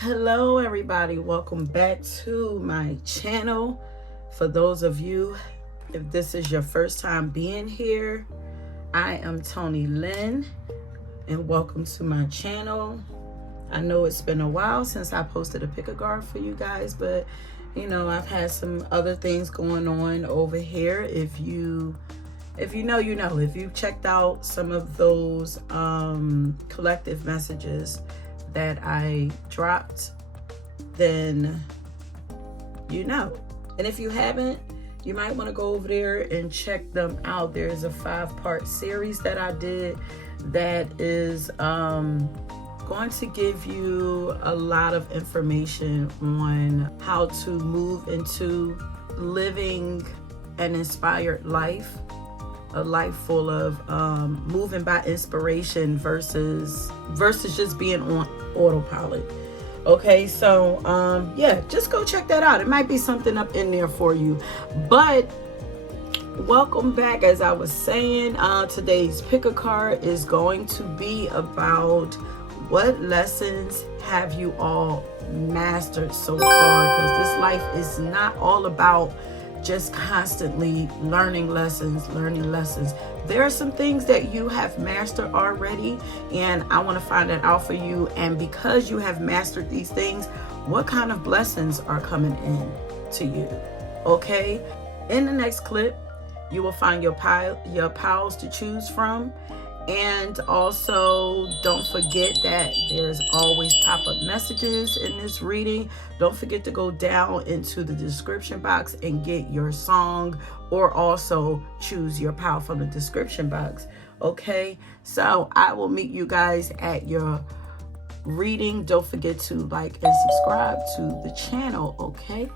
Hello everybody, welcome back to my channel. For those of you, if this is your first time being here, I am Tony Lynn and welcome to my channel. I know it's been a while since I posted a pick a guard for you guys, but I've had some other things going on over here. If you know, you know. If you checked out some of those collective messages that I dropped, then you know. And if you haven't, you might want to go over there and check them out. There's a 5-part series that I did that is going to give you a lot of information on how to move into living an inspired life, a life full of moving by inspiration versus just being on autopilot. Okay, so yeah, just go check that out. It might be something up in there for you. But welcome back. As I was saying, today's pick a card is going to be about what lessons have you all mastered so far, because this life is not all about just constantly learning lessons. There are some things that you have mastered already, and I want to find that out for you. And because you have mastered these things, what kind of blessings are coming in to you? Okay, in the next clip you will find your piles to choose from. And also, don't forget that there's always pop-up messages in this reading. Don't forget to go down into the description box and get your song, or also choose your pile from the description box. Okay, so I will meet you guys at your reading. Don't forget to like and subscribe to the channel, okay?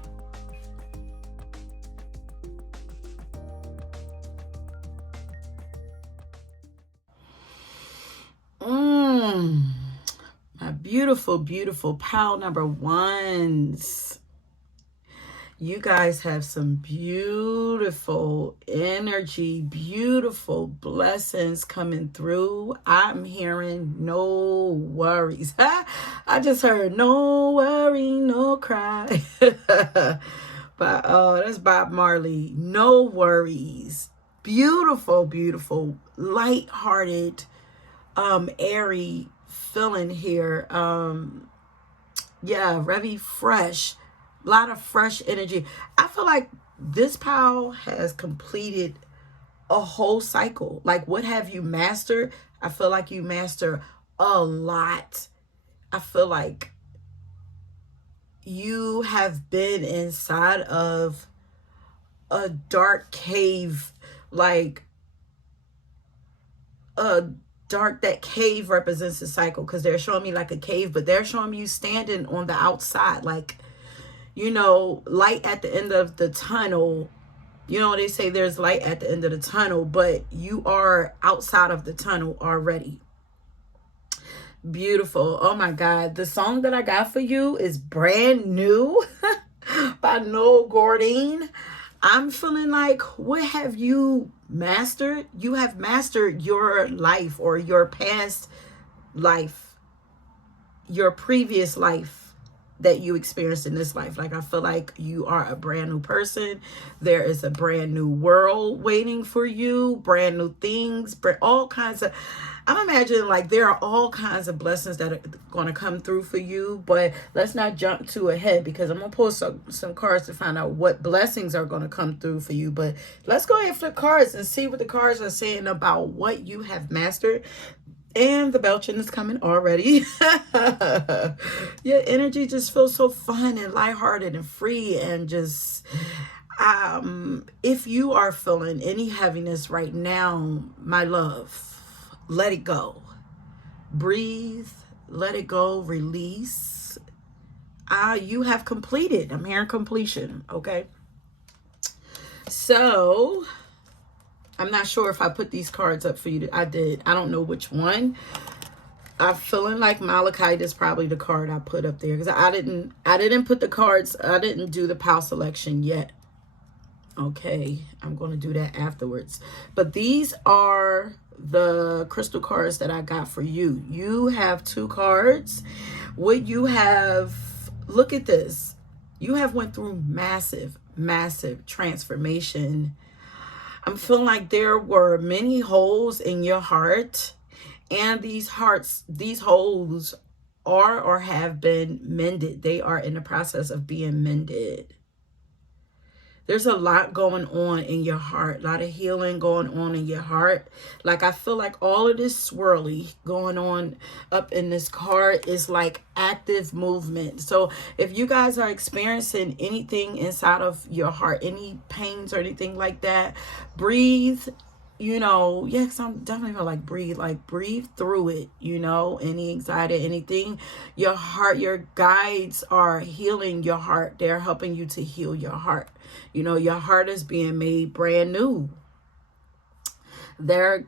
My beautiful pile number ones. You guys have some beautiful energy, beautiful blessings coming through. I'm hearing no worries. I just heard no worry, no cry. But that's Bob Marley. No worries. Beautiful, light-hearted, airy feeling here. Yeah, very fresh, a lot of fresh energy. I feel like this pile has completed a whole cycle. Like, what have you mastered? I feel like you master a lot. I feel like you have been inside of a dark cave, like that cave represents a cycle, because they're showing me like a cave, but they're showing me you standing on the outside, like, light at the end of the tunnel. They say there's light at the end of the tunnel, but you are outside of the tunnel already. Beautiful. Oh my God, the song that I got for you is Brand New by Noel Gordine. I'm feeling like, what have you mastered? You have mastered your life, or your past life, your previous life that you experienced in this life. Like, I feel like you are a brand new person. There is a brand new world waiting for you, brand new things, all kinds of, I'm imagining like there are all kinds of blessings that are going to come through for you. But let's not jump too ahead, because I'm going to pull some cards to find out what blessings are going to come through for you. But let's go ahead and flip cards and see what the cards are saying about what you have mastered. And the belching is coming already. Your energy just feels so fun and lighthearted and free, and just if you are feeling any heaviness right now, my love, let it go. Breathe, let it go, release. You have completed. I'm hearing completion, okay? So I'm not sure if I put these cards up for you. I did. I don't know which one. I'm feeling like Malachite is probably the card I put up there, because I didn't put the cards. I didn't do the pile selection yet. Okay, I'm going to do that afterwards. But these are the crystal cards that I got for you. You have 2 cards. What you have, look at this. You have went through massive, massive transformation. I'm feeling like there were many holes in your heart, and these holes are or have been mended. They are in the process of being mended. There's a lot going on in your heart, a lot of healing going on in your heart. Like, I feel like all of this swirly going on up in this card is like active movement. So if you guys are experiencing anything inside of your heart, any pains or anything like that, breathe. You know, yeah, because I'm definitely gonna like breathe through it, you know, any anxiety, anything. Your heart, your guides are healing your heart. They're helping you to heal your heart. You know, your heart is being made brand new. This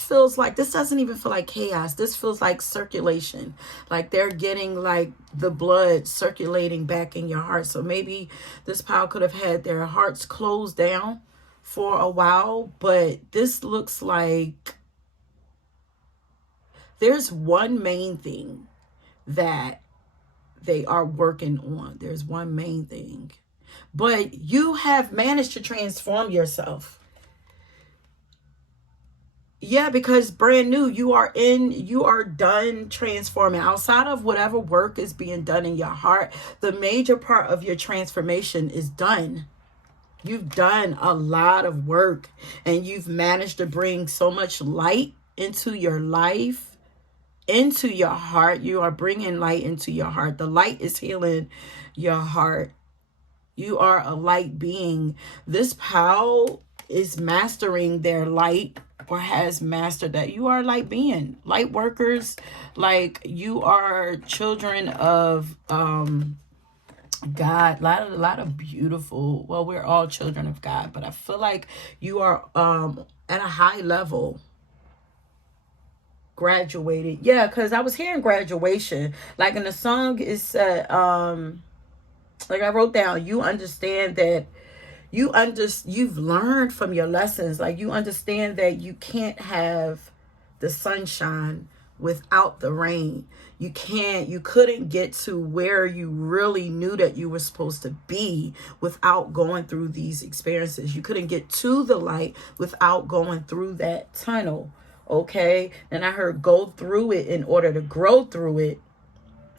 feels like, this doesn't even feel like chaos. This feels like circulation. Like they're getting like the blood circulating back in your heart. So maybe this pile could have had their hearts closed down for a while, but this looks like there's one main thing that they are working on. There's one main thing, but you have managed to transform yourself. Yeah, because brand new, you are done transforming. Outside of whatever work is being done in your heart, the major part of your transformation is done. You've done a lot of work, and you've managed to bring so much light into your life, into your heart. You are bringing light into your heart. The light is healing your heart. You are a light being. This pal is mastering their light, or has mastered that. You are a light being, light workers. Like, you are children of God. A lot of beautiful, well, we're all children of God, but I feel like you are at a high level, graduated. Yeah, because I was hearing graduation. Like in the song it said, like I wrote down, you understand that you've learned from your lessons. Like, you understand that you can't have the sunshine without the rain. You couldn't get to where you really knew that you were supposed to be without going through these experiences. You couldn't get to the light without going through that tunnel. Okay. And I heard go through it in order to grow through it.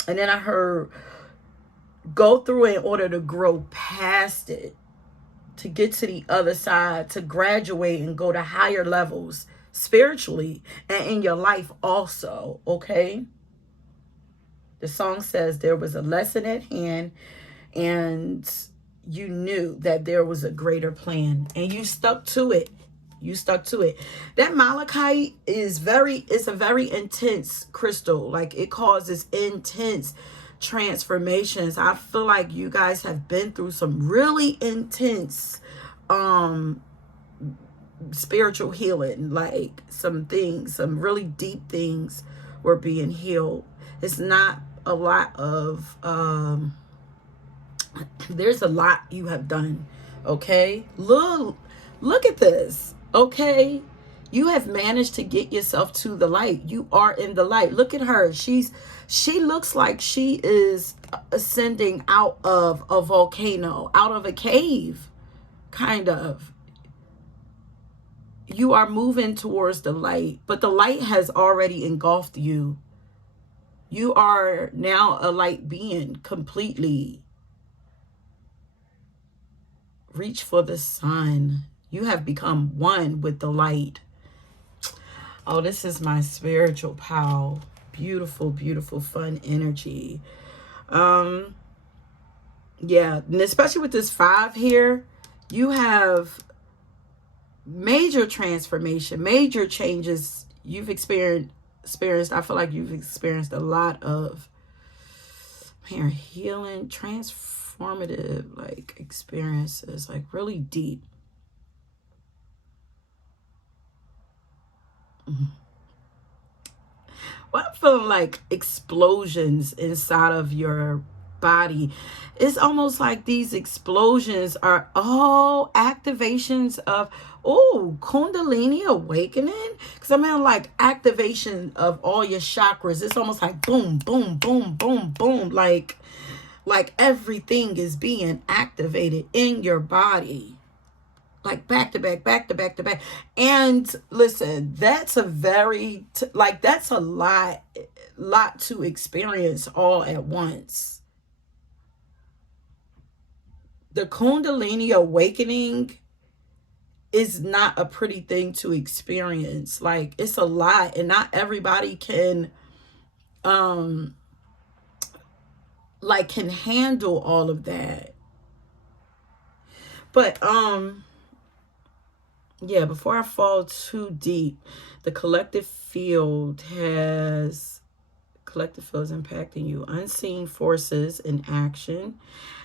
And then I heard go through it in order to grow past it, to get to the other side, to graduate and go to higher levels spiritually and in your life also. Okay. The song says there was a lesson at hand, and you knew that there was a greater plan, and you stuck to it. You stuck to it. That malachite is a very intense crystal. Like, it causes intense transformations. I feel like you guys have been through some really intense spiritual healing. Like, some really deep things were being healed. It's not a lot of there's a lot you have done. Okay, look at this. Okay, you have managed to get yourself to the light. You are in the light. Look at her. She looks like she is ascending out of a volcano, out of a cave, kind of. You are moving towards the light, but the light has already engulfed you. You are now a light being completely. Reach for the sun. You have become one with the light. Oh, this is my spiritual pal. Beautiful, beautiful, fun energy. Yeah, and especially with this 5 here, you have major transformation, major changes you've experienced. I feel like you've experienced a lot of healing, transformative, like, experiences, like really deep. Well, I'm feeling like explosions inside of your body. It's almost like these explosions are all activations of, oh, Kundalini awakening. Because I mean, like activation of all your chakras. It's almost like boom, boom, boom, boom, boom. Like everything is being activated in your body. Like back to back, back to back to back. And listen, that's a that's a lot to experience all at once. The Kundalini awakening is not a pretty thing to experience. Like, it's a lot, and not everybody can can handle all of that. But yeah, before I fall too deep, the collective field is impacting you. Unseen forces in action.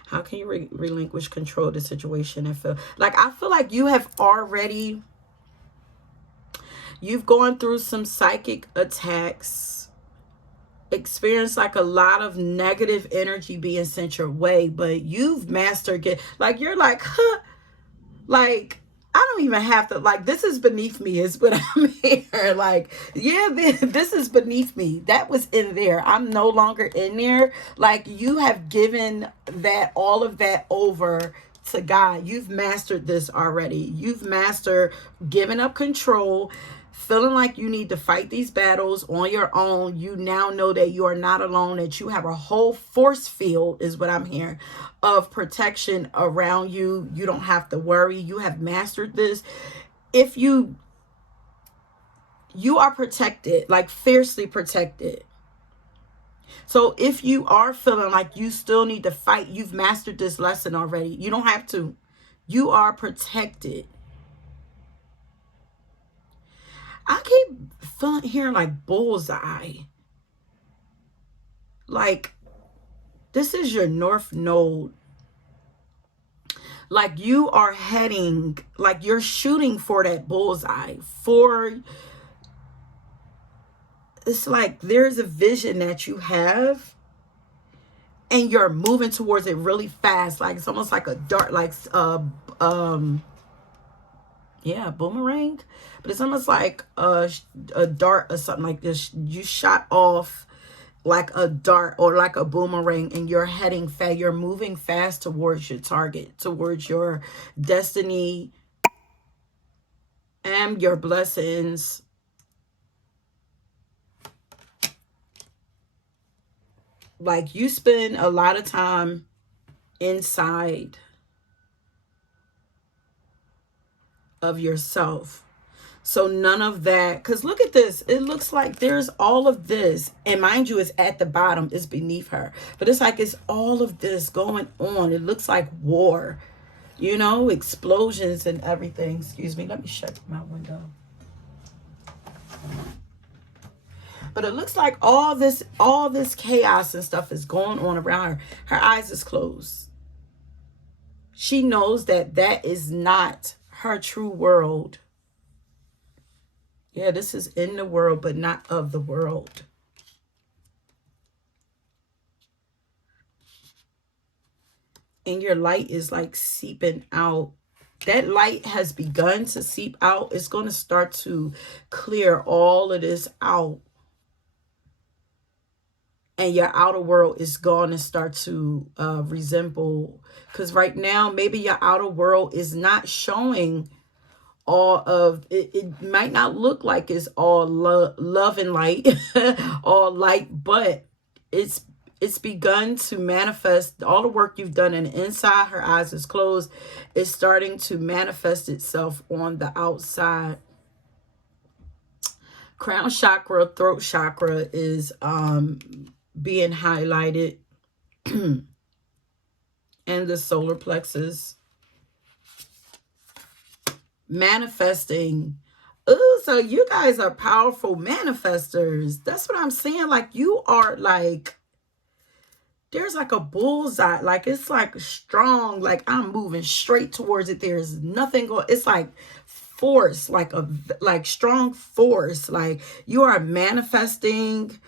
How can you relinquish control of the situation and feel like, I feel like you have already, you've gone through some psychic attacks, experienced like a lot of negative energy being sent your way, but you've mastered it. Like, you're like, huh, like, I don't even have to, like, this is beneath me is what I'm here. Like, yeah, this is beneath me. That was in there. I'm no longer in there. Like, you have given that, all of that over to God. You've mastered this already. You've mastered giving up control, feeling like you need to fight these battles on your own. You now know that you are not alone, that you have a whole force field, is what I'm hearing, of protection around you. You don't have to worry. You have mastered this. If you are protected, like fiercely protected. So if you are feeling like you still need to fight, you've mastered this lesson already. You don't have to. You are protected. I keep hearing like bullseye. Like, this is your North Node. Like, you are heading, like you're shooting for that bullseye. It's like there's a vision that you have and you're moving towards it really fast. Like, it's almost like a dart, like yeah, boomerang, but it's almost like a dart or something like this. You shot off like a dart or like a boomerang, and you're heading fast. You're moving fast towards your target, towards your destiny and your blessings. Like, you spend a lot of time inside of yourself. So none of that, because look at this. It looks like there's all of this. And mind you, it's at the bottom. It's beneath her. But it's like it's all of this going on. It looks like war, you know, explosions and everything. Excuse me. Let me shut my window. But it looks like all this chaos and stuff is going on around her. Her eyes is closed. She knows that that is not her true world. Yeah, this is in the world, but not of the world. And your light is like seeping out. That light has begun to seep out. It's going to start to clear all of this out. And your outer world is going to start to resemble. Because right now, maybe your outer world is not showing all of it. It might not look like it's all love and light, all light, but it's begun to manifest. All the work you've done in the inside, her eyes is closed, is starting to manifest itself on the outside. Crown chakra, throat chakra is being highlighted, and the solar plexus. Manifesting. Oh, so you guys are powerful manifestors. That's what I'm saying. Like, you are like, there's like a bullseye. Like, it's like strong. Like, I'm moving straight towards it. There's nothing going. It's like force, like strong force. Like, you are manifesting.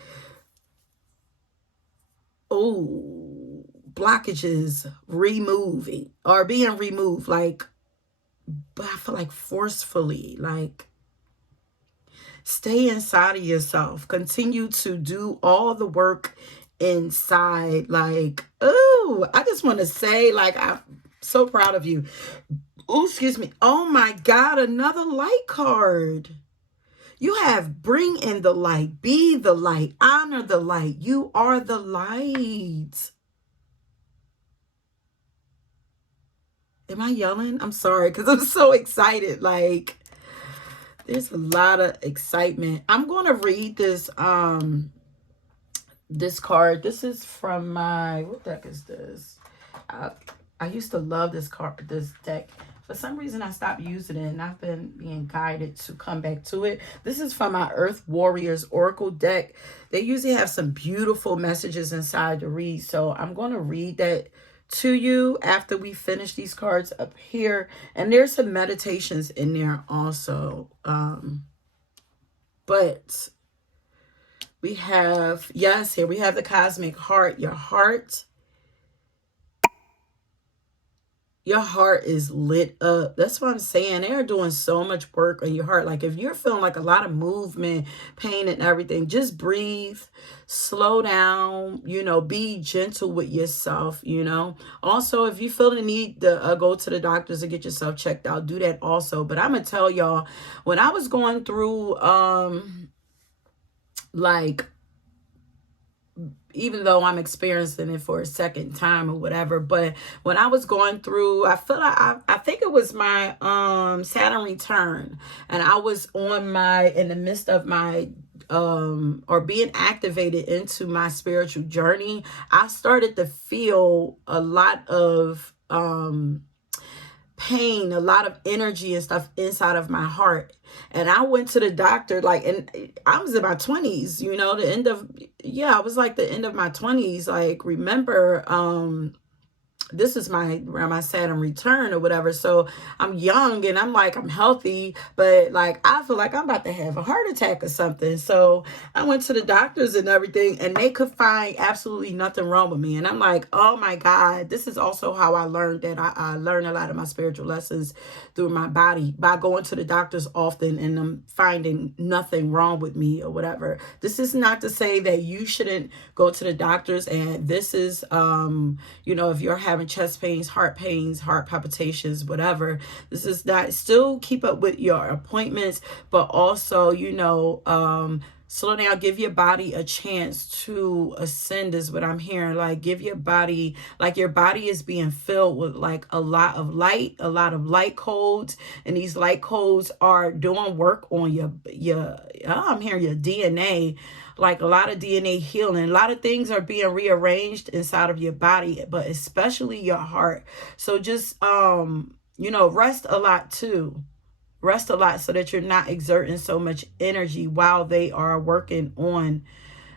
Oh, blockages removing or being removed, like, but I feel like forcefully, like, stay inside of yourself. Continue to do all the work inside. Like, oh, I just want to say, like, I'm so proud of you. Oh, excuse me. Oh my God, another light card. You have bring in the light, be the light, honor the light. You are the light. Am I yelling? I'm sorry, because I'm so excited. Like, there's a lot of excitement. I'm going to read this card. This is from my, what deck is this? I used to love this deck. For some reason, I stopped using it, and I've been being guided to come back to it. This is from my Earth Warriors Oracle deck. They usually have some beautiful messages inside to read, so I'm going to read that to you after we finish these cards up here. And there's some meditations in there also. But we have, yes, here we have the cosmic heart. Your heart is lit up. That's what I'm saying. They're doing so much work on your heart. Like, if you're feeling like a lot of movement, pain and everything, just breathe, slow down, be gentle with yourself, Also, if you feel the need to go to the doctors and get yourself checked out, do that also. But I'm going to tell y'all, when I was going through, like, even though I'm experiencing it for a second time or whatever, but when I was going through, I feel like I think it was my Saturn return, and I was in the midst of my or being activated into my spiritual journey. I started to feel a lot of pain, a lot of energy and stuff inside of my heart. And I went to the doctor, like, and I was in my 20s, I was like the end of my 20s. Like, remember, this is around my Saturn return or whatever. So I'm young and I'm like, I'm healthy, but like, I feel like I'm about to have a heart attack or something. So I went to the doctors and everything, and they could find absolutely nothing wrong with me. And I'm like, oh my God, this is also how I learned that I learned a lot of my spiritual lessons through my body, by going to the doctors often and them finding nothing wrong with me or whatever. This is not to say that you shouldn't go to the doctors. And this is, if you're having chest pains, heart palpitations, whatever, this is not, still keep up with your appointments, but also, slow down, give your body a chance to ascend is what I'm hearing. Like, give your body, like, your body is being filled with like a lot of light codes, and these light codes are doing work on I'm hearing your DNA, like a lot of DNA healing. A lot of things are being rearranged inside of your body, but especially your heart. So just, rest a lot too. Rest a lot so that you're not exerting so much energy while they are working on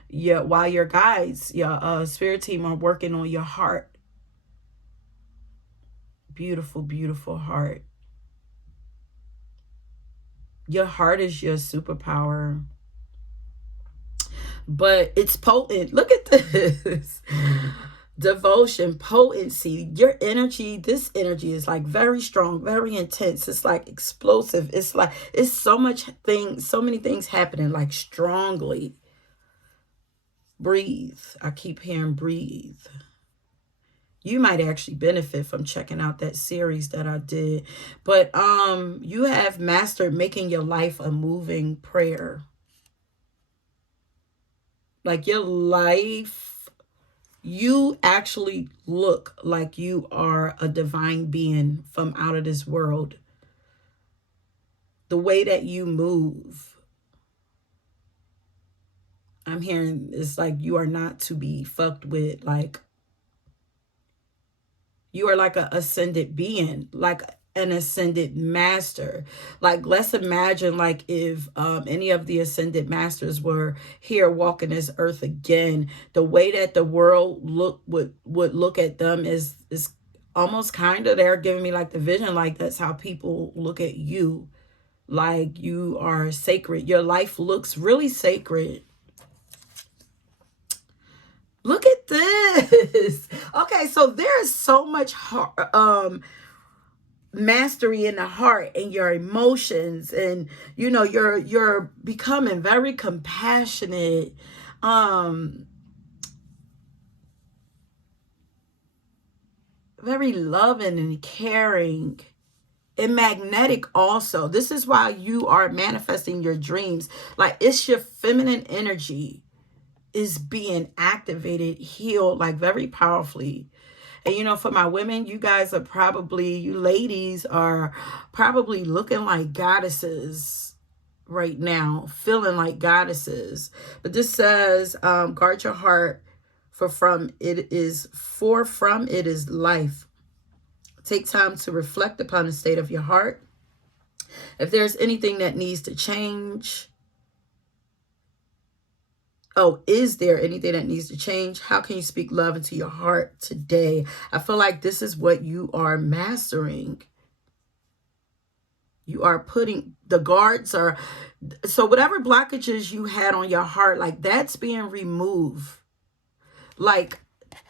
while your guides, your spirit team are working on your heart. Beautiful, beautiful heart. Your heart is your superpower. But it's potent. Look at this. Devotion, potency, your energy, this energy is like very strong, very intense. It's like explosive. It's like, it's so many things happening, like, strongly. Breathe. I keep hearing breathe. You might actually benefit from checking out that series that I did. But you have mastered making your life a moving prayer. Like, your life, you actually look like you are a divine being from out of this world. The way that you move, I'm hearing it's like you are not to be fucked with. Like, you are like an ascended being, like an ascended master. Like, let's imagine, like, if any of the ascended masters were here walking this earth again, the way that the world would look at them is almost kind of, they're giving me like the vision, like that's how people look at you. Like, you are sacred. Your life looks really sacred. Look at this. Okay, Okay, so there's so much mastery in the heart and your emotions, and you know, you're becoming very compassionate, very loving and caring and magnetic also. This is why you are manifesting your dreams. Like, it's your feminine energy is being activated, healed, like very powerfully. And you know, for my women, you guys are probably, you ladies are probably looking like goddesses right now, feeling like goddesses. But this says, guard your heart, for from it is life. Take time to reflect upon the state of your heart. If there's anything that needs to change, oh, is there anything that needs to change? How can you speak love into your heart today? I feel like this is what you are mastering. You are putting, the guards are, so whatever blockages you had on your heart, like that's being removed. Like,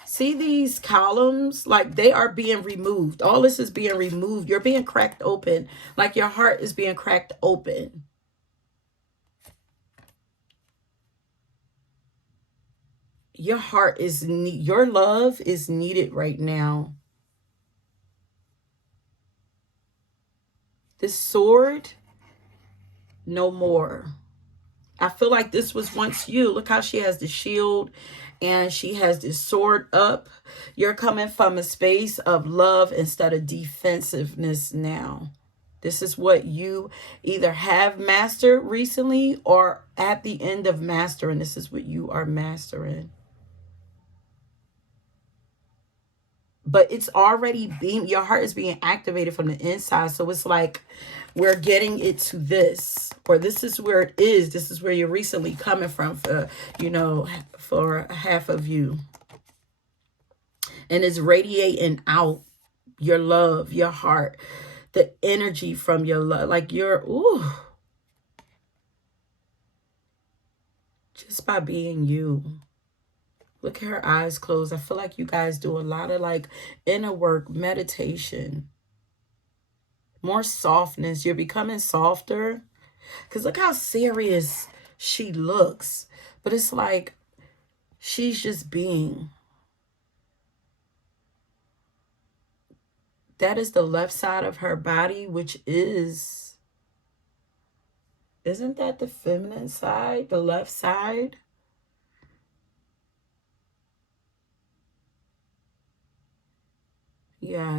see these columns? Like, they are being removed. All this is being removed. You're being cracked open. Like, your heart is being cracked open. Your heart is, your love is needed right now. This sword, no more. I feel like this was once you. Look how she has the shield and she has this sword up. You're coming from a space of love instead of defensiveness now. This is what you either have mastered recently or at the end of mastering. This is what you are mastering. But it's already being, your heart is being activated from the inside. So it's like we're getting it to this, or this is where it is. This is where you're recently coming from, for, you know, for half of you. And it's radiating out your love, your heart, the energy from your love. Like you're, ooh, just by being you. Look at her eyes closed. I feel like you guys do a lot of like inner work, meditation, more softness. You're becoming softer. Because look how serious she looks. But it's like she's just being. That is the left side of her body, which is, isn't that the feminine side? The left side? Yeah,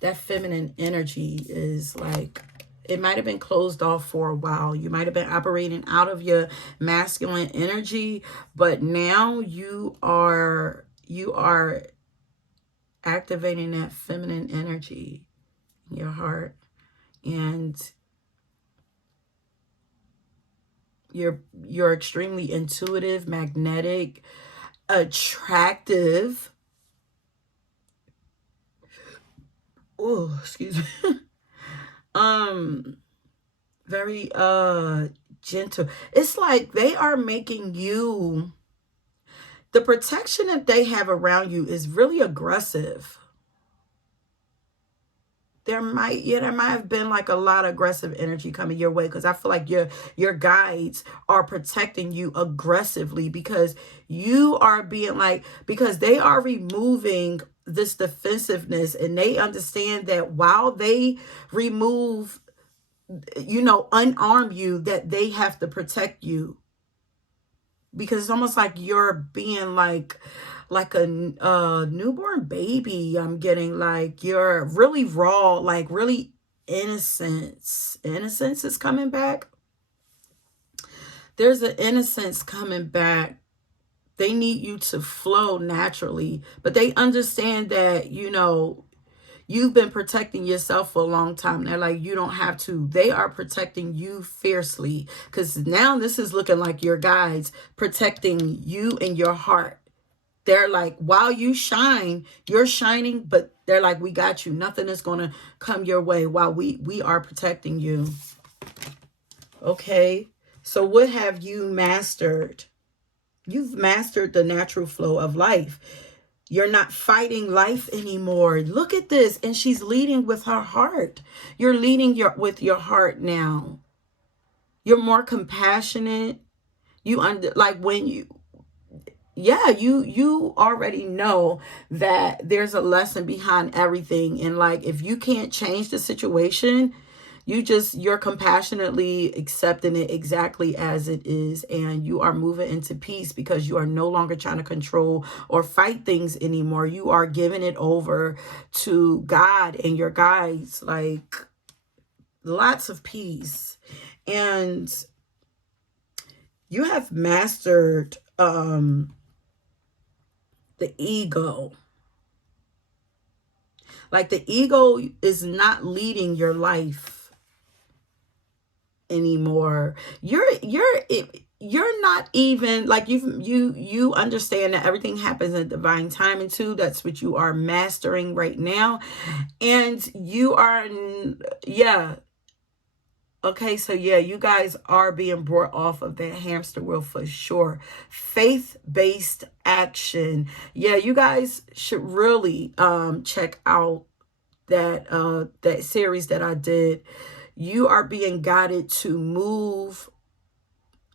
that feminine energy is like, it might have been closed off for a while. You might have been operating out of your masculine energy, but now you are activating that feminine energy in your heart, and you're extremely intuitive, magnetic, attractive. Oh, excuse me. Very gentle. It's like they are making you, the protection that they have around you is really aggressive. There might have been like a lot of aggressive energy coming your way, because I feel like your guides are protecting you aggressively, because you are being like, because they are removing this defensiveness, and they understand that while they remove, you know, unarm you, that they have to protect you, because it's almost like you're being like a newborn baby. I'm getting like you're really raw, like really innocence is coming back. There's an innocence coming back. They need you to flow naturally, but they understand that, you know, you've been protecting yourself for a long time. They're like, you don't have to. They are protecting you fiercely, because now this is looking like your guides protecting you and your heart. They're like, while you shine, you're shining, but they're like, we got you. Nothing is going to come your way while we are protecting you. Okay. So what have you mastered? You've mastered the natural flow of life. You're not fighting life anymore. Look at this. And she's leading with her heart. You're leading with your heart now. You're more compassionate. Like when you, yeah, you already know that there's a lesson behind everything. And like, if you can't change the situation, you're compassionately accepting it exactly as it is, and you are moving into peace because you are no longer trying to control or fight things anymore. You are giving it over to God and your guides, like lots of peace. And you have mastered the ego. Like the ego is not leading your life anymore. You're not even like you understand that everything happens in divine timing too. That's what you are mastering right now. And you are, yeah. Okay, so yeah, you guys are being brought off of that hamster wheel for sure. Faith-based action. Yeah, you guys should really check out that series that I did. You are being guided to move,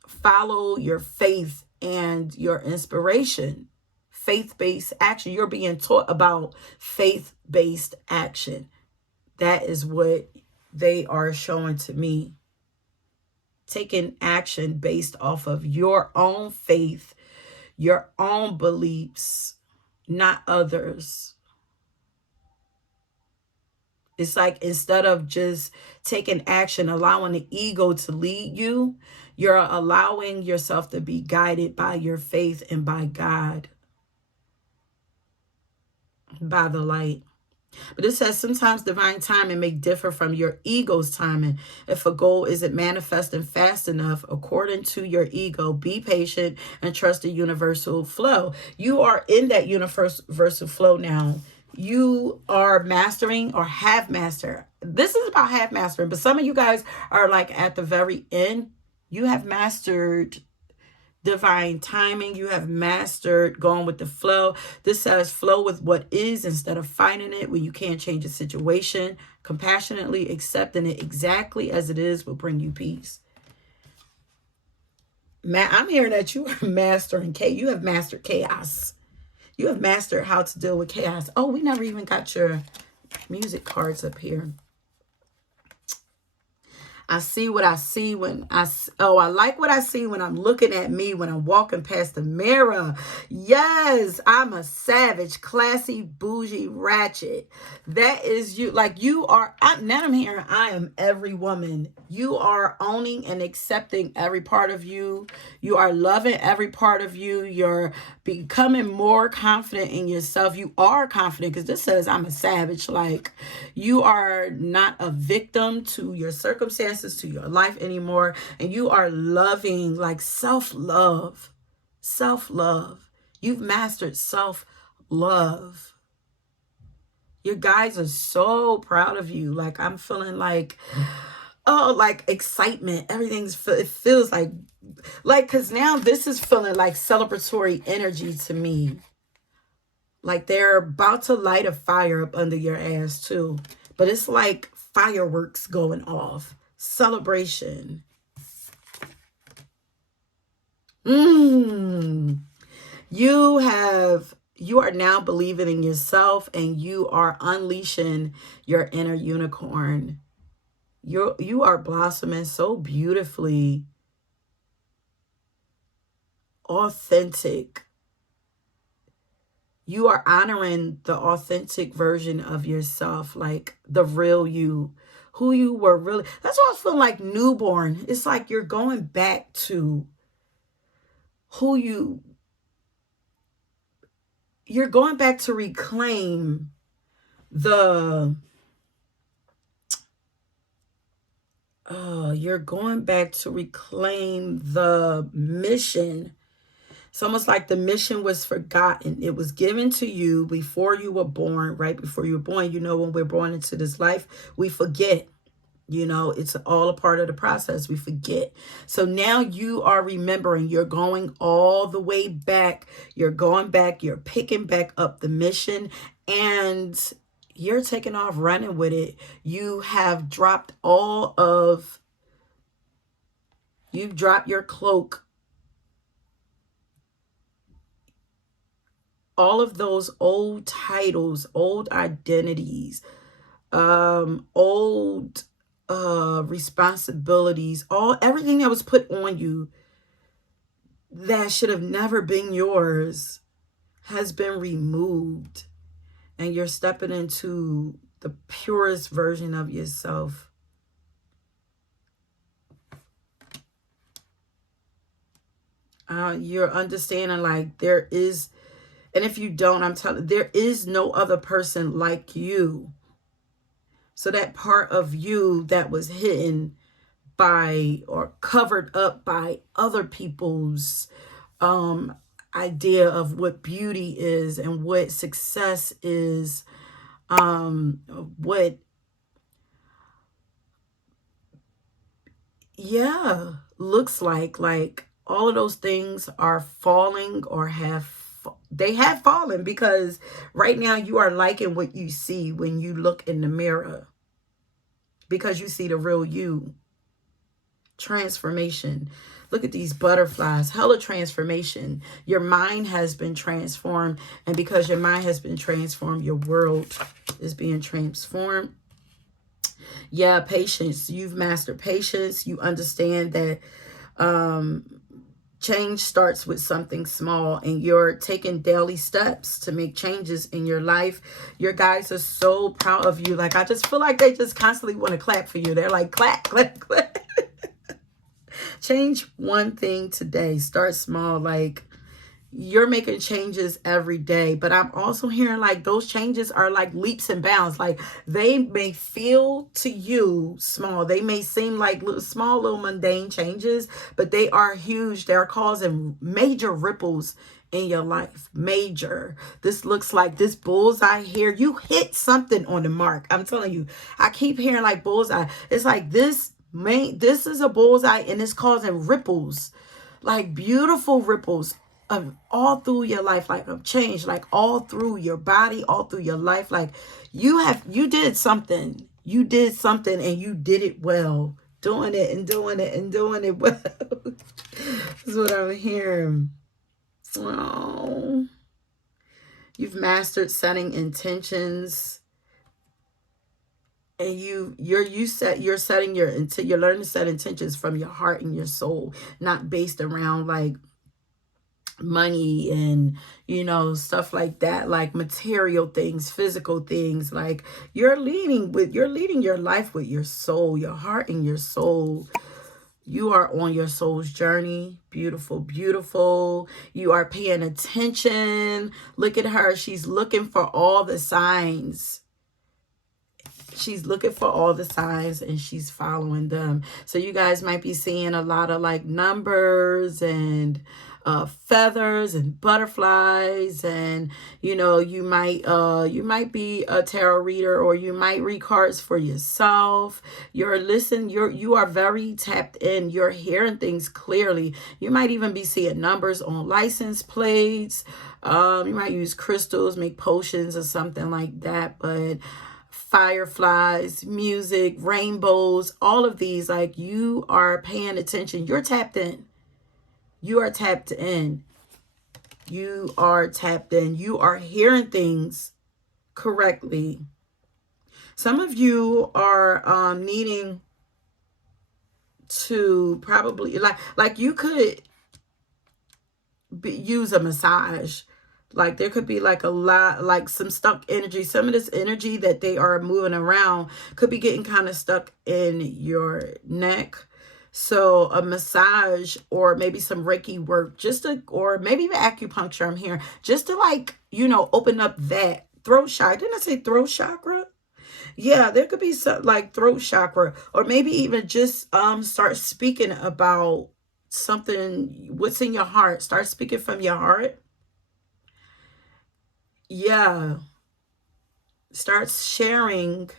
follow your faith and your inspiration. Faith-based action. You're being taught about faith-based action. That is what they are showing to me. Taking action based off of your own faith, your own beliefs, not others. It's like instead of just taking action, allowing the ego to lead you, you're allowing yourself to be guided by your faith and by God, by the light. But it says sometimes divine timing may differ from your ego's timing. If a goal isn't manifesting fast enough according to your ego, be patient and trust the universal flow. You are in that universal flow now. You are mastering or have mastered. This is about half mastering, but some of you guys are like at the very end. You have mastered divine timing. You have mastered going with the flow. This says flow with what is instead of fighting it when you can't change the situation. Compassionately accepting it exactly as it is will bring you peace. I'm hearing that you are mastering chaos. You have mastered chaos. You have mastered how to deal with chaos. Oh, we never even got your music cards up here. I see what I see when I like what I see when I'm looking at me when I'm walking past the mirror. Yes, I'm a savage, classy, bougie, ratchet. That is you. Like you are, now I'm hearing I am every woman. You are owning and accepting every part of you. You are loving every part of you. You're becoming more confident in yourself. You are confident because this says I'm a savage. Like you are not a victim to your circumstances, to your life anymore, and you are loving, like self-love. You've mastered self-love. Your guys are so proud of you. Like I'm feeling like, oh, like excitement. It feels like because now this is feeling like celebratory energy to me. Like they're about to light a fire up under your ass too, but it's like fireworks going off. Celebration. You are now believing in yourself and you are unleashing your inner unicorn. You are blossoming so beautifully. Authentic. You are honoring the authentic version of yourself, like the real you. Who you were really. That's why I feel like newborn. It's like you're going back to who you're going back to reclaim you're going back to reclaim the mission. It's almost like the mission was forgotten. It was given to you before you were born, right before you were born. You know, when we're born into this life, we forget. You know, it's all a part of the process. We forget. So now you are remembering, you're going all the way back. You're going back, you're picking back up the mission, and you're taking off running with it. You have dropped you've dropped your cloak, all of those old titles, old identities, old responsibilities, everything that was put on you that should have never been yours has been removed, and you're stepping into the purest version of yourself. You're understanding like there is, and if you don't, I'm telling, there is no other person like you. So that part of you that was hidden by or covered up by other people's um idea of what beauty is and what success is, what, yeah, looks like all of those things are falling or they have fallen, because right now you are liking what you see when you look in the mirror, because you see the real you. Transformation. Look at these butterflies. Hella transformation. Your mind has been transformed. And because your mind has been transformed, your world is being transformed. Yeah, patience. You've mastered patience. You understand that change starts with something small, and you're taking daily steps to make changes in your life. Your guys are so proud of you. Like, I just feel like they just constantly want to clap for you. They're like, clap, clap, clap. Change one thing today. Start small. Like, you're making changes every day, but I'm also hearing like those changes are like leaps and bounds. Like, they may feel to you small. They may seem like small, little mundane changes, but they are huge. They're causing major ripples in your life. Major. This looks like this bullseye here. You hit something on the mark. I'm telling you, I keep hearing like bullseye. It's like this is a bullseye, and it's causing ripples, like beautiful ripples of all through your life, like of change, like all through your body, all through your life. Like, you did something. You did something, and you did it well. Doing it and doing it and doing it well. This is what I'm hearing. Oh, you've mastered setting intentions. And you're setting you're learning to set intentions from your heart and your soul, not based around like money and, you know, stuff like that, like material things, physical things. Like, you're leading your life with your soul, your heart and your soul. You are on your soul's journey. Beautiful, beautiful. You are paying attention. Look at her. She's looking for all the signs. She's looking for all the signs, and she's following them. So you guys might be seeing a lot of like numbers and feathers and butterflies, and you know, you might be a tarot reader, or you might read cards for yourself. You are very tapped in. You're hearing things clearly. You might even be seeing numbers on license plates. You might use crystals, make potions or something like that. But fireflies, music, rainbows, all of these, like, you are paying attention. You're tapped in. You are tapped in. You are tapped in. You are hearing things correctly. Some of you are needing to probably like you could use a massage. Like, there could be like a lot, like some stuck energy. Some of this energy that they are moving around could be getting kind of stuck in your neck. So a massage, or maybe some Reiki work, or maybe even acupuncture, I'm hearing, just to, like, you know, open up that throat chakra. Didn't I say throat chakra? Yeah, there could be some like throat chakra, or maybe even just start speaking about something, what's in your heart. Start speaking from your heart. Yeah, start sharing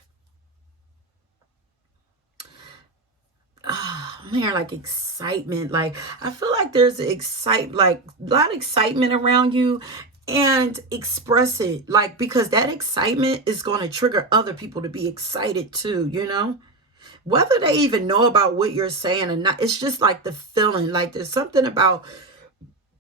man, like excitement. Like I feel like there's like a lot of excitement around you, and express it, like, because that excitement is going to trigger other people to be excited too, you know, whether they even know about what you're saying or not. It's just like the feeling, like there's something about,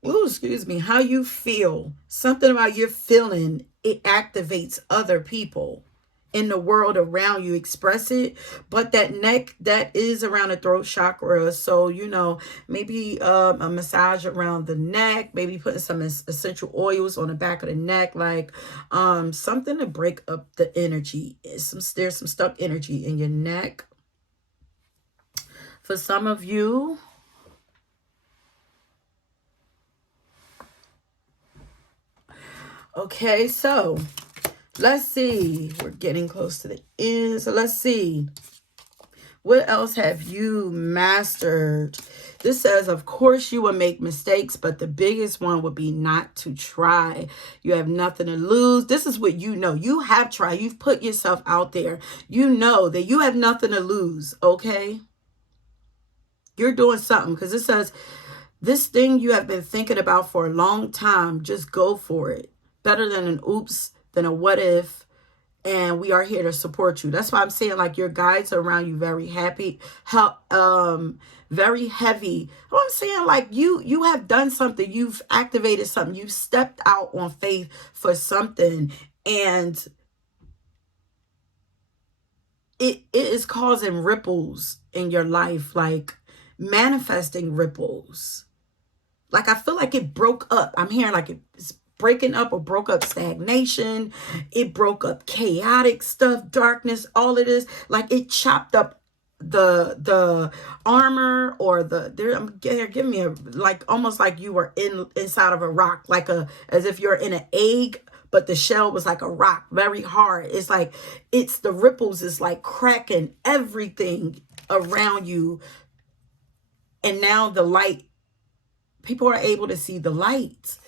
oh, excuse me, how you feel, something about your feeling, it activates other people in the world around you. Express it. But that neck, that is around the throat chakra, so you know, maybe a massage around the neck, maybe putting some essential oils on the back of the neck, like something to break up the energy. There's some stuck energy in your neck. For some of you, okay, so let's see. We're getting close to the end. So let's see. What else have you mastered? This says, of course, you will make mistakes, but the biggest one would be not to try. You have nothing to lose. This is what you know. You have tried. You've put yourself out there. You know that you have nothing to lose, okay? You're doing something, because it says, this thing you have been thinking about for a long time, just go for it. Better than an oops, than a what if. And we are here to support you. That's why I'm saying, like, your guides are around you, very happy, very heavy. I'm saying, like, you have done something. You've activated something. You've stepped out on faith for something. And it is causing ripples in your life, like manifesting ripples. Like, I feel like it broke up. I'm hearing like it's breaking up, or broke up stagnation. It broke up chaotic stuff, darkness, all of this. Like, it chopped up the armor, or they're giving me a, like, almost like you were inside of a rock, like as if you're in an egg, but the shell was like a rock, very hard. It's like, it's the ripples is like cracking everything around you. And now the light, people are able to see the light.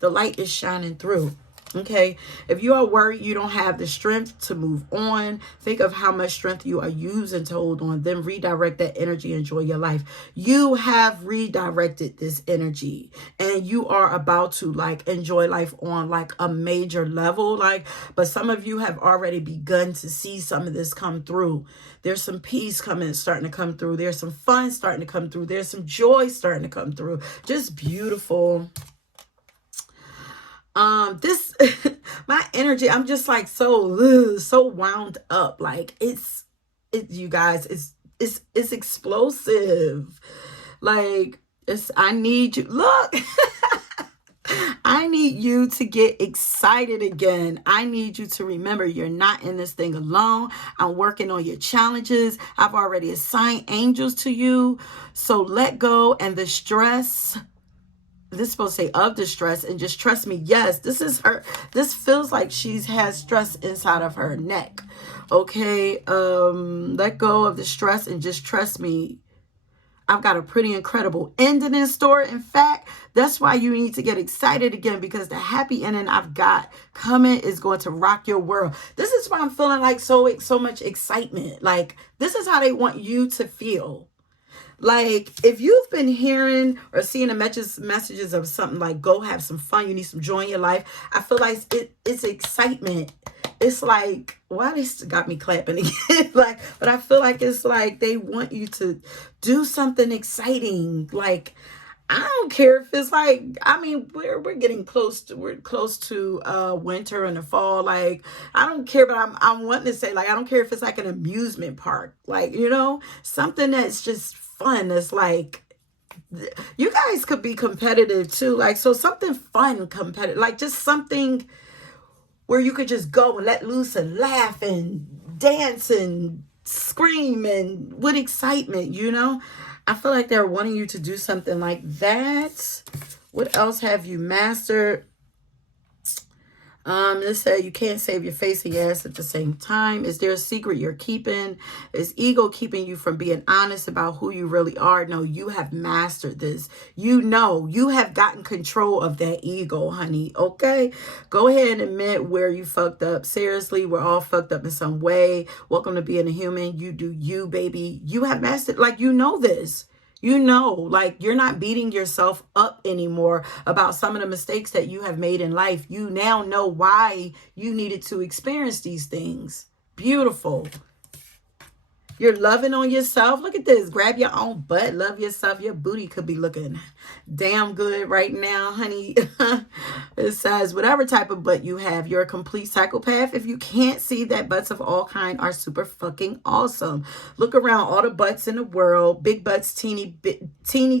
The light is shining through. Okay. If you are worried you don't have the strength to move on, think of how much strength you are using to hold on. Then redirect that energy. Enjoy your life. You have redirected this energy, and you are about to, like, enjoy life on, like, a major level. Like, but some of you have already begun to see some of this come through. There's some peace starting to come through. There's some fun starting to come through. There's some joy starting to come through. Just beautiful. This my energy, I'm just like so wound up. Like, you guys, it's explosive. Like, I need you, look. I need you to get excited again. I need you to remember you're not in this thing alone. I'm working on your challenges. I've already assigned angels to you. So let go, and the stress, this is supposed to say of the stress, and just trust me. Yes, this is her. This feels like she has stress inside of her neck. Okay. Let go of the stress and just trust me. I've got a pretty incredible ending in store. In fact, that's why you need to get excited again, because the happy ending I've got coming is going to rock your world. This is why I'm feeling like so much excitement. Like, this is how they want you to feel. Like, if you've been hearing or seeing the messages of something like, go have some fun, you need some joy in your life, I feel like it's excitement. It's like, why they got me clapping again? Like, but I feel like it's like they want you to do something exciting. Like, I don't care if it's like, I mean, we're getting close to, winter and the fall. Like, I don't care, but I'm wanting to say, like, I don't care if it's like an amusement park, like, you know, something that's just fun. That's like, you guys could be competitive too. Like, so something fun, competitive, like just something where you could just go and let loose and laugh and dance and scream and with excitement, you know? I feel like they're wanting you to do something like that. What else have you mastered? It said you can't save your face and your ass at the same time. Is there a secret you're keeping? Is ego keeping you from being honest about who you really are? No, you have mastered this. You know, you have gotten control of that ego, honey. Okay? Go ahead and admit where you fucked up. Seriously, we're all fucked up in some way. Welcome to being a human. You do you, baby. You have mastered, like, you know this. You know, like, you're not beating yourself up anymore about some of the mistakes that you have made in life. You now know why you needed to experience these things. Beautiful. You're loving on yourself. Look at this. Grab your own butt. Love yourself. Your booty could be looking damn good right now, honey. It says, whatever type of butt you have, you're a complete psychopath. If you can't see that butts of all kind are super fucking awesome. Look around, all the butts in the world. Big butts, teeny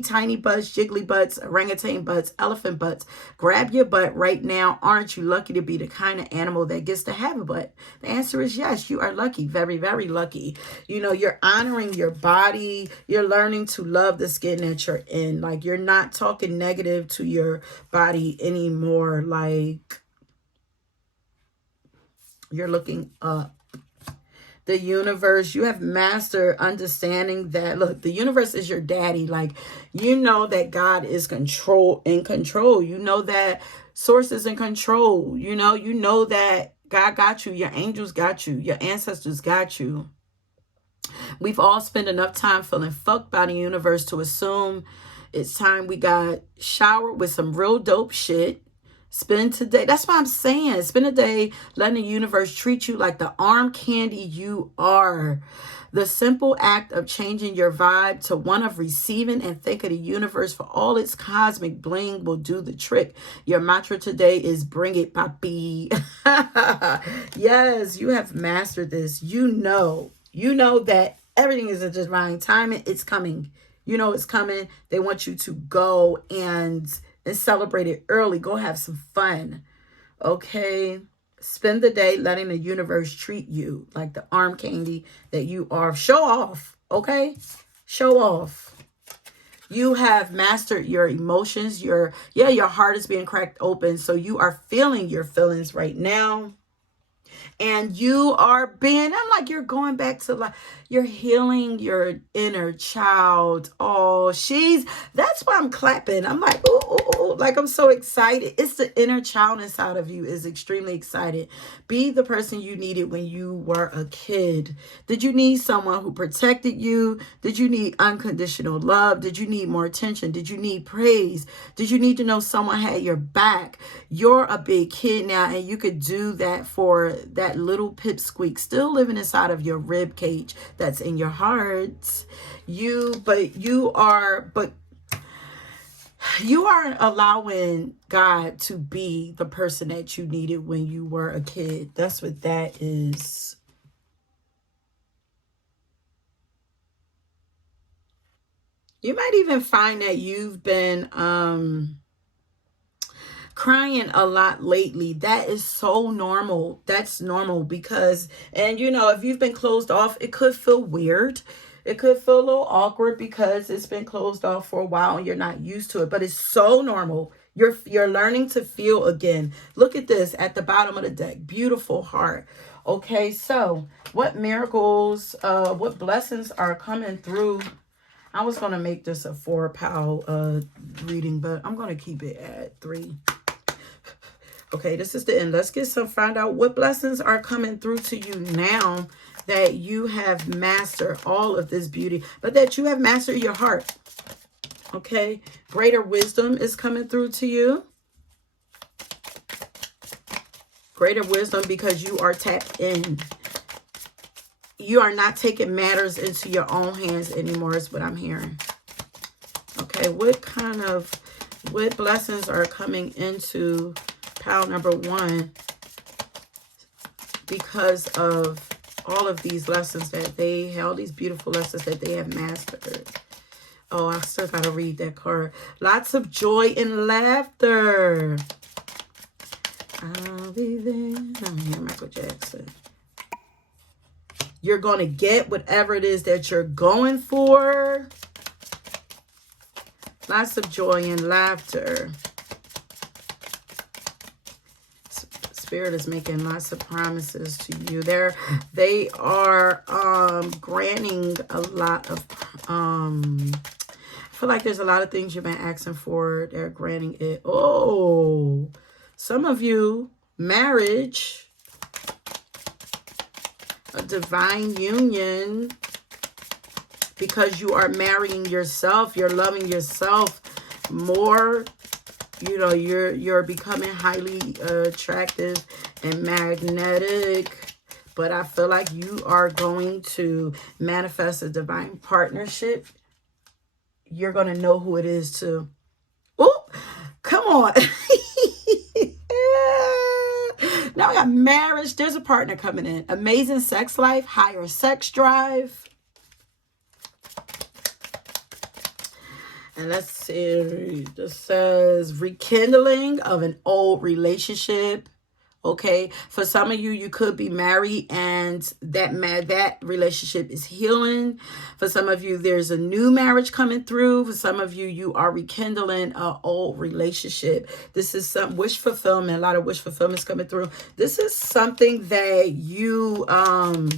tiny butts, jiggly butts, orangutan butts, elephant butts. Grab your butt right now. Aren't you lucky to be the kind of animal that gets to have a butt? The answer is yes. You are lucky. Very, very lucky. You know, you're honoring your body. You're learning to love the skin that you're in. Like, you're not talking negative to your body anymore. Like, you're looking up. The universe, you have mastered understanding that, look, the universe is your daddy. Like, you know that God is in control. You know that source is in control. You know that God got you. Your angels got you. Your ancestors got you. We've all spent enough time feeling fucked by the universe to assume it's time we got showered with some real dope shit. Spend today. That's what I'm saying. Spend a day letting the universe treat you like the arm candy you are. The simple act of changing your vibe to one of receiving and thanking the universe for all its cosmic bling will do the trick. Your mantra today is bring it, papi. Yes, you have mastered this. You know that everything is in divine timing. It's coming. You know it's coming. They want you to go and celebrate it early. Go have some fun. Okay? Spend the day letting the universe treat you like the arm candy that you are. Show off. Okay? Show off. You have mastered your emotions. Your heart is being cracked open. So you are feeling your feelings right now. And you are being, I'm like, you're going back to, like, you're healing your inner child. Oh, that's why I'm clapping. I'm like, ooh, like, I'm so excited. It's the inner child inside of you is extremely excited. Be the person you needed when you were a kid. Did you need someone who protected you? Did you need unconditional love? Did you need more attention? Did you need praise? Did you need to know someone had your back? You're a big kid now, and you could do that for that little pipsqueak still living inside of your rib cage that's in your heart. You aren't allowing God to be the person that you needed when you were a kid. That's what that is. You might even find that you've been crying a lot lately. That is so normal. That's normal because, and if you've been closed off, it could feel weird. It could feel a little awkward because it's been closed off for a while and you're not used to it, but it's so normal. You're learning to feel again. Look at this at the bottom of the deck. Beautiful heart. Okay, so what miracles, what blessings are coming through? I was going to make this a 4-pile reading, but I'm going to keep it at 3. Okay, this is the end. Let's find out what blessings are coming through to you now that you have mastered all of this beauty, but that you have mastered your heart. Okay, greater wisdom is coming through to you. Greater wisdom because you are tapped in. You are not taking matters into your own hands anymore is what I'm hearing. Okay, what blessings are coming into pile number 1 because of all of these lessons that all these beautiful lessons that they have mastered. Oh, I still got to read that card. Lots of joy and laughter. I'll be there. I'm here, Michael Jackson. You're going to get whatever it is that you're going for. Lots of joy and laughter. Spirit is making lots of promises to you. They are granting a lot of I feel like there's a lot of things you've been asking for. They're granting it. Oh, some of you, marriage, a divine union, because you are marrying yourself. You're loving yourself more. You know, you're becoming highly attractive and magnetic. But I feel like you are going to manifest a divine partnership. You're going to know who it is too. Oh, come on. Now we got marriage. There's a partner coming in. Amazing sex life. Higher sex drive. And let's see. This says rekindling of an old relationship. Okay, for some of you, you could be married and that relationship is healing. For some of you, there's a new marriage coming through. For some of you, you are rekindling an old relationship. This is some wish fulfillment. A lot of wish fulfillment is coming through. This is something that you I'm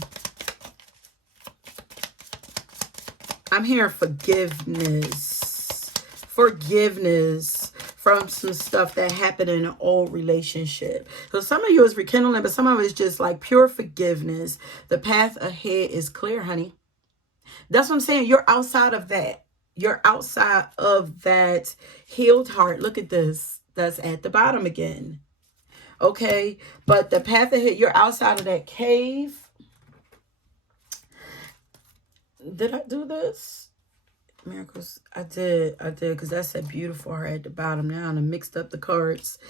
hearing forgiveness from some stuff that happened in an old relationship. So some of you is rekindling, but some of it is just like pure forgiveness. The path ahead is clear, honey. That's what I'm saying. You're outside of that. You're outside of that healed heart. Look at this. That's at the bottom again. Okay. But the path ahead, you're outside of that cave. Did I do this? Miracles. I did, because that said beautiful heart at the bottom. Now I mixed up the cards.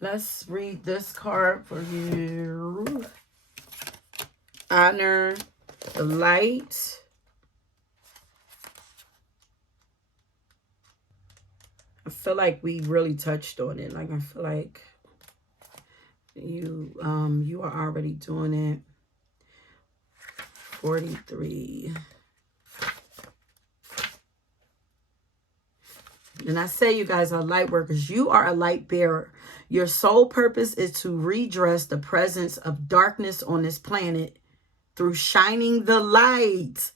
Let's read this card for you. Honor the light. I feel like we really touched on it. Like I feel like you are already doing it. 43. And I say you guys are light workers. You are a light bearer. Your sole purpose is to redress the presence of darkness on this planet through shining the light.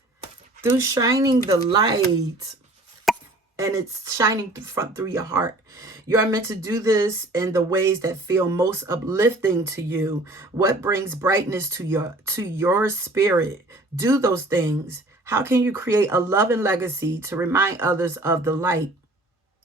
Through shining the light. And it's shining through your heart. You are meant to do this in the ways that feel most uplifting to you. What brings brightness to your spirit? Do those things. How can you create a loving legacy to remind others of the light?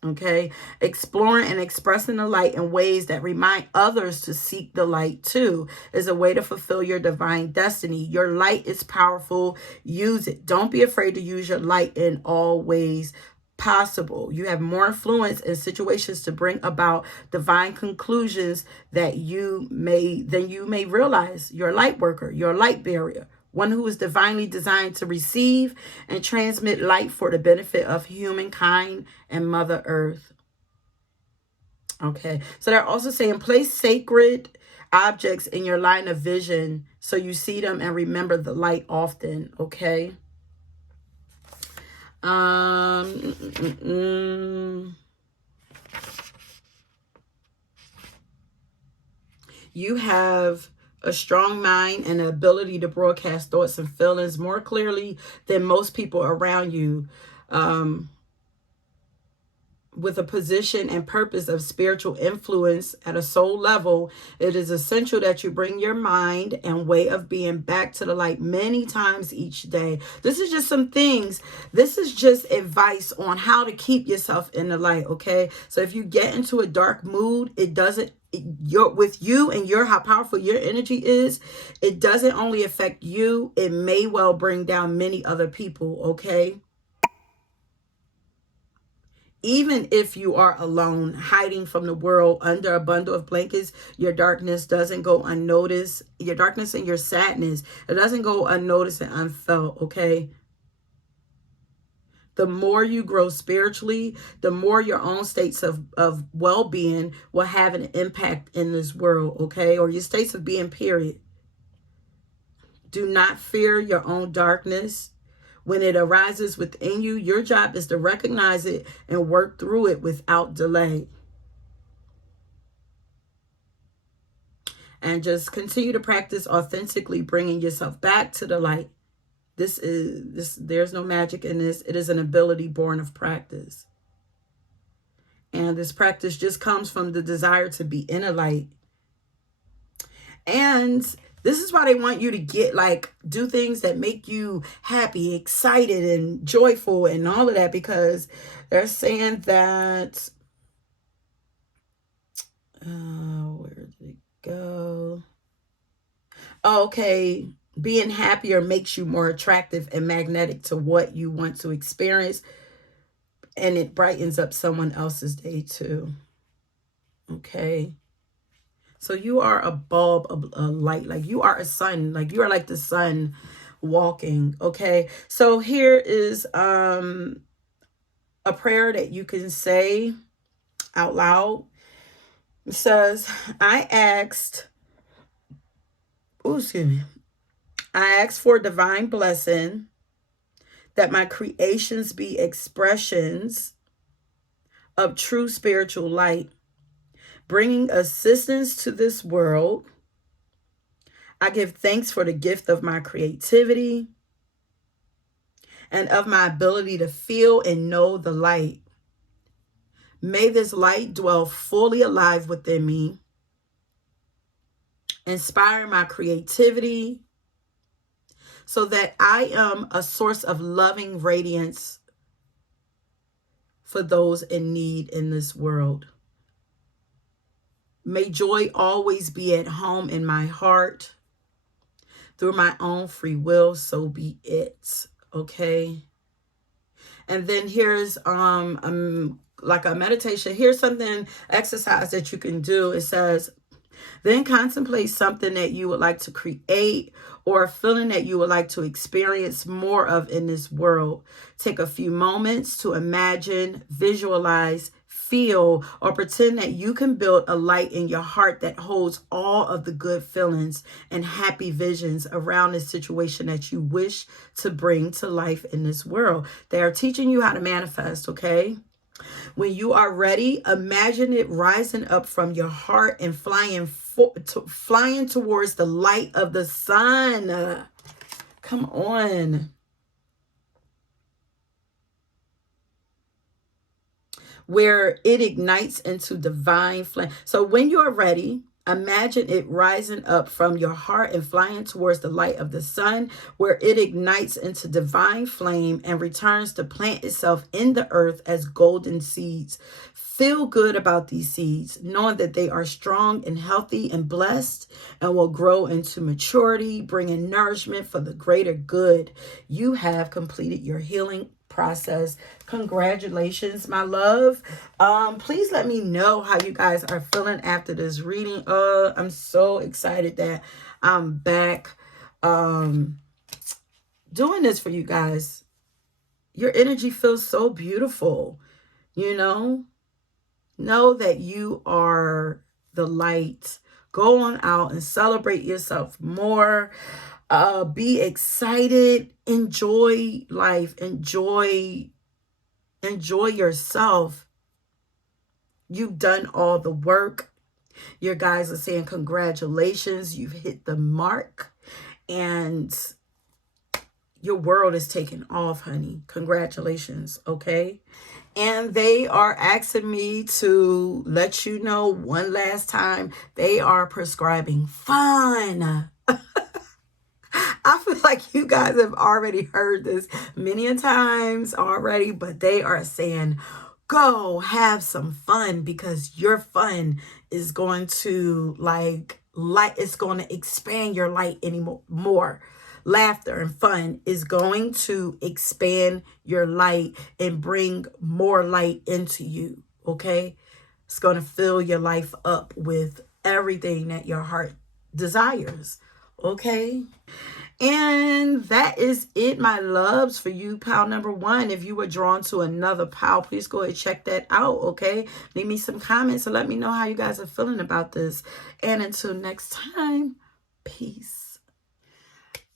Okay, exploring and expressing the light in ways that remind others to seek the light too is a way to fulfill your divine destiny. Your light is powerful. Use it. Don't be afraid to use your light in all ways possible. You have more influence in situations to bring about divine conclusions than you may realize. You're a light worker. You're a light bearer. One who is divinely designed to receive and transmit light for the benefit of humankind and Mother Earth. Okay. So they're also saying place sacred objects in your line of vision so you see them and remember the light often. Okay. You have a strong mind and the ability to broadcast thoughts and feelings more clearly than most people around you. With a position and purpose of spiritual influence at a soul level, it is essential that you bring your mind and way of being back to the light many times each day. This is just some things. This is just advice on how to keep yourself in the light, okay? So if you get into a dark mood, with you and how powerful your energy is, it doesn't only affect you, it may well bring down many other people, okay? Even if you are alone, hiding from the world under a bundle of blankets, your darkness doesn't go unnoticed. Your darkness and your sadness, it doesn't go unnoticed and unfelt, okay? The more you grow spiritually, the more your own states of well-being will have an impact in this world, okay? Or your states of being, period. Do not fear your own darkness. When it arises within you, your job is to recognize it and work through it without delay. And just continue to practice authentically bringing yourself back to the light. There's no magic in this. It is an ability born of practice. And this practice just comes from the desire to be in a light. And this is why they want you to do things that make you happy, excited, and joyful and all of that, because they're saying that, where did it go? Okay, being happier makes you more attractive and magnetic to what you want to experience, and it brightens up someone else's day too. Okay. So you are a bulb of a light, like you are a sun, like you are like the sun walking. Okay. So here is a prayer that you can say out loud. It says, I asked for divine blessing that my creations be expressions of true spiritual light, bringing assistance to this world. I give thanks for the gift of my creativity and of my ability to feel and know the light. May this light dwell fully alive within me, inspire my creativity, so that I am a source of loving radiance for those in need in this world. May joy always be at home in my heart. Through my own free will, so be it. Okay. And then here's like a meditation. Here's something, exercise that you can do. It says, then contemplate something that you would like to create or a feeling that you would like to experience more of in this world. Take a few moments to imagine, visualize, feel, or pretend that you can build a light in your heart that holds all of the good feelings and happy visions around this situation that you wish to bring to life in this world. They are teaching you how to manifest, okay? When you are ready, imagine it rising up from your heart and flying towards the light of the sun. Come on. Where it ignites into divine flame. So when you are ready, imagine it rising up from your heart and flying towards the light of the sun, where it ignites into divine flame and returns to plant itself in the earth as golden seeds. Feel good about these seeds, knowing that they are strong and healthy and blessed and will grow into maturity, bringing nourishment for the greater good. You have completed your healing process. Congratulations, my love. Please let me know how you guys are feeling after this reading. I'm so excited that I'm back doing this for you guys. Your energy feels so beautiful. Know that you are the light. Go on out and celebrate yourself more. Be excited. Enjoy life. Enjoy yourself. You've done all the work. Your guys are saying congratulations. You've hit the mark. And your world is taking off, honey. Congratulations, okay? And they are asking me to let you know one last time, they are prescribing fun. I feel like you guys have already heard this many a times already, but they are saying, go have some fun, because your fun is going to it's going to expand your light anymore. Laughter and fun is going to expand your light and bring more light into you, okay? It's going to fill your life up with everything that your heart desires, okay? And that is it, my loves, for you, pile number 1. If you were drawn to another pile, please go ahead and check that out, okay? Leave me some comments and let me know how you guys are feeling about this. And until next time, peace.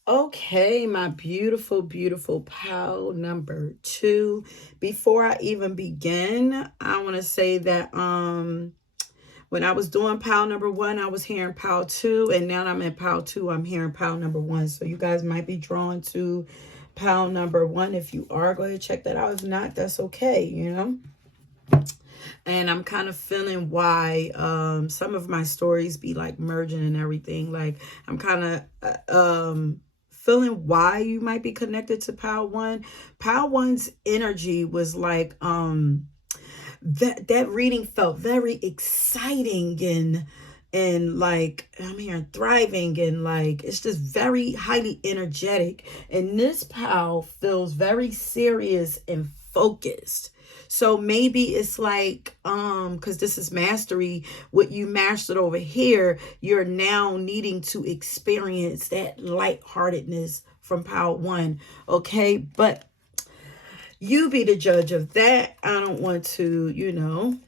Okay, my beautiful, beautiful pal number 2. Before I even begin, I want to say that when I was doing pal number 1, I was hearing pal 2, and now I'm in pal 2, I'm hearing pal number 1. So you guys might be drawn to pal number 1. If you are, go ahead, check that out. If not, that's okay, you know. And I'm kind of feeling why some of my stories be like merging and everything. Like I'm kind of feeling why you might be connected to pal 1. Pal 1's energy was like that reading felt very exciting, and like I'm hearing thriving, and like it's just very highly energetic. And this pal feels very serious and focused. So maybe it's like because this is mastery, what you mastered over here, you're now needing to experience that lightheartedness from pal 1. Okay, but you be the judge of that. I don't want to,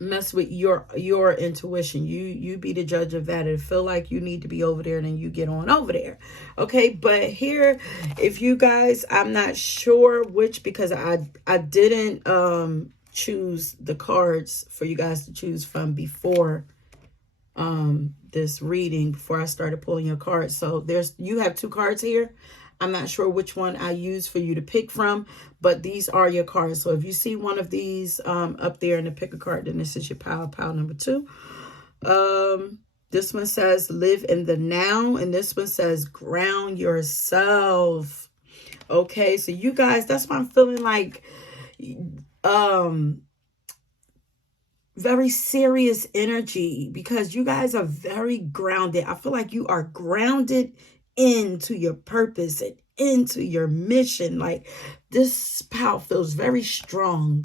mess with your intuition. You be the judge of that. If feel like you need to be over there, then you get on over there. Okay, but here, if you guys, I'm not sure which, because I didn't choose the cards for you guys to choose from before this reading, before I started pulling your cards. So you have 2 cards here. I'm not sure which one I use for you to pick from, but these are your cards. So if you see one of these up there in the pick a card, then this is your pile number 2. This one says live in the now, and this one says ground yourself. Okay, so you guys, that's why I'm feeling like very serious energy, because you guys are very grounded. I feel like you are grounded into your purpose and into your mission. Like this pal feels very strong,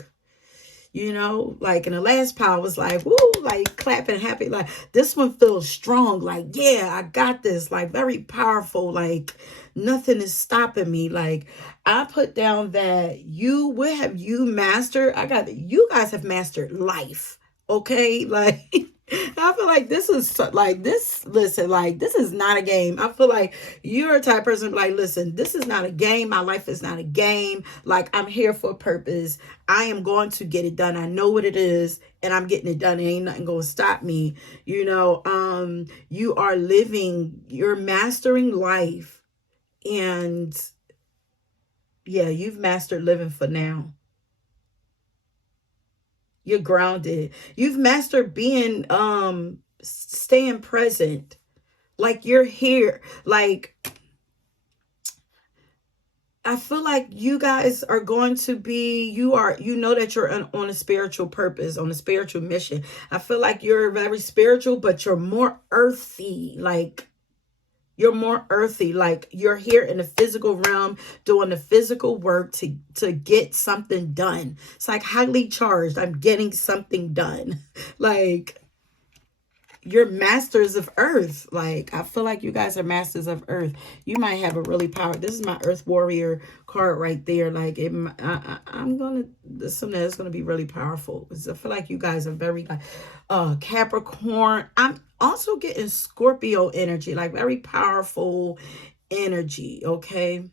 like in the last pal was like, woo, like clapping happy. Like this one feels strong, like, yeah, I got this, like very powerful, like nothing is stopping me. Like I put down that what have you mastered? You guys have mastered life. Okay, like I feel like this is like this. Listen, like this is not a game. I feel like you're a type of person like, listen, this is not a game. My life is not a game. Like I'm here for a purpose. I am going to get it done. I know what it is, and I'm getting it done. And ain't nothing gonna stop me. You are you're mastering life, and yeah, you've mastered living for now. You're grounded. You've mastered being staying present. Like you're here. Like I feel like you guys are going to be, you know that you're on a spiritual purpose, on a spiritual mission. I feel like you're very spiritual, but you're more earthy. Like you're more earthy. Like you're here in the physical realm doing the physical work to get something done. It's like highly charged. I'm getting something done. Like you're masters of earth. Like I feel like you guys are masters of earth. You might have a really power. This is my earth warrior card right there. Like I'm gonna assume that it's gonna be really powerful, because I feel like you guys are very Capricorn. I'm also getting Scorpio energy, like very powerful energy. Okay,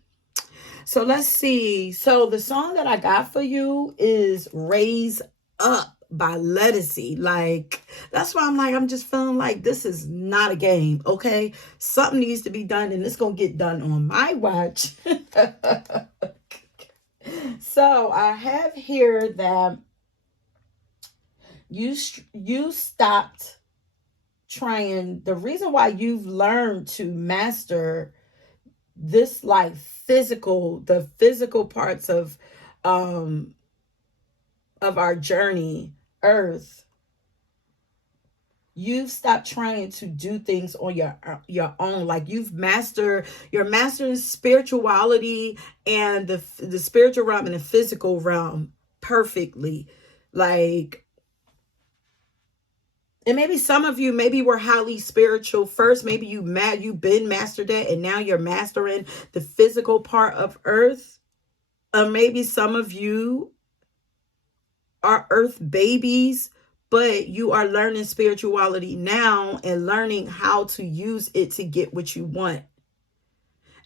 so let's see. So the song that I got for you is Raise Up by Lettucey. Like, that's why I'm just feeling like this is not a game, okay? Something needs to be done, and it's going to get done on my watch. So I have here that you stopped trying. The reason why you've learned to master this life, the physical parts of our journey, earth, you've stopped trying to do things on your own. Like you're mastering spirituality and the spiritual realm and the physical realm perfectly. Like, and maybe some of you maybe were highly spiritual first. Maybe you've been mastered that, and now you're mastering the physical part of earth. Or maybe some of you are earth babies, but you are learning spirituality now and learning how to use it to get what you want,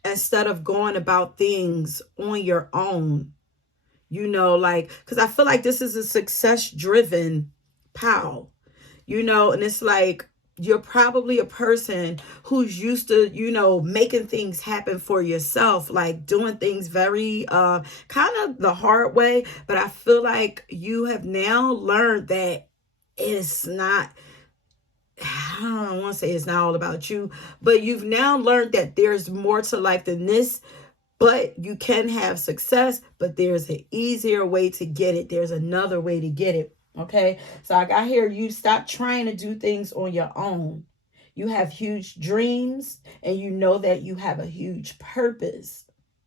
instead of going about things on your own. Like, because I feel like this is a success driven pal, and it's like you're probably a person who's used to, making things happen for yourself, like doing things very kind of the hard way. But I feel like you have now learned that it's not, I don't want to say it's not all about you, but you've now learned that there's more to life than this. But you can have success, but there's an easier way to get it. There's another way to get it. Okay. So I got here, you stop trying to do things on your own. You have huge dreams, and you know that you have a huge purpose.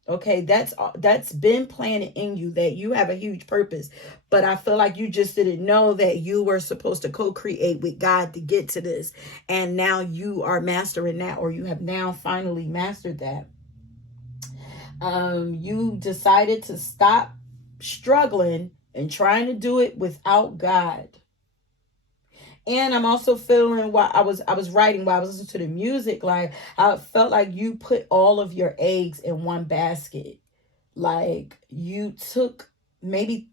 Okay, that's been planted in you, that you have a huge purpose. But I feel like you just didn't know that you were supposed to co-create with God to get to this. And now you are mastering that, or you have now finally mastered that. You decided to stop struggling and trying to do it without God. And I'm also feeling, while I was writing, while I was listening to the music, like I felt like you put all of your eggs in one basket. Like you took maybe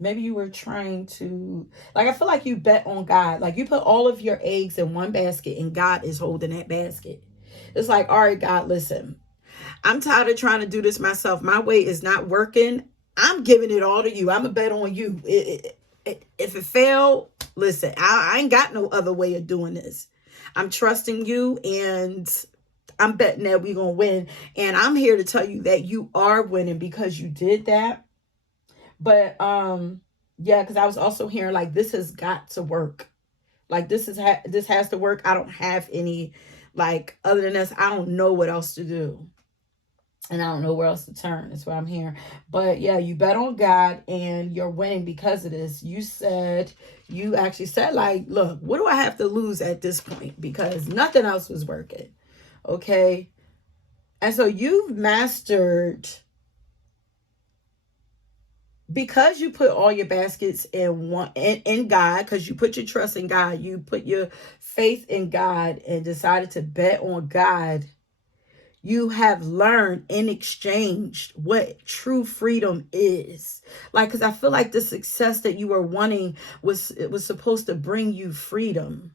you were trying to, like, I feel like you bet on God. Like you put all of your eggs in one basket and God is holding that basket. It's like, all right, God, listen, I'm tired of trying to do this myself. My way is not working. I'm giving it all to you. I'm going to bet on you. If it failed, listen, I ain't got no other way of doing this. I'm trusting you, and I'm betting that we're going to win. And I'm here to tell you that you are winning because you did that. But, yeah, because I was also hearing, like, this has got to work. Like, this has to work. I don't have any, like, other than this, I don't know what else to do. And I don't know where else to turn. That's what I'm hearing. But yeah, you bet on God and you're winning because of this. You actually said, like, look, what do I have to lose at this point? Because nothing else was working. Okay. And so you've mastered, because you put all your baskets in God, because you put your trust in God, you put your faith in God and decided to bet on God. You have learned in exchange what true freedom is. Like, because I feel like the success that you were wanting was supposed to bring you freedom.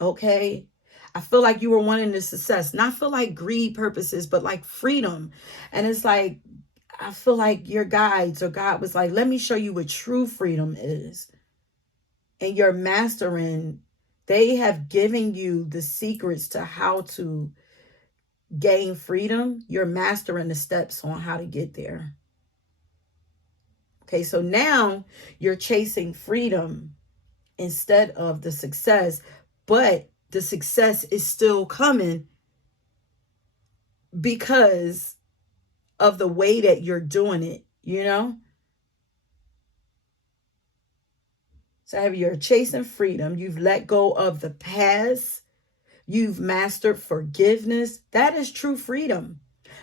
Okay. I feel like you were wanting the success, not for like greed purposes, but like freedom. And it's like, I feel like your guides or God was like, let me show you what true freedom is. And you're mastering. They have given you the secrets to how to gain freedom. You're mastering the steps on how to get there. Okay, so now you're chasing freedom instead of the success, but the success is still coming because of the way that you're doing it, So you're chasing freedom. You've let go of the past. You've mastered forgiveness. That is true freedom.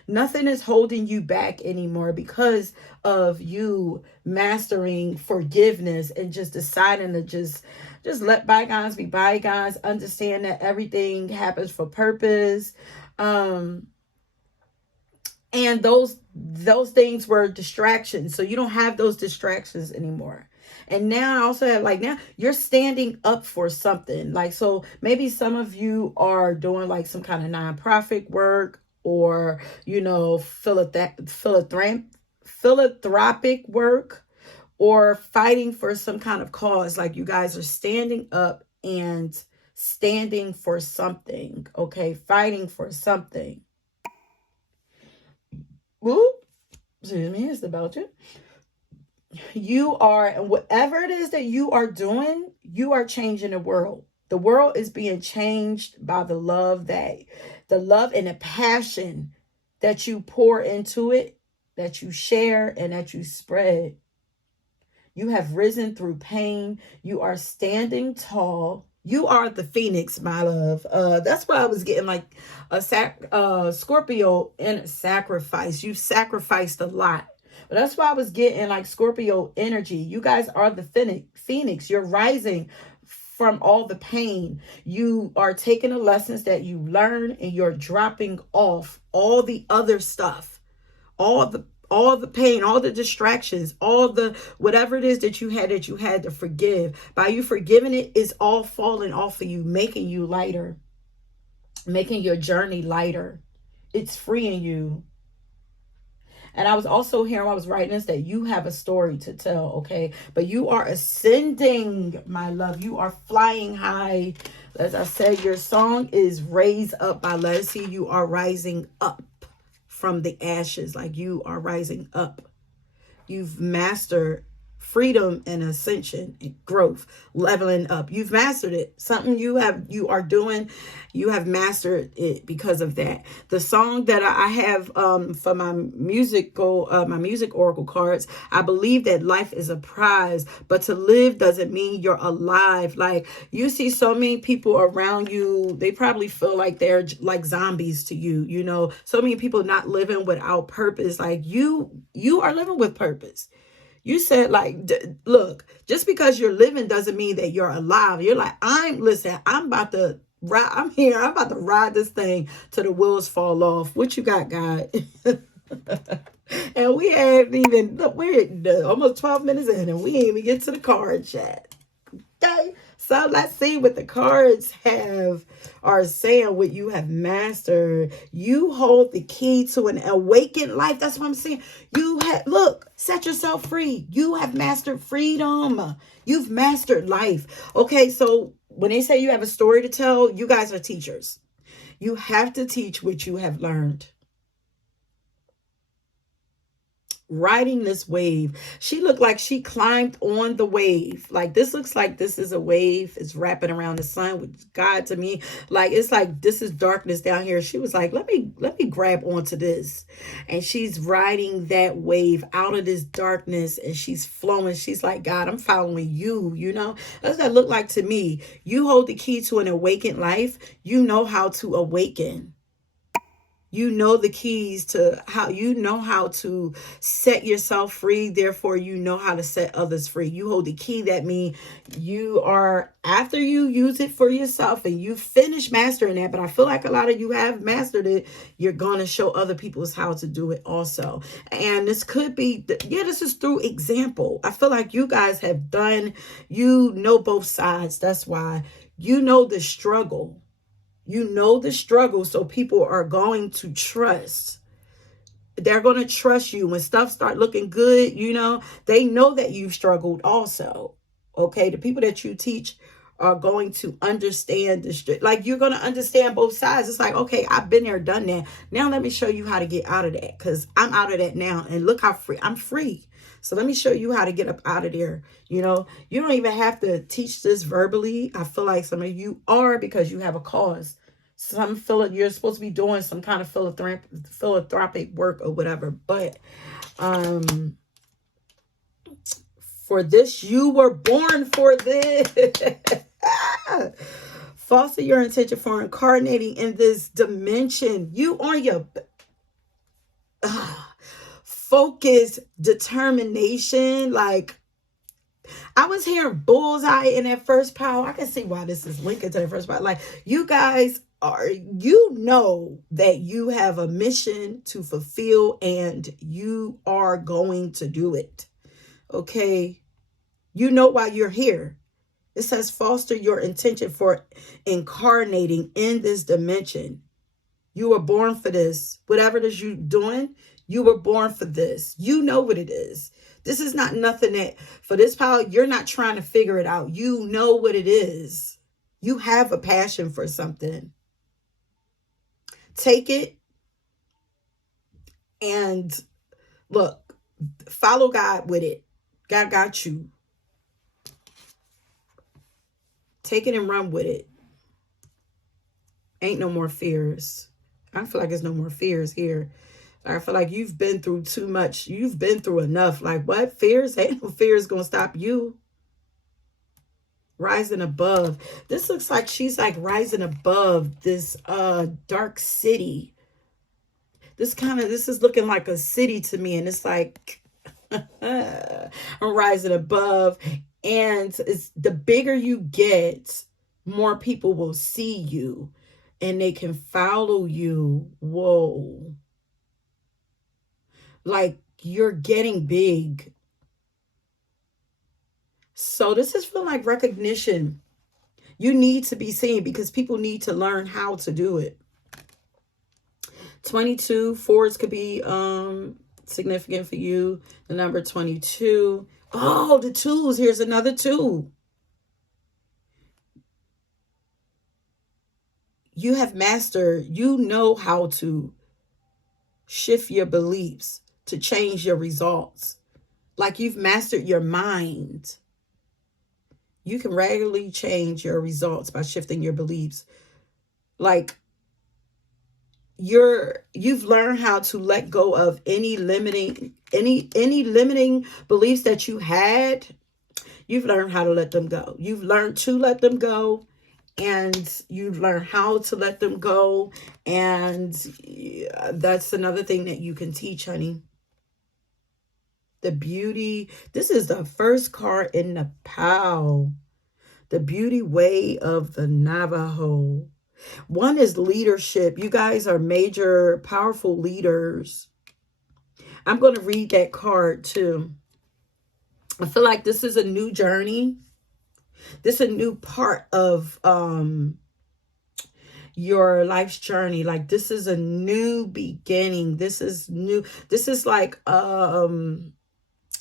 Nothing is holding you back anymore because of you mastering forgiveness and just deciding to just let bygones be bygones. Understand that everything happens for purpose. And those things were distractions. So you don't have those distractions anymore. And now I also have, like, now you're standing up for something. Like, so maybe some of you are doing like some kind of nonprofit work, or, philanthropic work, or fighting for some kind of cause. Like you guys are standing up and standing for something. Okay. Fighting for something. Whoop. Excuse me. It's about you. You are, and whatever it is that you are doing, you are changing the world. The world is being changed by the love and the passion that you pour into it, that you share, and that you spread. You have risen through pain. You are standing tall. You are the phoenix, my love. That's why I was getting like a Scorpio in a sacrifice. You sacrificed a lot. But that's why I was getting like Scorpio energy. You guys are the phoenix. You're rising from all the pain. You are taking the lessons that you learn and you're dropping off all the other stuff, all the pain, all the distractions, all the whatever it is that you had to forgive. By you forgiving it, it's all falling off of you, making you lighter, making your journey lighter. It's freeing you. And I was also hearing while I was writing this that you have a story to tell, okay? But you are ascending, my love. You are flying high. As I said, your song is Raise Up by Leslie. You are rising up from the ashes. Like you are rising up. You've mastered freedom and ascension and growth, leveling up. You've mastered it. Something you are doing, you have mastered it because of that. The song that I have for my music oracle cards, I believe that life is a prize, but to live doesn't mean you're alive. Like you see so many people around you, they probably feel like they're like zombies to you, you know. So many people not living without purpose. Like you are living with purpose. You said like, look, just because you're living doesn't mean that you're alive. You're like, I'm about to ride. I'm here. I'm about to ride this thing till the wheels fall off. What you got, God? And we haven't even, look, we're almost 12 minutes in and we ain't even get to the card chat. Okay. So let's see what the cards are saying, what you have mastered. You hold the key to an awakened life. That's what I'm saying. Look, set yourself free. You have mastered freedom. You've mastered life. Okay, so when they say you have a story to tell, you guys are teachers. You have to teach what you have learned. Riding this wave. She looked like she climbed on the wave. Like this looks like this is a wave. It's wrapping around the sun, which God to me, like it's like this is darkness down here. She was like, let me grab onto this. And she's riding that wave out of this darkness and she's flowing. She's like, God, I'm following you, you know? That's what that look like to me. You hold the key to an awakened life. You know how to awaken. You know the keys to how to set yourself free. Therefore, you know how to set others free. You hold the key. That means you are, after you use it for yourself and you finish mastering that, but I feel like a lot of you have mastered it, you're going to show other people how to do it also. And this could be, this is through example. I feel like you guys have done, you know both sides. That's why you know the struggle. You know the struggle, so people are going to trust. They're going to trust you when stuff start looking good. You know, they know that you've struggled also. Okay, the people that you teach are going to understand like you're going to understand both sides. It's like, okay, I've been there, done that. Now let me show you how to get out of that, because I'm out of that now. And look how free I'm free. So let me show you how to get up out of there. You know, you don't even have to teach this verbally. I feel like some of you are, because you have a cause. You're supposed to be doing some kind of philanthropic work or whatever. But for this, you were born for this. Foster your intention for incarnating in this dimension. You on your focus, determination. Like I was hearing bullseye in that first pile. I can see why this is linking to that first pile. Like you guys are, you know that you have a mission to fulfill and you are going to do it. Okay. You know why you're here. It says foster your intention for incarnating in this dimension. You were born for this. Whatever it is you're doing, you were born for this. You know what it is. This is not nothing that, for this power, you're not trying to figure it out. You know what it is. You have a passion for something. Take it and look, follow God with it. God got you. Take it and run with it. Ain't no more fears. I feel like there's no more fears here. I feel like you've been through too much. You've been through enough. Like what? Fears? Ain't no fears gonna stop you. Rising above. This looks like she's like rising above this dark city. This is looking like a city to me. And it's like I'm rising above. And it's, the bigger you get, more people will see you and they can follow you. Whoa. Like you're getting big. So this is feeling like recognition. You need to be seen because people need to learn how to do it. 22, fours could be significant for you. The number 22. Oh, the twos. Here's another two. You have mastered, you know how to shift your beliefs to change your results. Like you've mastered your mind. You can regularly change your results by shifting your beliefs. Like you've learned how to let go of any limiting beliefs that you had. You've learned how to let them go. You've learned to let them go, and you've learned how to let them go. And that's another thing that you can teach, honey. The beauty. This is the first card in the pile. The beauty way of the Navajo. One is leadership. You guys are major, powerful leaders. I'm going to read that card too. I feel like this is a new journey. This is a new part of your life's journey. Like this is a new beginning. This is new. This is like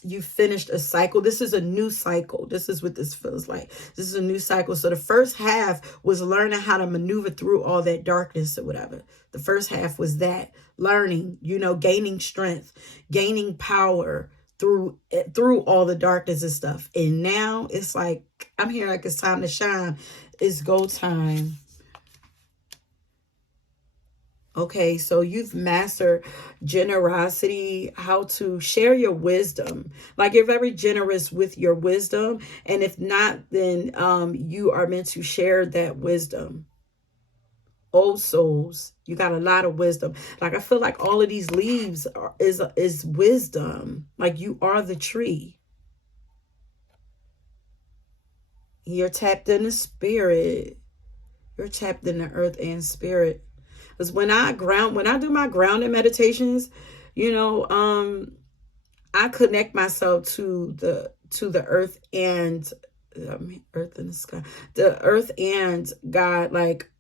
you finished a cycle. This is a new cycle. This is what this feels like. This is a new cycle. So the first half was learning how to maneuver through all that darkness or whatever. The first half was that learning, you know, gaining strength, gaining power through all the darkness and stuff. And now it's like, I'm here like it's time to shine. It's go time. Okay, so you've mastered generosity, how to share your wisdom. Like you're very generous with your wisdom. And if not, then you are meant to share that wisdom. Old souls, you got a lot of wisdom. Like I feel like all of these leaves is wisdom. Like you are the tree. You're tapped in the spirit. You're tapped in the earth and spirit. Because when I do my grounding meditations, you know, I connect myself to the earth and earth and the sky, the earth and God, like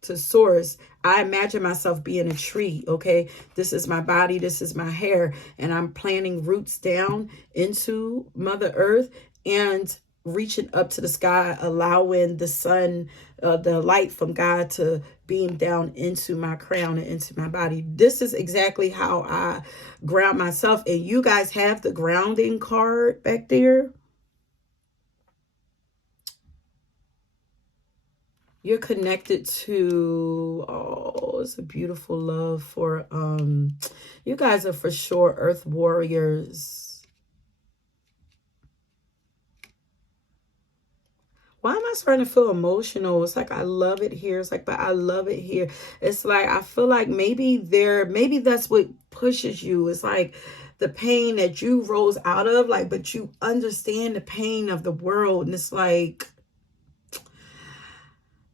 to source. I imagine myself being a tree. Okay, this is my body, this is my hair, and I'm planting roots down into Mother Earth and reaching up to the sky, allowing the sun, the light from God to beam down into my crown and into my body. This is exactly how I ground myself. And you guys have the grounding card back there. You're connected to, oh, it's a beautiful love for, you guys are for sure earth warriors. Why am I starting to feel emotional? It's like, I love it here. It's like, but I love it here. It's like, I feel like maybe that's what pushes you. It's like the pain that you rose out of, like, but you understand the pain of the world. And it's like,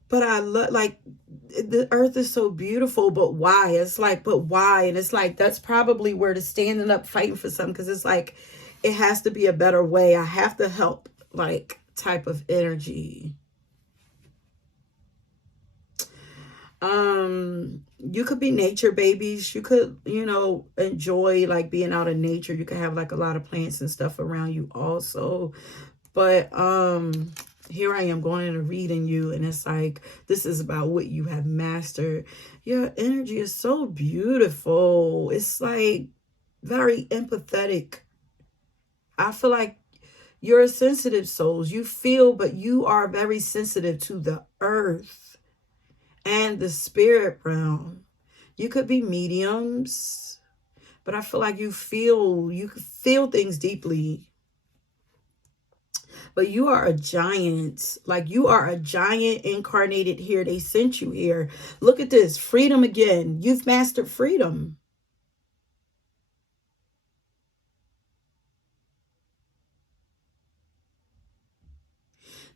but I love, like, the earth is so beautiful, but why? It's like, but why? And it's like, that's probably where the standing up, fighting for something. Because it's like, it has to be a better way. I have to help, like, type of energy. You could be nature babies. You could, you know, enjoy like being out in nature. You could have like a lot of plants and stuff around you also. But here I am going in and reading you, and it's like, this is about what you have mastered. Your energy is so beautiful. It's like very empathetic. I feel like you're sensitive souls. You feel, but you are very sensitive to the earth and the spirit realm. You could be mediums, but I feel like you can feel things deeply. But you are a giant. Like you are a giant incarnated here. They sent you here. Look at this. Freedom again. You've mastered freedom.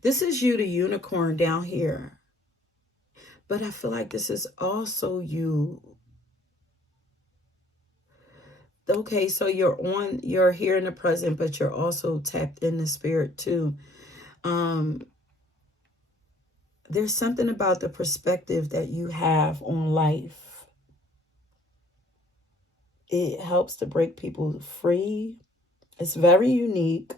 This is you, the unicorn down here. But I feel like this is also you. Okay, so you're here in the present, but you're also tapped in the spirit too. Um, there's something about the perspective that you have on life. It helps to break people free. It's very unique.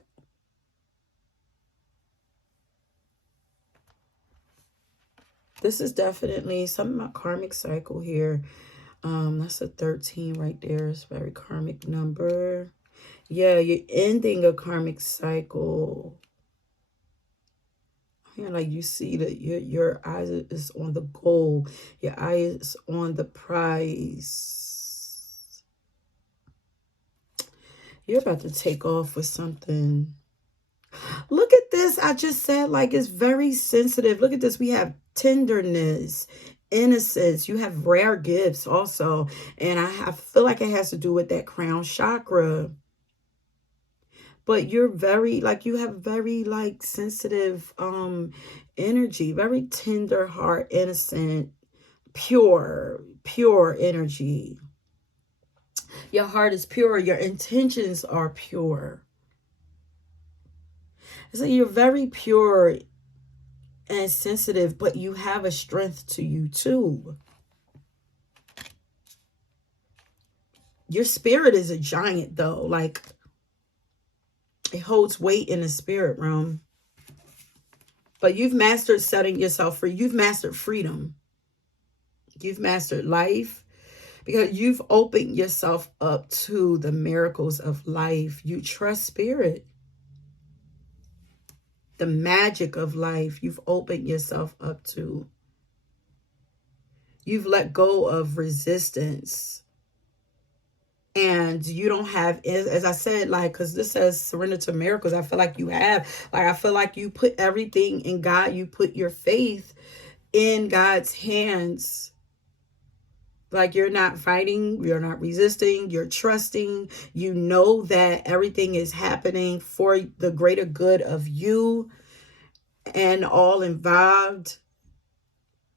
This is definitely something about karmic cycle here. That's a 13 right there. It's a very karmic number. Yeah, you're ending a karmic cycle. Yeah, like you see that your eyes is on the goal. Your eyes on the prize. You're about to take off with something. Look at this. I just said like it's very sensitive. Look at this. We have tenderness, innocence. You have rare gifts also. And I feel like it has to do with that crown chakra. But you're very like you have very like sensitive energy, very tender heart, innocent, pure energy. Your heart is pure, your intentions are pure. So you're very pure and sensitive, but you have a strength to you too. Your spirit is a giant though, like it holds weight in the spirit realm. But you've mastered setting yourself free. You've mastered freedom. You've mastered life because you've opened yourself up to the miracles of life. You trust spirit, the magic of life. You've opened yourself up to. You've let go of resistance. And you don't have, as I said, like, because this says surrender to miracles. I feel like you have, like, I feel like you put everything in God. You put your faith in God's hands. Like you're not fighting, you're not resisting, you're trusting. You know that everything is happening for the greater good of you and all involved.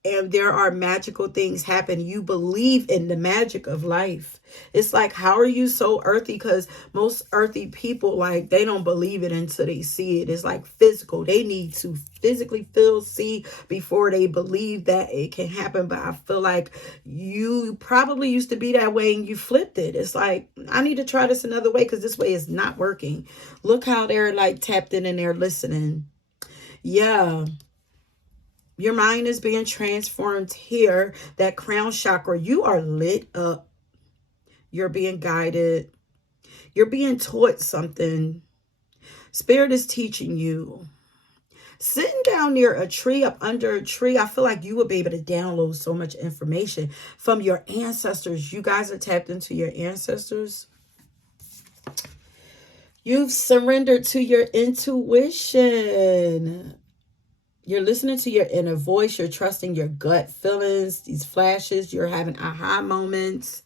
And there are magical things happen. You believe in the magic of life. It's like, how are you so earthy? Because most earthy people, like, they don't believe it until they see it. It's like physical. They need to physically feel, see before they believe that it can happen. But I feel like you probably used to be that way and you flipped it. It's like, I need to try this another way because this way is not working. Look how they're like tapped in and they're listening. Yeah. Your mind is being transformed here. That crown chakra, you are lit up. You're being guided. You're being taught something. Spirit is teaching you. Sitting down near a tree, up under a tree, I feel like you would be able to download so much information from your ancestors. You guys are tapped into your ancestors. You've surrendered to your intuition. You're listening to your inner voice. You're trusting your gut feelings, these flashes. You're having aha moments.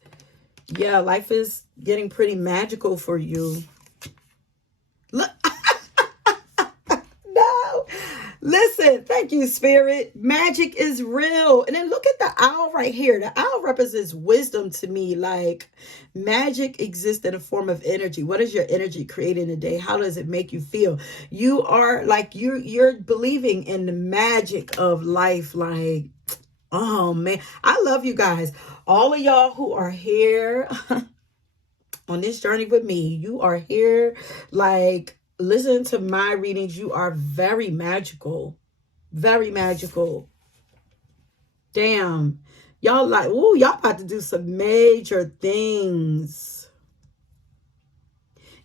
Yeah, life is getting pretty magical for you. Look. No. Listen, thank you, Spirit. Magic is real. And then look at the owl right here. The owl represents wisdom to me. Like magic exists in a form of energy. What is your energy creating today? How does it make you feel? You are like you're believing in the magic of life. Like, oh man, I love you guys. All of y'all who are here on this journey with me, you are here like listen to my readings. You are very magical. Very magical. Damn. Y'all like, ooh, y'all about to do some major things.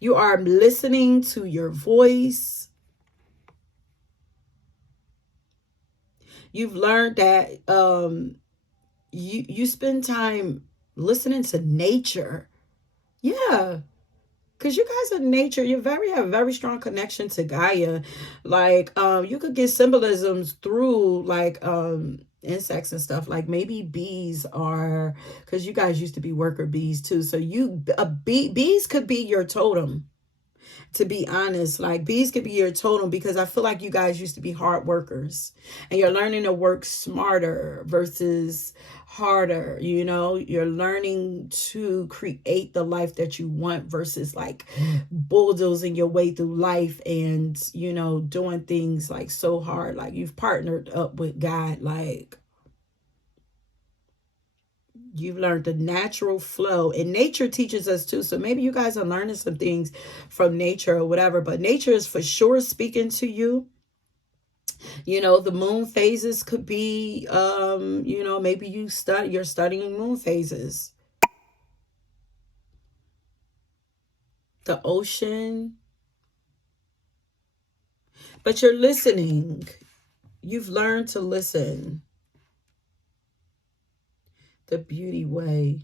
You are listening to your voice. You've learned that you spend time listening to nature. Yeah. Because you guys are nature, you have a very strong connection to Gaia. Like, you could get symbolisms through like insects and stuff. Like maybe bees are, because you guys used to be worker bees too. So bees could be your totem. To be honest, like bees could be your totem, because I feel like you guys used to be hard workers and you're learning to work smarter versus harder. You know, you're learning to create the life that you want versus like bulldozing your way through life and, you know, doing things like so hard. Like you've partnered up with God, like you've learned the natural flow, and nature teaches us too. So maybe you guys are learning some things from nature or whatever, but nature is for sure speaking to you. You know, the moon phases could be, you know, maybe you're studying moon phases, the ocean, but you're listening. You've learned to listen. The beauty way,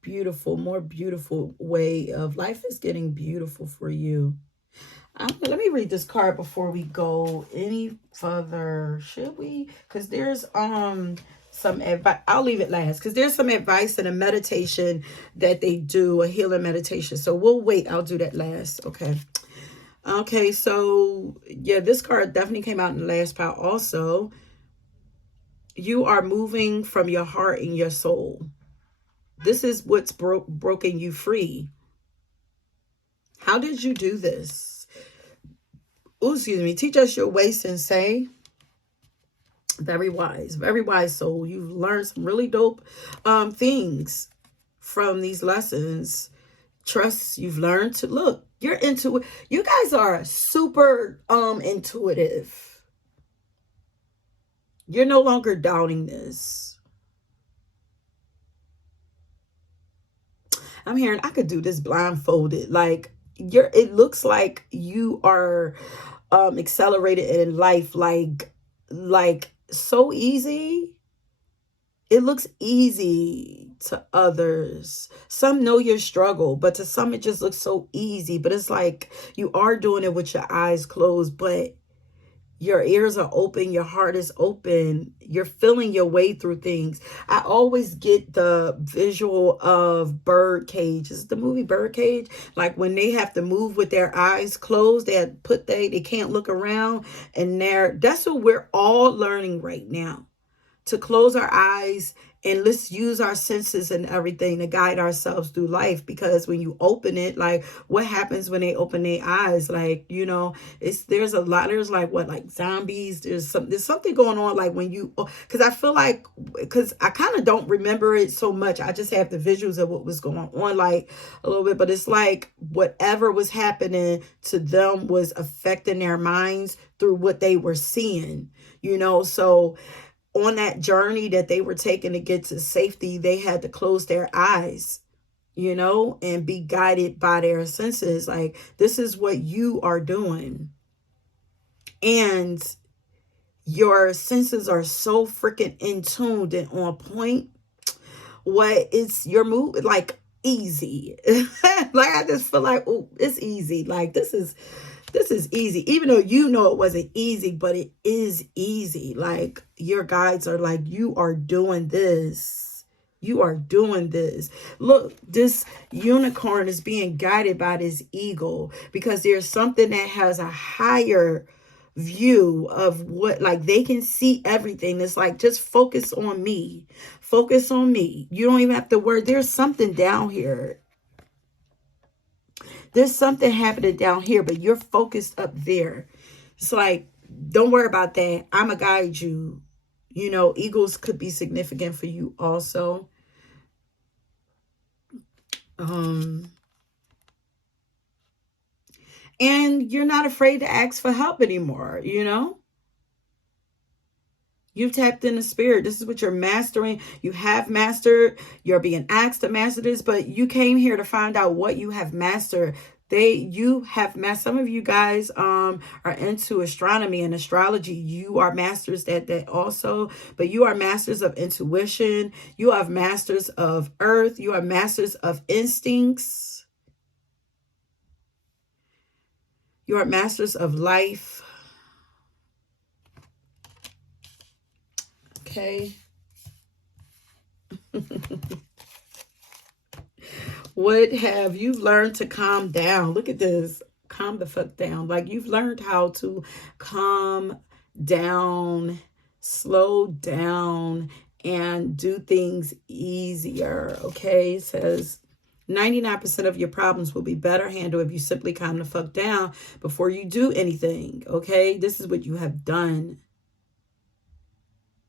beautiful, more beautiful way of life is getting beautiful for you. Let me read this card before we go any further. Should we? Because there's some advice. I'll leave it last because there's some advice in a meditation that they do, a healing meditation. So we'll wait. I'll do that last. Okay. Okay. So yeah, this card definitely came out in the last pile. Also, you are moving from your heart and your soul. This is what's broken you free. How did you do this? Oh, excuse me. Teach us your way, sensei. Very wise soul. You've learned some really dope things from these lessons. Trust, you've learned to look. You're into it. You guys are super intuitive. You're no longer doubting this. I'm hearing I could do this blindfolded. Like it looks like you are accelerated in life, like so easy. It looks easy to others. Some know your struggle, but to some it just looks so easy. But it's like you are doing it with your eyes closed, but your ears are open, your heart is open, you're feeling your way through things. I always get the visual of Birdcage. Is the movie Birdcage? Like when they have to move with their eyes closed, they can't look around, and that's what we're all learning right now, to close our eyes and let's use our senses and everything to guide ourselves through life. Because when you open it, like what happens when they open their eyes? Like, you know, there's like what, like zombies, there's something going on, like when you, because I feel like, because I kind of don't remember it so much, I just have the visuals of what was going on, like a little bit, but it's like whatever was happening to them was affecting their minds through what they were seeing, you know. So on that journey that they were taking to get to safety, they had to close their eyes, you know, and be guided by their senses. Like, this is what you are doing. And your senses are so freaking in tuned and on point. What is your move? Like, easy. Like, I just feel like, oh, it's easy. Like, this is easy, even though you know it wasn't easy, but it is easy. Like your guides are like, you are doing this. You are doing this. Look, this unicorn is being guided by this eagle because there's something that has a higher view of what, like they can see everything. It's like, just focus on me. Focus on me. You don't even have to worry. There's something down here. There's something happening down here, but you're focused up there. It's like, don't worry about that. I'm going to guide you. You know, eagles could be significant for you also. And you're not afraid to ask for help anymore, you know? You've tapped in the spirit. This is what you're mastering. You have mastered. You're being asked to master this, but you came here to find out what you have mastered. You have mastered. Some of you guys are into astronomy and astrology. You are masters that also, but you are masters of intuition. You are masters of earth. You are masters of instincts. You are masters of life. Okay. What have you learned to calm down? Look at this. Calm the fuck down. Like, you've learned how to calm down, slow down, and do things easier. Okay. It says 99% of your problems will be better handled if you simply calm the fuck down before you do anything. Okay. This is what you have done.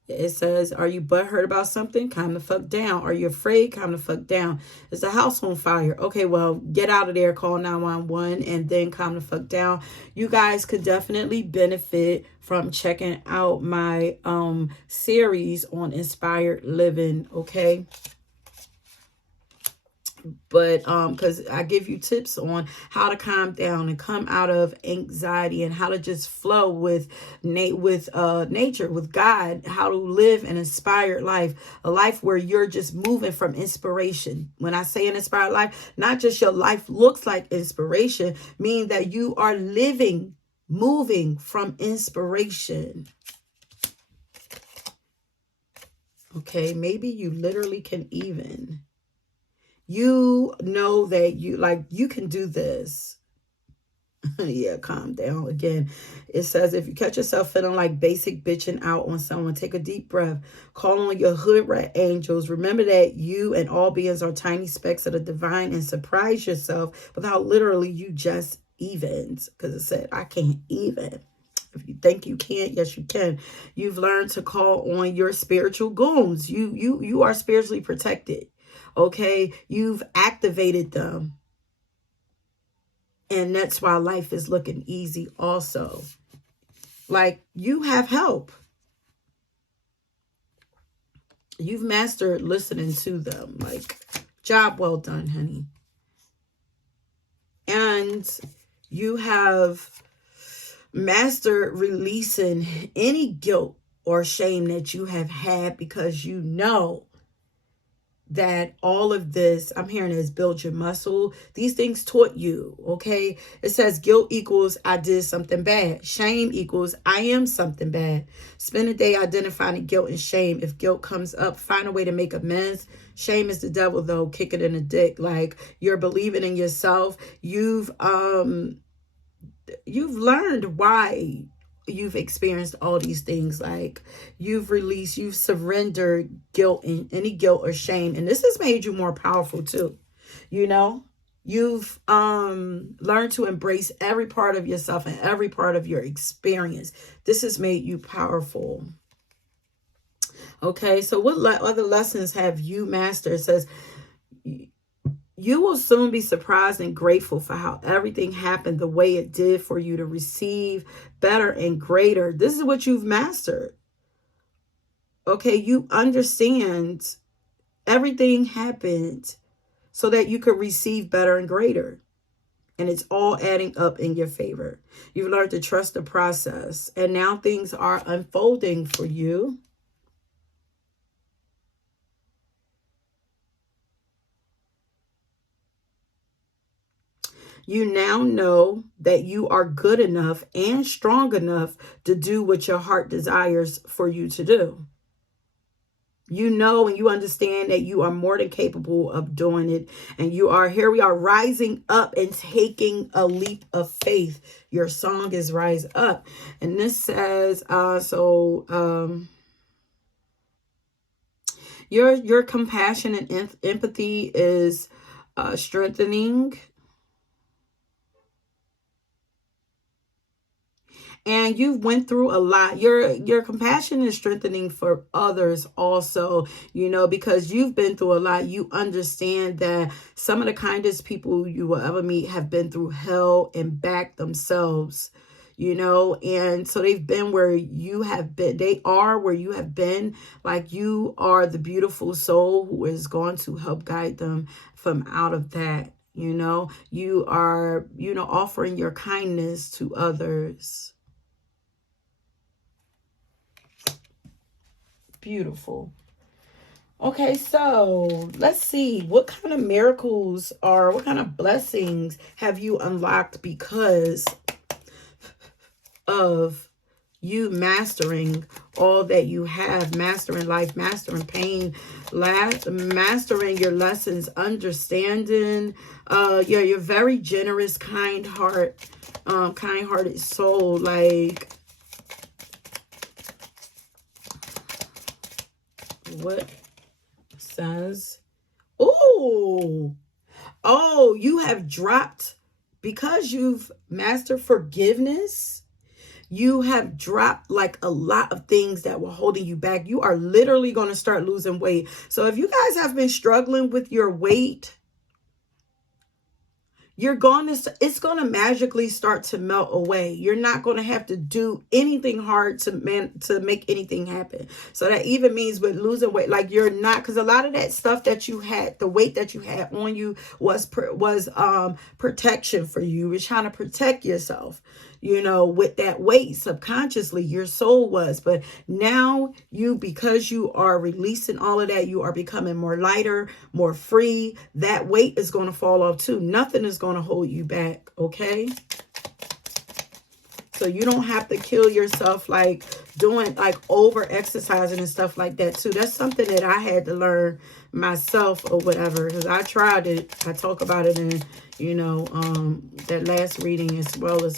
It says, are you butthurt about something? Calm the fuck down. Are you afraid? Calm the fuck down. Is the house on fire? Okay, well, get out of there, call 911, and then calm the fuck down. You guys could definitely benefit from checking out my series on inspired living, okay? But because I give you tips on how to calm down and come out of anxiety, and how to just flow with nature, with God, how to live an inspired life, a life where you're just moving from inspiration. When I say an inspired life, not just your life looks like inspiration, meaning that you are moving from inspiration. Okay, maybe you literally can even, you know that you can do this. Yeah, calm down. Again, it says, if you catch yourself feeling like basic bitching out on someone, take a deep breath. Call on your hood rat angels. Remember that you and all beings are tiny specks of the divine, and surprise yourself with how literally you just evens. Because it said, I can't even. If you think you can't, yes, you can. You've learned to call on your spiritual goons. You are spiritually protected. Okay, you've activated them. And that's why life is looking easy also. Like, you have help. You've mastered listening to them. Like, job well done, honey. And you have mastered releasing any guilt or shame that you have had, because you know that all of this, I'm hearing, is build your muscle. These things taught you, okay? It says guilt equals I did something bad. Shame equals I am something bad. Spend a day identifying the guilt and shame. If guilt comes up, find a way to make amends. Shame is the devil, though. Kick it in the dick. Like, you're believing in yourself. You've learned why you've experienced all these things. Like, you've surrendered guilt, and any guilt or shame, and this has made you more powerful too. You know, you've learned to embrace every part of yourself and every part of your experience. This has made you powerful. Okay, so what other lessons have you mastered? It says, you will soon be surprised and grateful for how everything happened the way it did, for you to receive better and greater. This is what you've mastered. Okay, you understand everything happened so that you could receive better and greater. And it's all adding up in your favor. You've learned to trust the process. And now things are unfolding for you. You now know that you are good enough and strong enough to do what your heart desires for you to do. You know, and you understand that you are more than capable of doing it. And here we are rising up and taking a leap of faith. Your song is Rise Up. And this says, your compassion and empathy is strengthening. And you've went through a lot. Your compassion is strengthening for others also, you know, because you've been through a lot. You understand that some of the kindest people you will ever meet have been through hell and back themselves, you know. And so they've been where you have been. They are where you have been. Like, you are the beautiful soul who is going to help guide them from out of that. You know, you are, offering your kindness to others. Beautiful. Okay, so let's see. What kind of miracles or what kind of blessings have you unlocked because of you mastering all that you have, mastering life, mastering pain, mastering your lessons, understanding. Yeah, you're very generous, kind-hearted soul. Like, what says? Oh, you have dropped, because you've mastered forgiveness. You have dropped like a lot of things that were holding you back. You are literally going to start losing weight. So if you guys have been struggling with your weight, it's going to magically start to melt away. You're not going to have to do anything hard to make anything happen. So that even means with losing weight, like you're not, because a lot of that stuff that you had, the weight that you had on you was protection for you. You were trying to protect yourself, with that weight. Subconsciously your soul was, but now because you are releasing all of that, you are becoming more lighter, more free. That weight is going to fall off too. Nothing is going to hold you back. Okay, so you don't have to kill yourself like doing like over exercising and stuff like that too. That's something that I had to learn myself or whatever, because I tried it. I talk about it in that last reading, as well as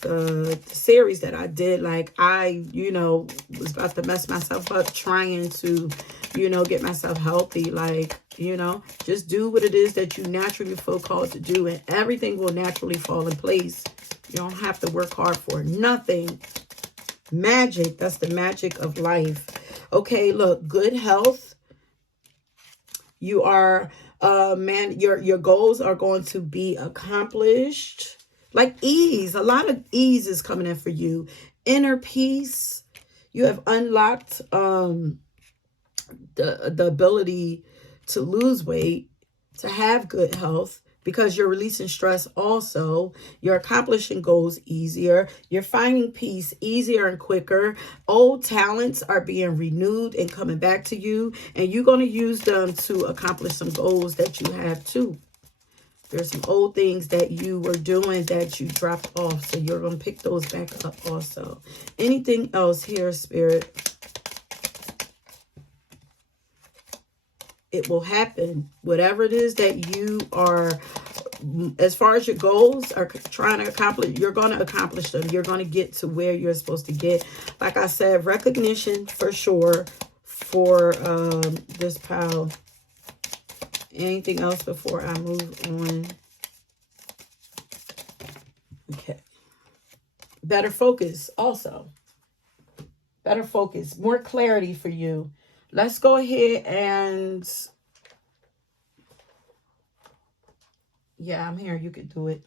the series that I did. Like I was about to mess myself up trying to get myself healthy. Like, just do what it is that you naturally feel called to do, and everything will naturally fall in place. You don't have to work hard for nothing. Magic, that's the magic of life. Okay, look, good health. You are your goals are going to be accomplished. Like ease, a lot of ease is coming in for you. Inner peace. You have unlocked the ability to lose weight, to have good health, because you're releasing stress also. You're accomplishing goals easier. You're finding peace easier and quicker. Old talents are being renewed and coming back to you, and you're going to use them to accomplish some goals that you have too. There's some old things that you were doing that you dropped off, so you're going to pick those back up also. Anything else here, Spirit? It will happen. Whatever it is that you are, as far as your goals are trying to accomplish, you're going to accomplish them. You're going to get to where you're supposed to get. Like I said, recognition for sure for this pile. Anything else before I move on? Okay. Better focus also. Better focus. More clarity for you. Let's go ahead and... Yeah, I'm here. You can do it.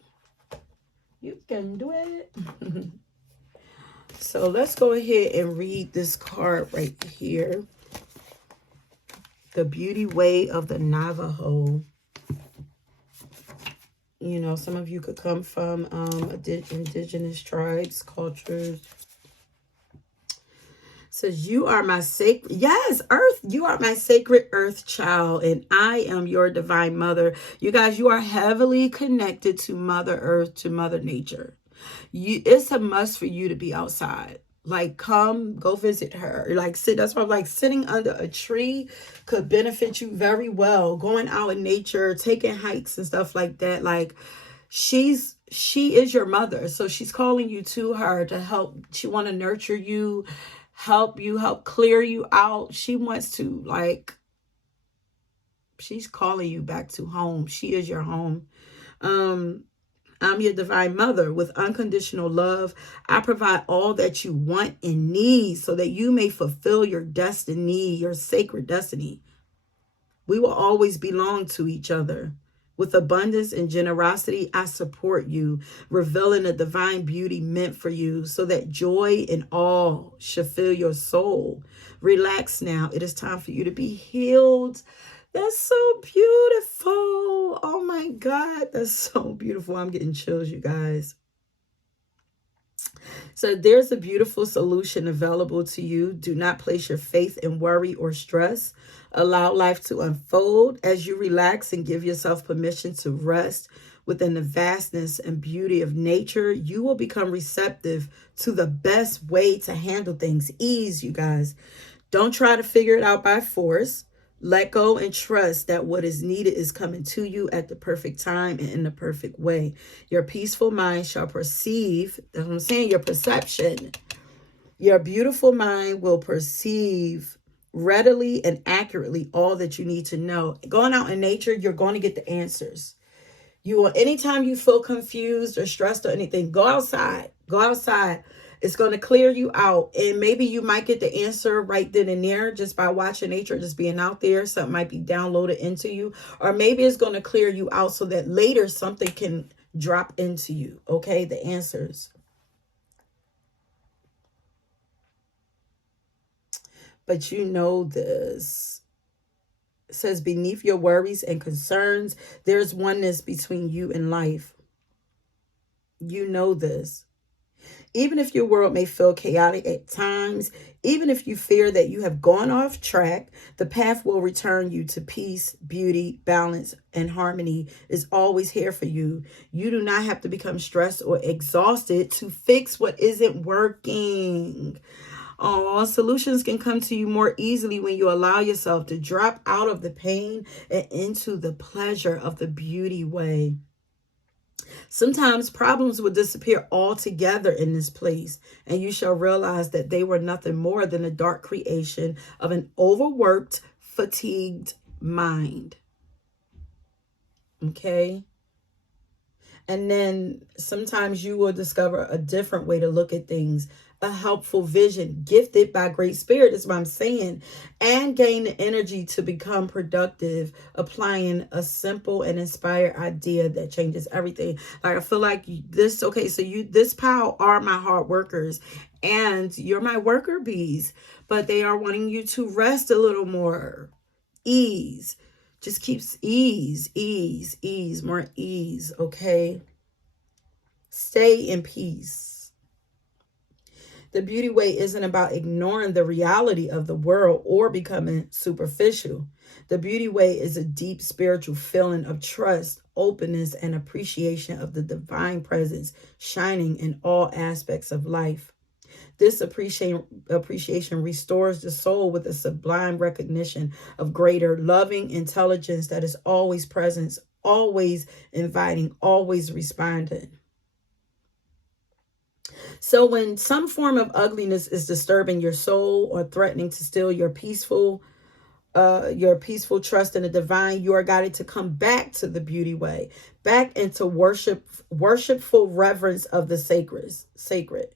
You can do it. So let's go ahead and read this card right here. The Beauty Way of the Navajo. Some of you could come from indigenous tribes, cultures. Says, you are my sacred, yes, earth, you are my sacred earth child, and I am your divine mother. You guys, you are heavily connected to Mother Earth, to Mother Nature. It's a must for you to be outside. Like, go visit her. Like, that's why I'm like, sitting under a tree could benefit you very well. Going out in nature, taking hikes and stuff like that. Like, she is your mother. So she's calling you to her to help. She want to nurture you, help clear you out. She wants to, like, she's calling you back to home. She is your home. I'm your divine mother. With unconditional love, I provide all that you want and need so that you may fulfill your destiny, your sacred destiny. We will always belong to each other. With abundance and generosity, I support you, revealing the divine beauty meant for you so that joy and awe should fill your soul. Relax now. It is time for you to be healed. That's so beautiful. Oh my God, that's so beautiful. I'm getting chills, you guys. So there's a beautiful solution available to you. Do not place your faith in worry or stress. Allow life to unfold as you relax and give yourself permission to rest within the vastness and beauty of nature, you will become receptive to the best way to handle things. Ease, you guys. Don't try to figure it out by force. Let go and trust that what is needed is coming to you at the perfect time and in the perfect way. Your peaceful mind shall perceive, that's what I'm saying, your perception. Your beautiful mind will perceive readily and accurately all that you need to know. Going out in nature, you're going to get the answers. You will, anytime you feel confused or stressed or anything, go outside. Go outside. It's going to clear you out. And maybe you might get the answer right then and there just by watching nature, just being out there. Something might be downloaded into you. Or maybe it's going to clear you out so that later something can drop into you. Okay, the answers. But you know this. It says, beneath your worries and concerns, there's oneness between you and life. You know this. Even if your world may feel chaotic at times, even if you fear that you have gone off track, the path will return you to peace, beauty, balance, and harmony is always here for you. You do not have to become stressed or exhausted to fix what isn't working. Oh, solutions can come to you more easily when you allow yourself to drop out of the pain and into the pleasure of the beauty way. Sometimes problems will disappear altogether in this place, and you shall realize that they were nothing more than a dark creation of an overworked, fatigued mind. Okay? And then sometimes you will discover a different way to look at things, a helpful vision, gifted by great spirit, is what I'm saying, and gain the energy to become productive, applying a simple and inspired idea that changes everything. Like, I feel like this, okay, so this pile are my hard workers, and you're my worker bees, but they are wanting you to rest a little more. Ease. Just keeps ease, more ease, okay? Stay in peace. The beauty way isn't about ignoring the reality of the world or becoming superficial. The beauty way is a deep spiritual feeling of trust, openness, and appreciation of the divine presence shining in all aspects of life. This appreciation restores the soul with a sublime recognition of greater loving intelligence that is always present, always inviting, always responding. So when some form of ugliness is disturbing your soul or threatening to steal your peaceful trust in the divine, you are guided to come back to the beauty way, back into worshipful reverence of the sacred.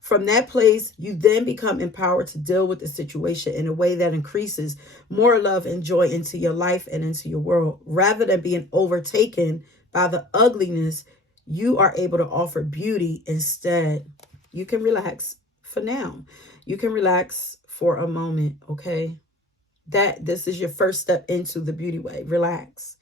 From that place, you then become empowered to deal with the situation in a way that increases more love and joy into your life and into your world. Rather than being overtaken by the ugliness, you are able to offer beauty instead. You can relax for now. You can relax for a moment, okay? This is your first step into the beauty way. Relax.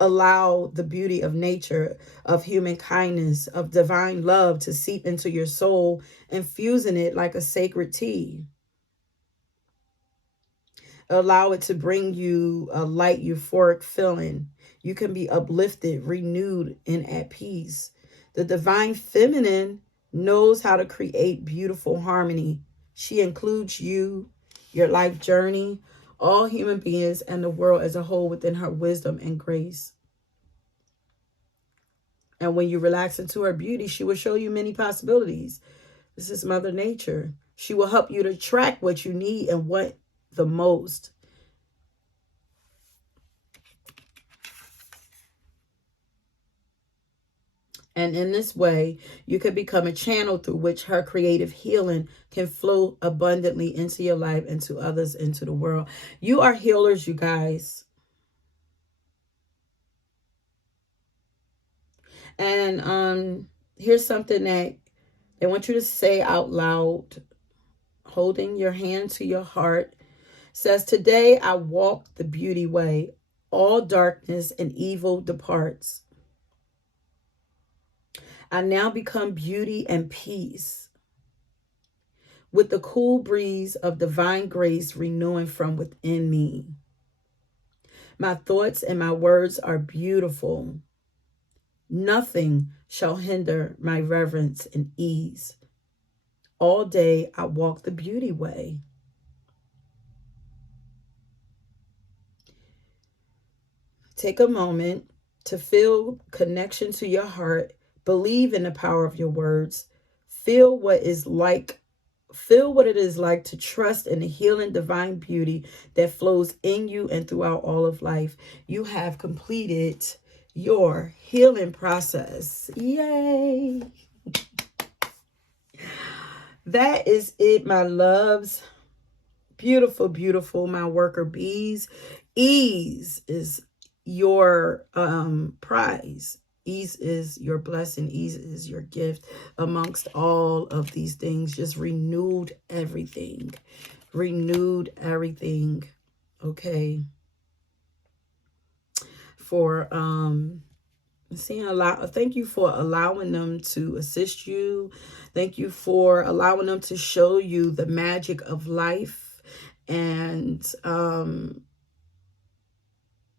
Allow the beauty of nature, of human kindness, of divine love to seep into your soul, infusing it like a sacred tea. Allow it to bring you a light, euphoric feeling. You can be uplifted, renewed, and at peace. The divine feminine knows how to create beautiful harmony. She includes you, your life journey, all human beings, and the world as a whole within her wisdom and grace. And when you relax into her beauty, she will show you many possibilities. This is Mother Nature. She will help you to track what you need and what the most. And in this way, you can become a channel through which her creative healing can flow abundantly into your life, into others, into the world. You are healers, you guys. And here's something that they want you to say out loud, holding your hand to your heart. It says, today I walk the beauty way. All darkness and evil departs. I now become beauty and peace, with the cool breeze of divine grace renewing from within me. My thoughts and my words are beautiful. Nothing shall hinder my reverence and ease. All day I walk the beauty way. Take a moment to feel connection to your heart. Believe in the power of your words. Feel what is like Feel what it is like to trust in the healing divine beauty that flows in you and throughout all of life. You have completed your healing process. Yay! That is it, my loves. Beautiful, beautiful, my worker bees. Ease is your prize. Ease is your blessing. Ease is your gift amongst all of these things. Just renewed everything. Renewed everything. Okay. For seeing a lot. Thank you for allowing them to assist you. Thank you for allowing them to show you the magic of life and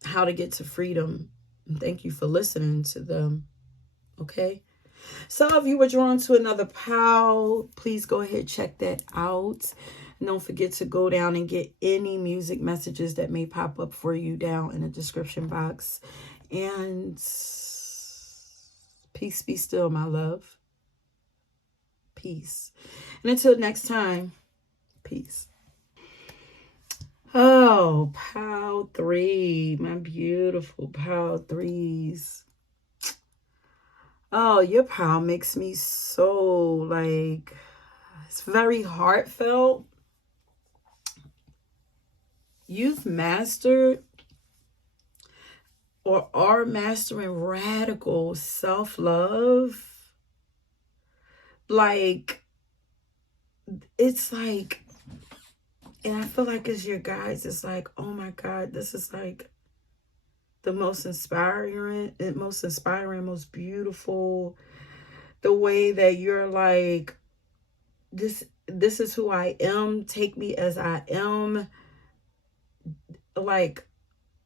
how to get to freedom. And thank you for listening to them. Okay. So if you were drawn to another pal, please go ahead, check that out. And don't forget to go down and get any music messages that may pop up for you down in the description box. And peace be still, my love. Peace. And until next time, peace. Oh, pal 3, my beautiful pal 3s. Oh, your pal makes me so, like, it's very heartfelt. You've mastered or are mastering radical self-love. Like, it's like, and I feel like as your guys, it's like, oh my God, this is like the most inspiring, most beautiful, the way that you're like, this is who I am. Take me as I am. Like,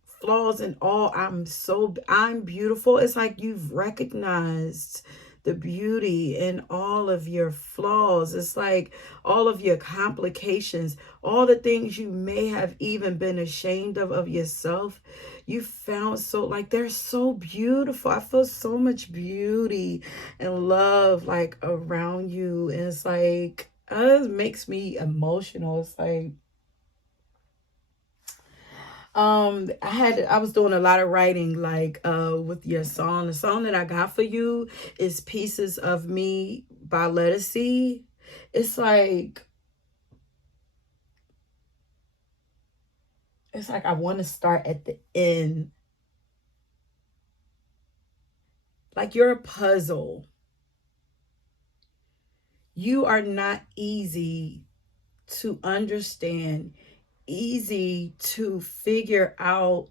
flaws and all, I'm beautiful. It's like you've recognized the beauty in all of your flaws. It's like all of your complications, all the things you may have even been ashamed of yourself. You found, so like, they're so beautiful. I feel so much beauty and love like around you. And it's like, it makes me emotional. It's like, I was doing a lot of writing, like with your song. The song that I got for you is Pieces of Me by Lettucey. It's like I want to start at the end. Like, you're a puzzle. You are not easy to understand, easy to figure out,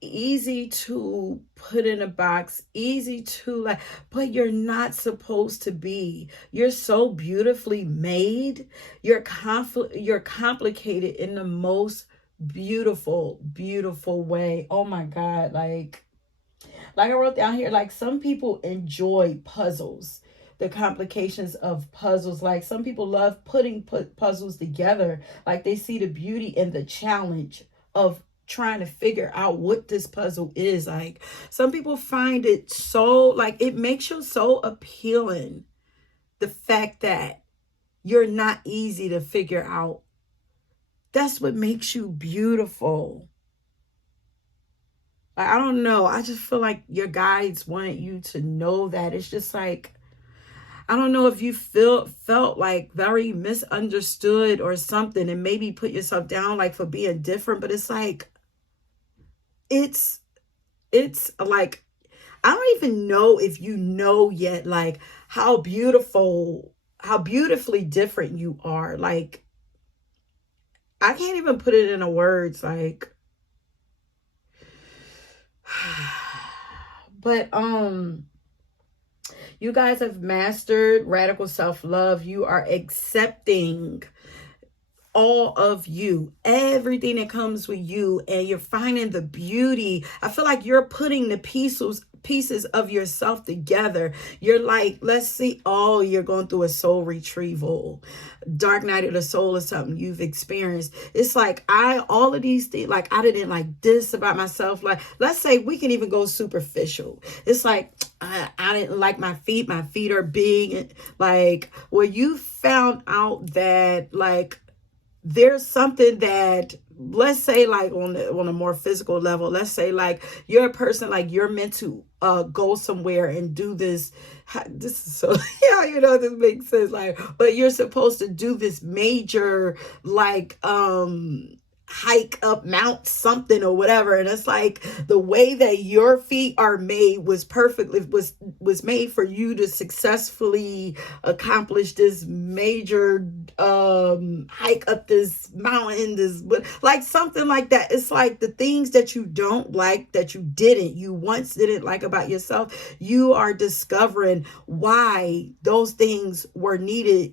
easy to put in a box, easy to like, but you're not supposed to be. You're so beautifully made. You're complicated in the most beautiful, beautiful way. Oh my God. Like I wrote down here, like, some people enjoy puzzles, the complications of puzzles. Like, some people love putting puzzles together. Like, they see the beauty in the challenge of trying to figure out what this puzzle is. Like, some people find it so, like, it makes you so appealing, the fact that you're not easy to figure out. That's what makes you beautiful. I don't know. I just feel like your guides want you to know that. It's just like, I don't know if you felt like very misunderstood or something, and maybe put yourself down like for being different, but it's like, it's like, I don't even know if you know yet, like, how beautifully different you are. Like, I can't even put it into words, like, but you guys have mastered radical self-love. You are accepting all of you, everything that comes with you, and you're finding the beauty. I feel like you're putting the pieces of yourself together. You're like, let's see, oh, you're going through a soul retrieval, dark night of the soul or something you've experienced. It's like, all of these things, like, I didn't like this about myself. Like, let's say we can even go superficial. It's like, I didn't like my feet. My feet are big. Like, where you found out that, like, there's something that, let's say, like, on a more physical level, let's say, like, you're a person, like, you're meant to go somewhere and do this. This is so, yeah, this makes sense. Like, but you're supposed to do this major, like, hike up mount something or whatever, and it's like the way that your feet are made was perfectly was made for you to successfully accomplish this major hike up this mountain, this, like, something like that. It's like the things that you don't like, that you once didn't like about yourself, you are discovering why those things were needed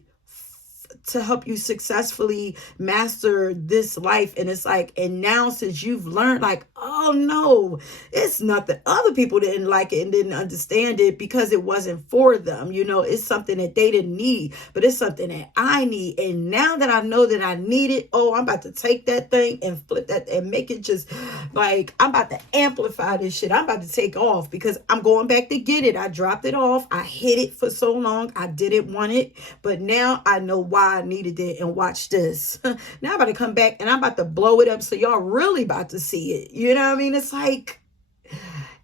to help you successfully master this life. And it's like, and now since you've learned, like, oh no, it's nothing. Other people didn't like it and didn't understand it because it wasn't for them. It's something that they didn't need, but it's something that I need. And now that I know that I need it, oh, I'm about to take that thing and flip that and make it just like, I'm about to amplify this shit. I'm about to take off because I'm going back to get it. I dropped it off. I hid it for so long. I didn't want it, but now I know why I needed it. And watch this. Now I'm about to come back and I'm about to blow it up so y'all really about to see it. You know what I mean? It's like,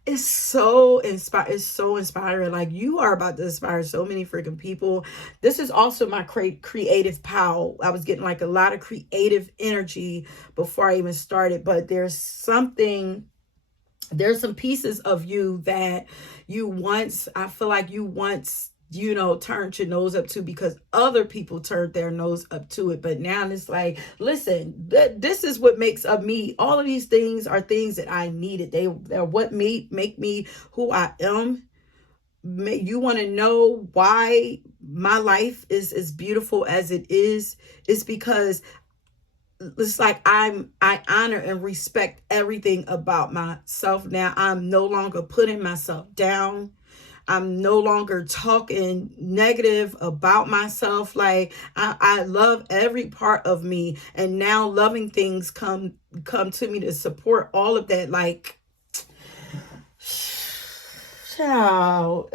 it's so inspiring. Like, you are about to inspire so many freaking people. This is also my creative power. I was getting like a lot of creative energy before I even started, but there's some pieces of you that I feel like you once turned your nose up to because other people turned their nose up to it. But now it's like, listen, this is what makes of me. All of these things are things that I needed. They're what make me who I am. You want to know why my life is as beautiful as it is? It's because it's like I honor and respect everything about myself. Now I'm no longer putting myself down. I'm no longer talking negative about myself. Like, I love every part of me, and now loving things come to me to support all of that. Like, child.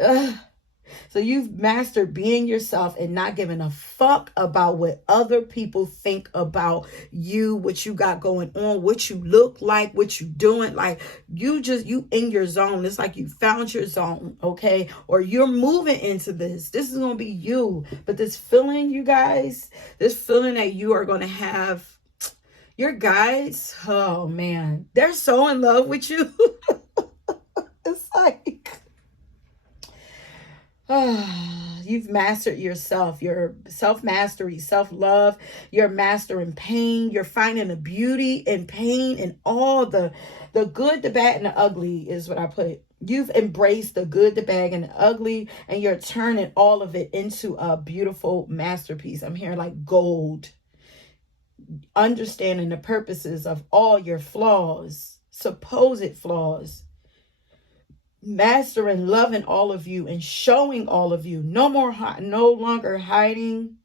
So you've mastered being yourself and not giving a fuck about what other people think about you, what you got going on, what you look like, what you doing. Like, you in your zone. It's like you found your zone, okay? Or you're moving into this. This is going to be you. But this feeling, you guys, this feeling that you are going to have, your guides, oh man, they're so in love with you. It's like, you've mastered yourself, your self-mastery, self-love. You're mastering pain. You're finding the beauty in pain and all the good, the bad, and the ugly is what I put. You've embraced the good, the bad, and the ugly, and you're turning all of it into a beautiful masterpiece. I'm hearing like gold. Understanding the purposes of all your flaws, supposed flaws. Mastering, loving all of you and showing all of you. No longer hiding,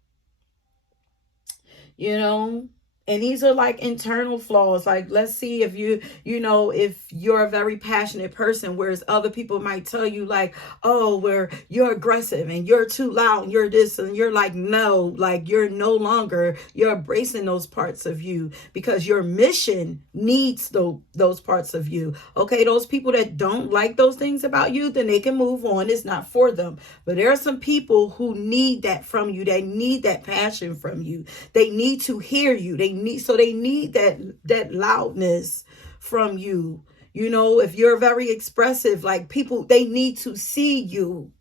and these are like internal flaws. Like, let's see if if you're a very passionate person, whereas other people might tell you like, oh, where you're aggressive and you're too loud and you're this, and you're like, no, like, you're embracing those parts of you because your mission needs those parts of you. Okay, those people that don't like those things about you, then they can move on. It's not for them. But there are some people who need that from you. They need that passion from you. They need to hear you. They need that loudness from you. If you're very expressive, like, people, they need to see you.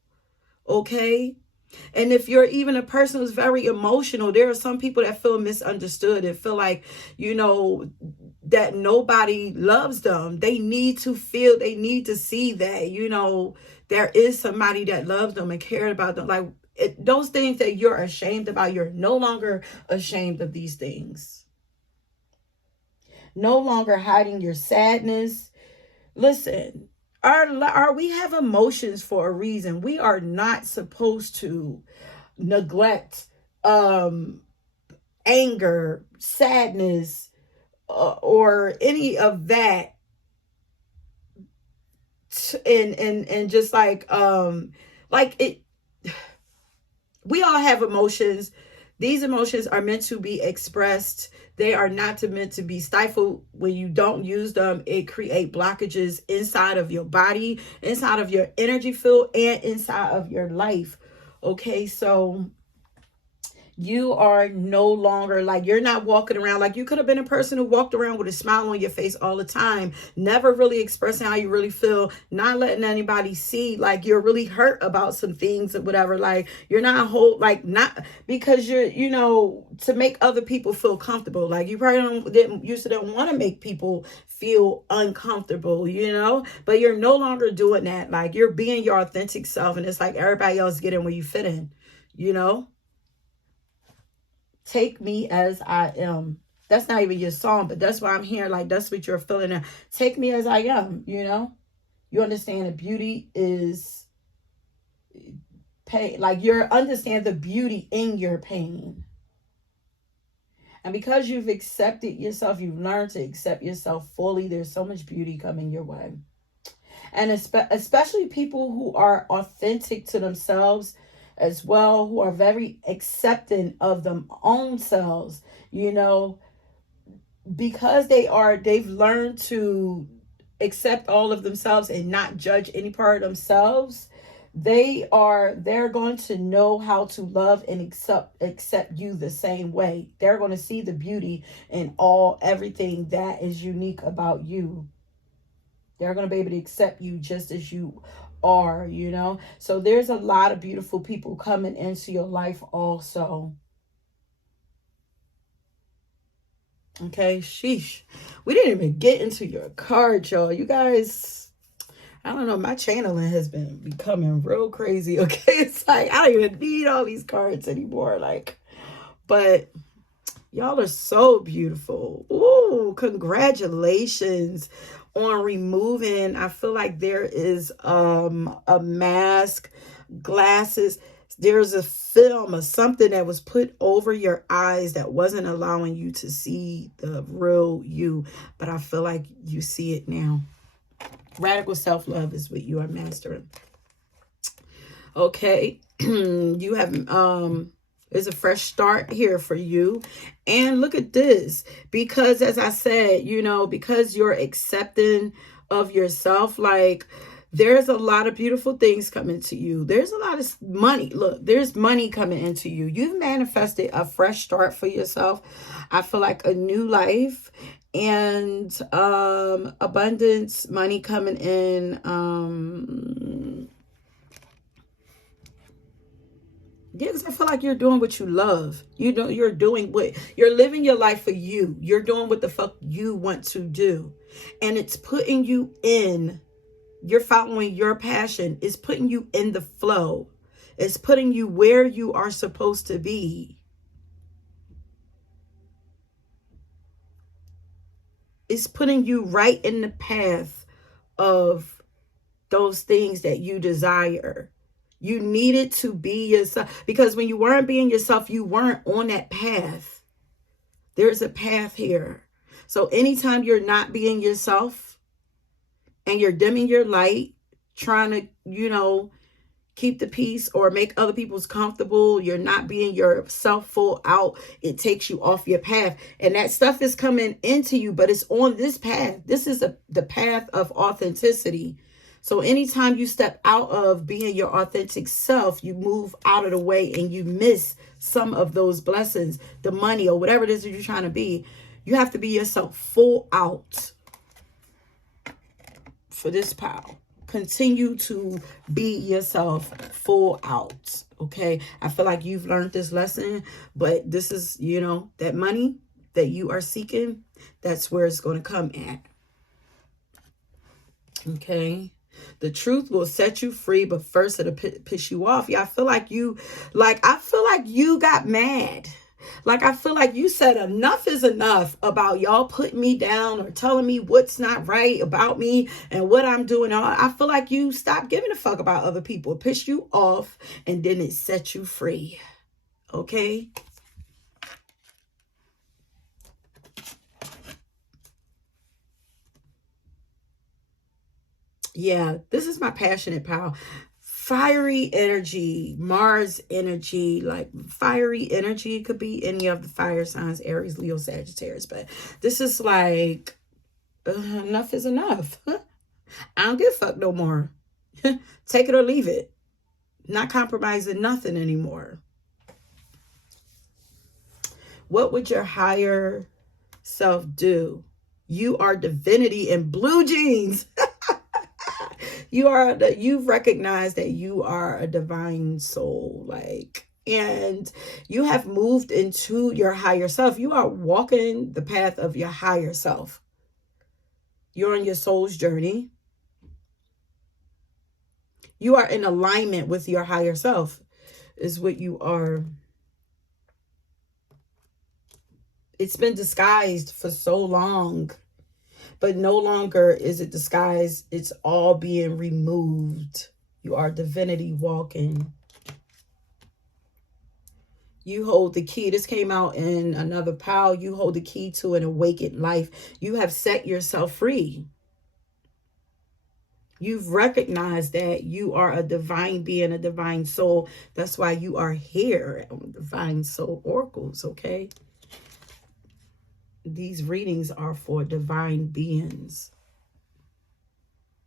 Okay. And if you're even a person who's very emotional, there are some people that feel misunderstood and feel like, that nobody loves them. They need to see that, there is somebody that loves them and cared about them. Like, those things that you're ashamed about, you're no longer ashamed of these things. No longer hiding your sadness. Listen, We have emotions for a reason. We are not supposed to neglect um anger, sadness, or any of that, and just like it, we all have emotions. These emotions are meant to be expressed. They are not meant to be stifled. When you don't use them, it create blockages inside of your body, inside of your energy field, and inside of your life. Okay, so you are no longer, like, you're not walking around like, you could have been a person who walked around with a smile on your face all the time, never really expressing how you really feel, not letting anybody see like you're really hurt about some things or whatever. Like, you're not not because you're, to make other people feel comfortable. Like, you probably didn't used to don't want to make people feel uncomfortable, but you're no longer doing that. Like, you're being your authentic self, and it's like everybody else get in where you fit in, Take me as I am. That's not even your song, but that's why I'm hearing, like, that's what you're feeling now. Take me as I am, You understand that beauty is pain. Like, you understand the beauty in your pain. And because you've accepted yourself, you've learned to accept yourself fully, there's so much beauty coming your way. And especially people who are authentic to themselves as well, who are very accepting of their own selves, because they've learned to accept all of themselves and not judge any part of themselves. They're going to know how to love and accept you the same way. They're going to see the beauty in everything that is unique about you. They're going to be able to accept you just as you are, So there's a lot of beautiful people coming into your life also. Okay, sheesh. We didn't even get into your card, y'all. You guys, I don't know. My channeling has been becoming real crazy, okay? It's like, I don't even need all these cards anymore. But y'all are so beautiful. Ooh, congratulations on removing. I feel like there is a mask, glasses. There's a film or something that was put over your eyes that wasn't allowing you to see the real you. But I feel like you see it now. Radical self-love is what you are mastering. Okay. You have there's a fresh start here for you. And look at this. Because as I said, because you're accepting of yourself, like, there's a lot of beautiful things coming to you. There's a lot of money. Look, there's money coming into you. You've manifested a fresh start for yourself. I feel like a new life and abundance, money coming in. Yeah, because I feel like you're doing what you love. You're living your life for you. You're doing what the fuck you want to do. And it's putting you in. You're following your passion. It's putting you in the flow. It's putting you where you are supposed to be. It's putting you right in the path of those things that you desire. You needed to be yourself, because when you weren't being yourself, you weren't on that path. There's a path here. So anytime you're not being yourself, and you're dimming your light, trying to, keep the peace or make other people's comfortable, you're not being yourself full out, it takes you off your path. And that stuff is coming into you, but it's on this path. This is the path of authenticity. So anytime you step out of being your authentic self, you move out of the way and you miss some of those blessings, the money or whatever it is that you're trying to be. You have to be yourself full out for this pile. Continue to be yourself full out. Okay. I feel like you've learned this lesson, but this is, that money that you are seeking, that's where it's going to come at. Okay. The truth will set you free, but first it'll piss you off. Yeah, I feel like you got mad. Like, I feel like you said enough is enough about y'all putting me down or telling me what's not right about me and what I'm doing. I feel like you stopped giving a fuck about other people. It pissed you off and then it set you free. Okay? Yeah, this is my passionate pal. Fiery energy, Mars energy, like fiery energy could be any of the fire signs, Aries, Leo, Sagittarius. But this is like, enough is enough. I don't give a fuck no more. Take it or leave it. Not compromising nothing anymore. What would your higher self do? You are divinity in blue jeans. You've recognized that you are a divine soul, like, and you have moved into your higher self. You are walking the path of your higher self. You're on your soul's journey. You are in alignment with your higher self, is what you are. It's been disguised for so long, but no longer is it disguised. It's all being removed. You are divinity walking. You hold the key. This came out in another pile. You hold the key to an awakened life. You have set yourself free. You've recognized that you are a divine being, a divine soul. That's why you are here on Divine Soul Oracles, okay? These readings are for divine beings.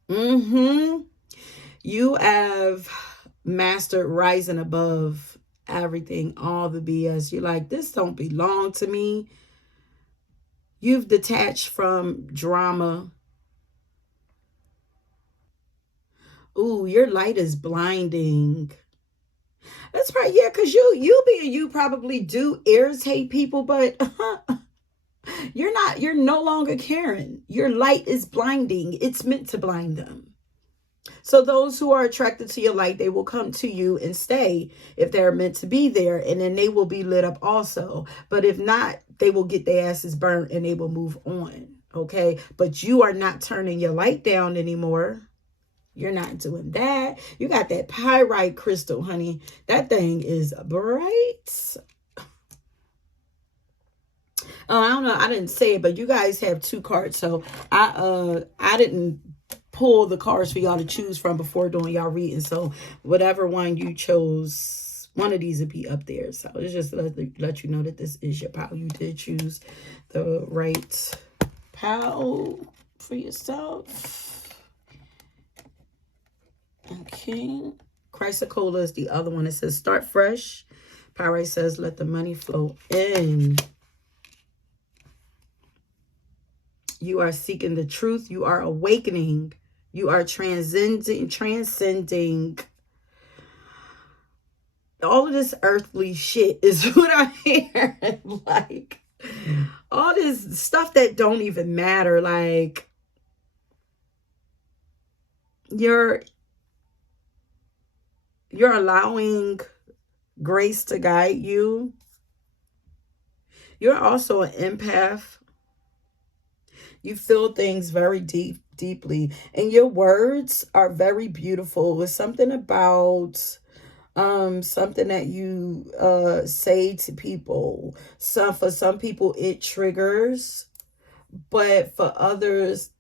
You have mastered rising above everything, all the BS. You're like, this don't belong to me. You've detached from drama. Ooh, your light is blinding. That's right, yeah, because you probably do irritate people, but you're no longer caring. Your light is blinding. It's meant to blind them. So those who are attracted to your light, they will come to you and stay if they're meant to be there, and then they will be lit up also. But if not, they will get their asses burnt and they will move on. Okay, but you are not turning your light down anymore. You're not doing that. You got that pyrite crystal, honey. That thing is bright. I don't know. I didn't say it, but you guys have two cards, so I didn't pull the cards for y'all to choose from before doing y'all reading. So whatever one you chose, one of these would be up there. So it's just let you know that this is your pile. You did choose the right pile for yourself. Okay. Chrysocolla is the other one. It says start fresh. Pyrite says let the money flow in. You are seeking the truth. You are awakening. You are transcending. All of this earthly shit is what I'm hearing. Like, all this stuff that don't even matter. Like, you're allowing grace to guide you. You're also an empath. You feel things very deeply. And your words are very beautiful. It's something about something that you say to people. For some people it triggers, but for others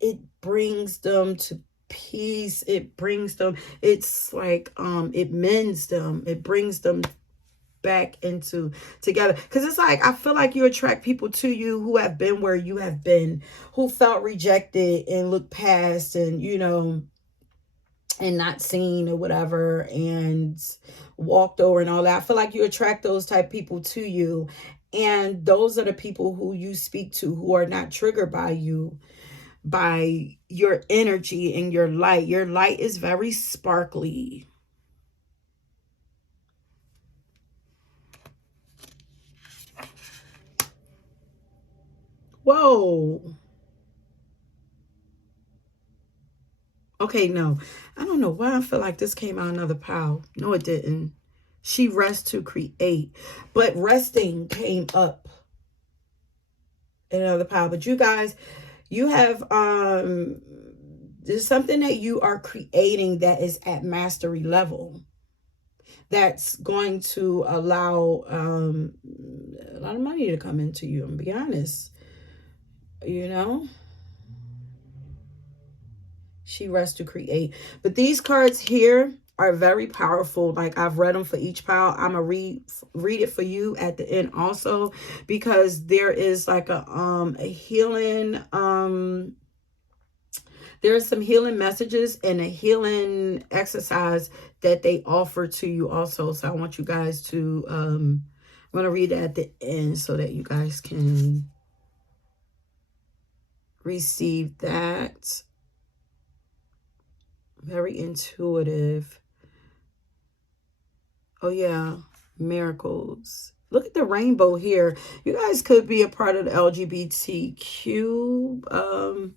it brings them to peace. It brings them, it's like it mends them. It brings them back into together, because it's like I feel like you attract people to you who have been where you have been, who felt rejected and looked past and and not seen or whatever and walked over and all that. I feel like you attract those type people to you, and those are the people who you speak to who are not triggered by you, by your energy and your light. Your light is very sparkly. Whoa. Okay, no. I don't know why I feel like this came out another pile. No, it didn't. She rests to create. But resting came up in another pile. But you guys, you have there's something that you are creating that is at mastery level, that's going to allow a lot of money to come into you. And be honest, you know, she rests to create. But these cards here are very powerful. Like, I've read them for each pile. I'm gonna read it for you at the end also, because there is like a healing there's some healing messages and a healing exercise that they offer to you also. So I want you guys to I'm going to read it at the end so that you guys can receive that. Very intuitive. Oh yeah, miracles. Look at the rainbow here. You guys could be a part of the LGBTQ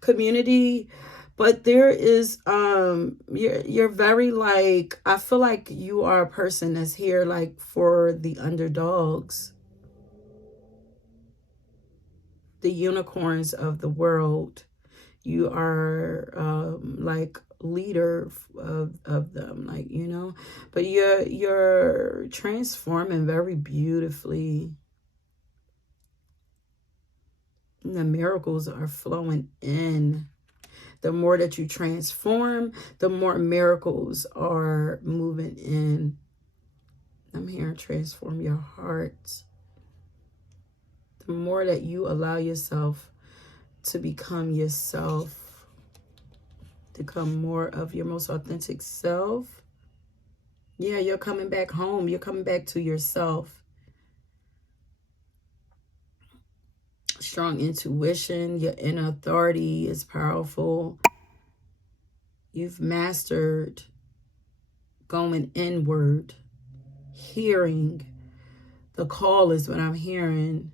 community, but there is you're very, like, I feel like you are a person that's here like for the underdogs, the unicorns of the world. You are like leader of them, like, you know, but you're transforming very beautifully. And the miracles are flowing in. The more that you transform, the more miracles are moving in. I'm here to transform your heart. The more that you allow yourself to become yourself, to become more of your most authentic self. Yeah, you're coming back home. You're coming back to yourself. Strong intuition, your inner authority is powerful. You've mastered going inward, hearing. The call is what I'm hearing.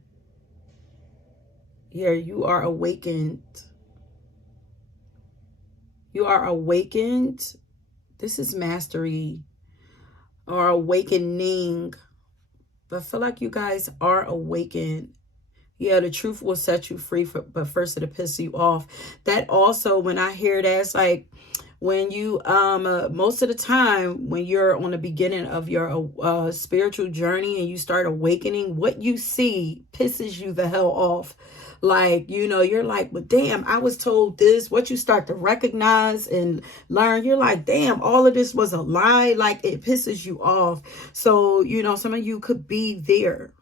Here, you are awakened. You are awakened. This is mastery or awakening. But I feel like you guys are awakened. Yeah, the truth will set you free, but first it'll piss you off. That also, when I hear that, it's like when you, most of the time, when you're on the beginning of your spiritual journey and you start awakening, what you see pisses you the hell off. Like, you know, you're like, but damn, I was told this. What you start to recognize and learn, you're like, damn, all of this was a lie. Like, it pisses you off. So, you know, some of you could be there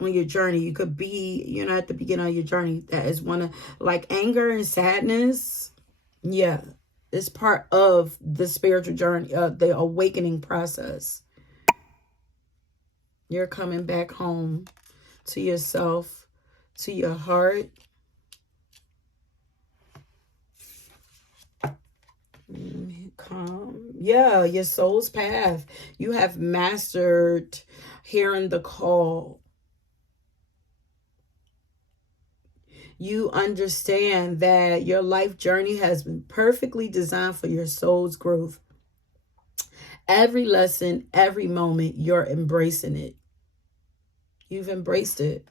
on your journey. You could be, you know, at the beginning of your journey. That is one of, like, anger and sadness. Yeah, it's part of the spiritual journey, the awakening process. You're coming back home to yourself, to your heart. Come. Yeah, your soul's path. You have mastered hearing the call. You understand that your life journey has been perfectly designed for your soul's growth. Every lesson, every moment, you're embracing it. You've embraced it.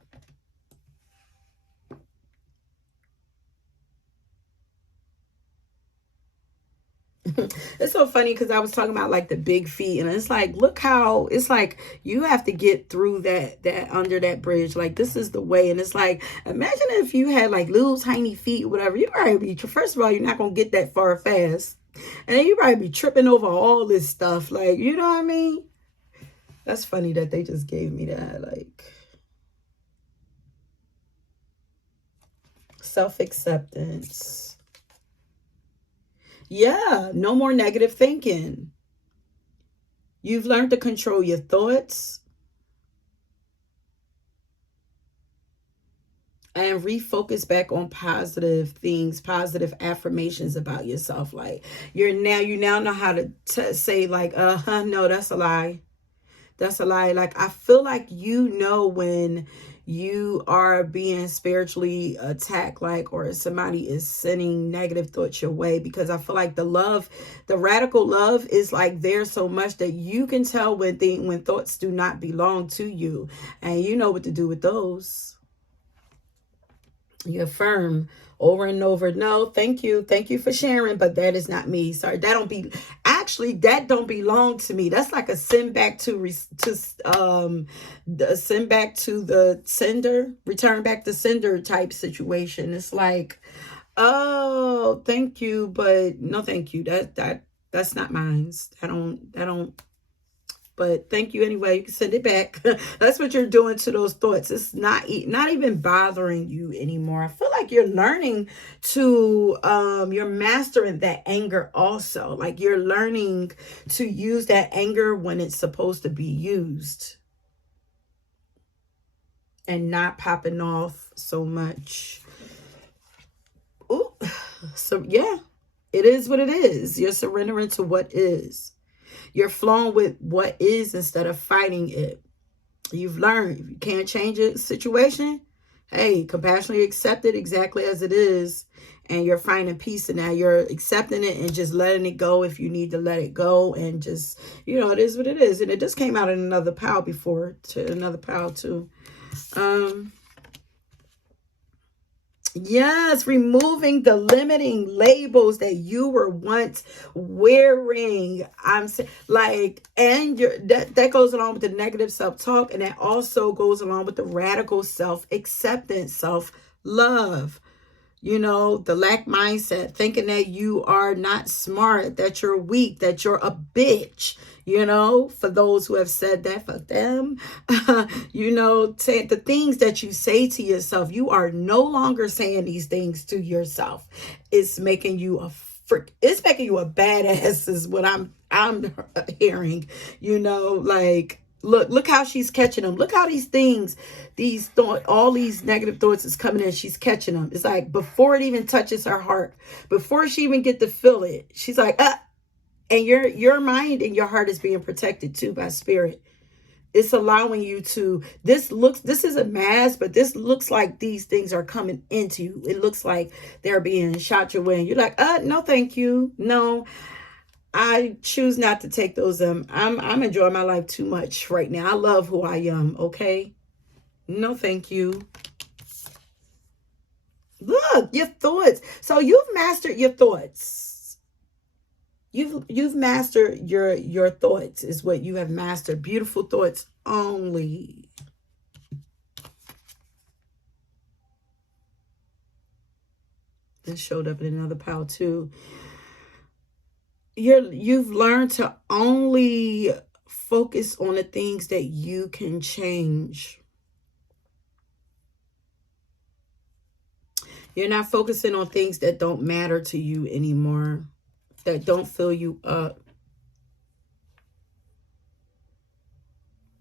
It's so funny because I was talking about like the big feet, and it's like, look how it's like you have to get through that under that bridge. Like, this is the way. And it's like, imagine if you had like little tiny feet or whatever. You probably be, first of all, you're not gonna get that far fast, and then you probably be tripping over all this stuff. Like, you know what I mean? That's funny that they just gave me that. Like, self-acceptance. Yeah, no more negative thinking. You've learned to control your thoughts and refocus back on positive things, positive affirmations about yourself. Like, you now know how to say like, no, that's a lie. That's a lie. Like, I feel like, you know, when you are being spiritually attacked, like, or somebody is sending negative thoughts your way, because I feel like the radical love is like there so much that you can tell when thoughts do not belong to you, and you know what to do with those. You affirm over and over, no, thank you for sharing, but that is not me. Sorry, that don't belong to me. That's like a send back send back to the sender, return back to sender type situation. It's like, oh, thank you, but no thank you. That's not mine. I don't. But thank you anyway. You can send it back. That's what you're doing to those thoughts. It's not even bothering you anymore. I feel like you're learning to you're mastering that anger also. Like you're learning to use that anger when it's supposed to be used, and not popping off so much. Ooh. So yeah, it is what it is. You're surrendering to what is. You're flowing with what is instead of fighting it. You've learned if you can't change a situation, hey, compassionately accept it exactly as it is. And you're finding peace in that. You're accepting it and just letting it go if you need to let it go. And just, it is what it is. And it just came out in another pile before, to another pile too. Yes, removing the limiting labels that you were once wearing. I'm saying, like, and that goes along with the negative self-talk, and that also goes along with the radical self-acceptance, self-love. The lack mindset, thinking that you are not smart, that you're weak, that you're a bitch. For those who have said that, for them, the things that you say to yourself, you are no longer saying these things to yourself. It's making you a freak. It's making you a badass is what I'm hearing, like, look how she's catching them. Look how these things, all these negative thoughts is coming in. She's catching them. It's like before it even touches her heart, before she even get to feel it, she's like, and your mind and your heart is being protected too by spirit. It's allowing you to, this is a mask, but this looks like these things are coming into you. It looks like they're being shot your way. And you're like, no, thank you. No, I choose not to take those. I'm enjoying my life too much right now. I love who I am. Okay. No, thank you. Look, your thoughts. So you've mastered your thoughts. You've mastered your thoughts is what you have mastered. Beautiful thoughts only. This showed up in another pile too. You've learned to only focus on the things that you can change. You're not focusing on things that don't matter to you anymore, that don't fill you up.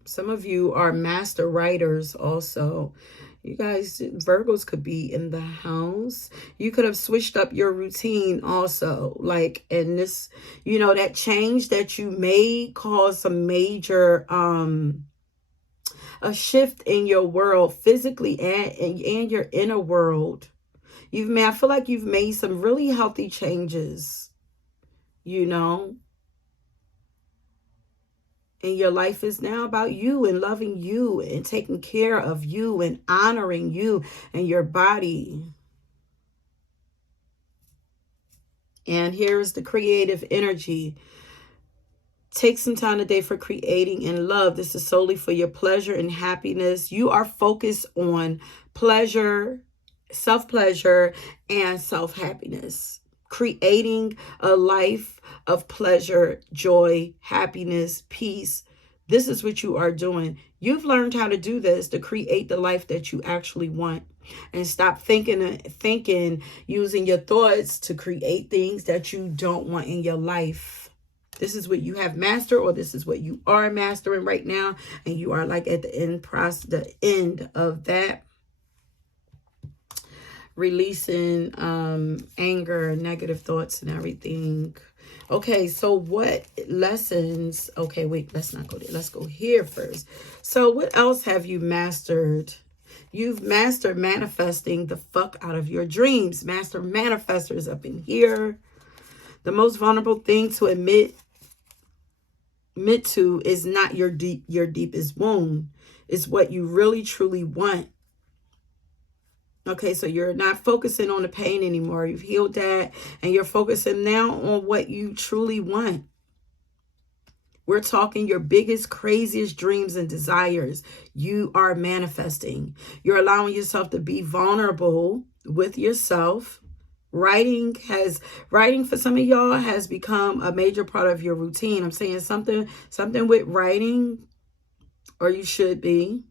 Some of you are master writers also. You guys, Virgos could be in the house. You could have switched up your routine also. Like, and this, that change that you made caused some major, a shift in your world physically and your inner world. I feel like you've made some really healthy changes, and your life is now about you and loving you and taking care of you and honoring you and your body. And here's the creative energy. Take some time today for creating and love. This is solely for your pleasure and happiness. You are focused on pleasure, self-pleasure, and self-happiness. Creating a life of pleasure, joy, happiness, peace. This is what you are doing. You've learned how to do this, to create the life that you actually want. And stop thinking, using your thoughts to create things that you don't want in your life. This is what you have mastered, or this is what you are mastering right now. And you are like at the end of that. Releasing anger, negative thoughts and everything. Okay, so what lessons? Okay, wait, let's not go there. Let's go here first. So what else have you mastered? You've mastered manifesting the fuck out of your dreams. Master manifestors up in here. The most vulnerable thing to admit to is not your deepest wound. It's what you really truly want. Okay, so you're not focusing on the pain anymore. You've healed that, and you're focusing now on what you truly want. We're talking your biggest, craziest dreams and desires. You are manifesting. You're allowing yourself to be vulnerable with yourself. Writing for some of y'all has become a major part of your routine. I'm saying something with writing, or you should be.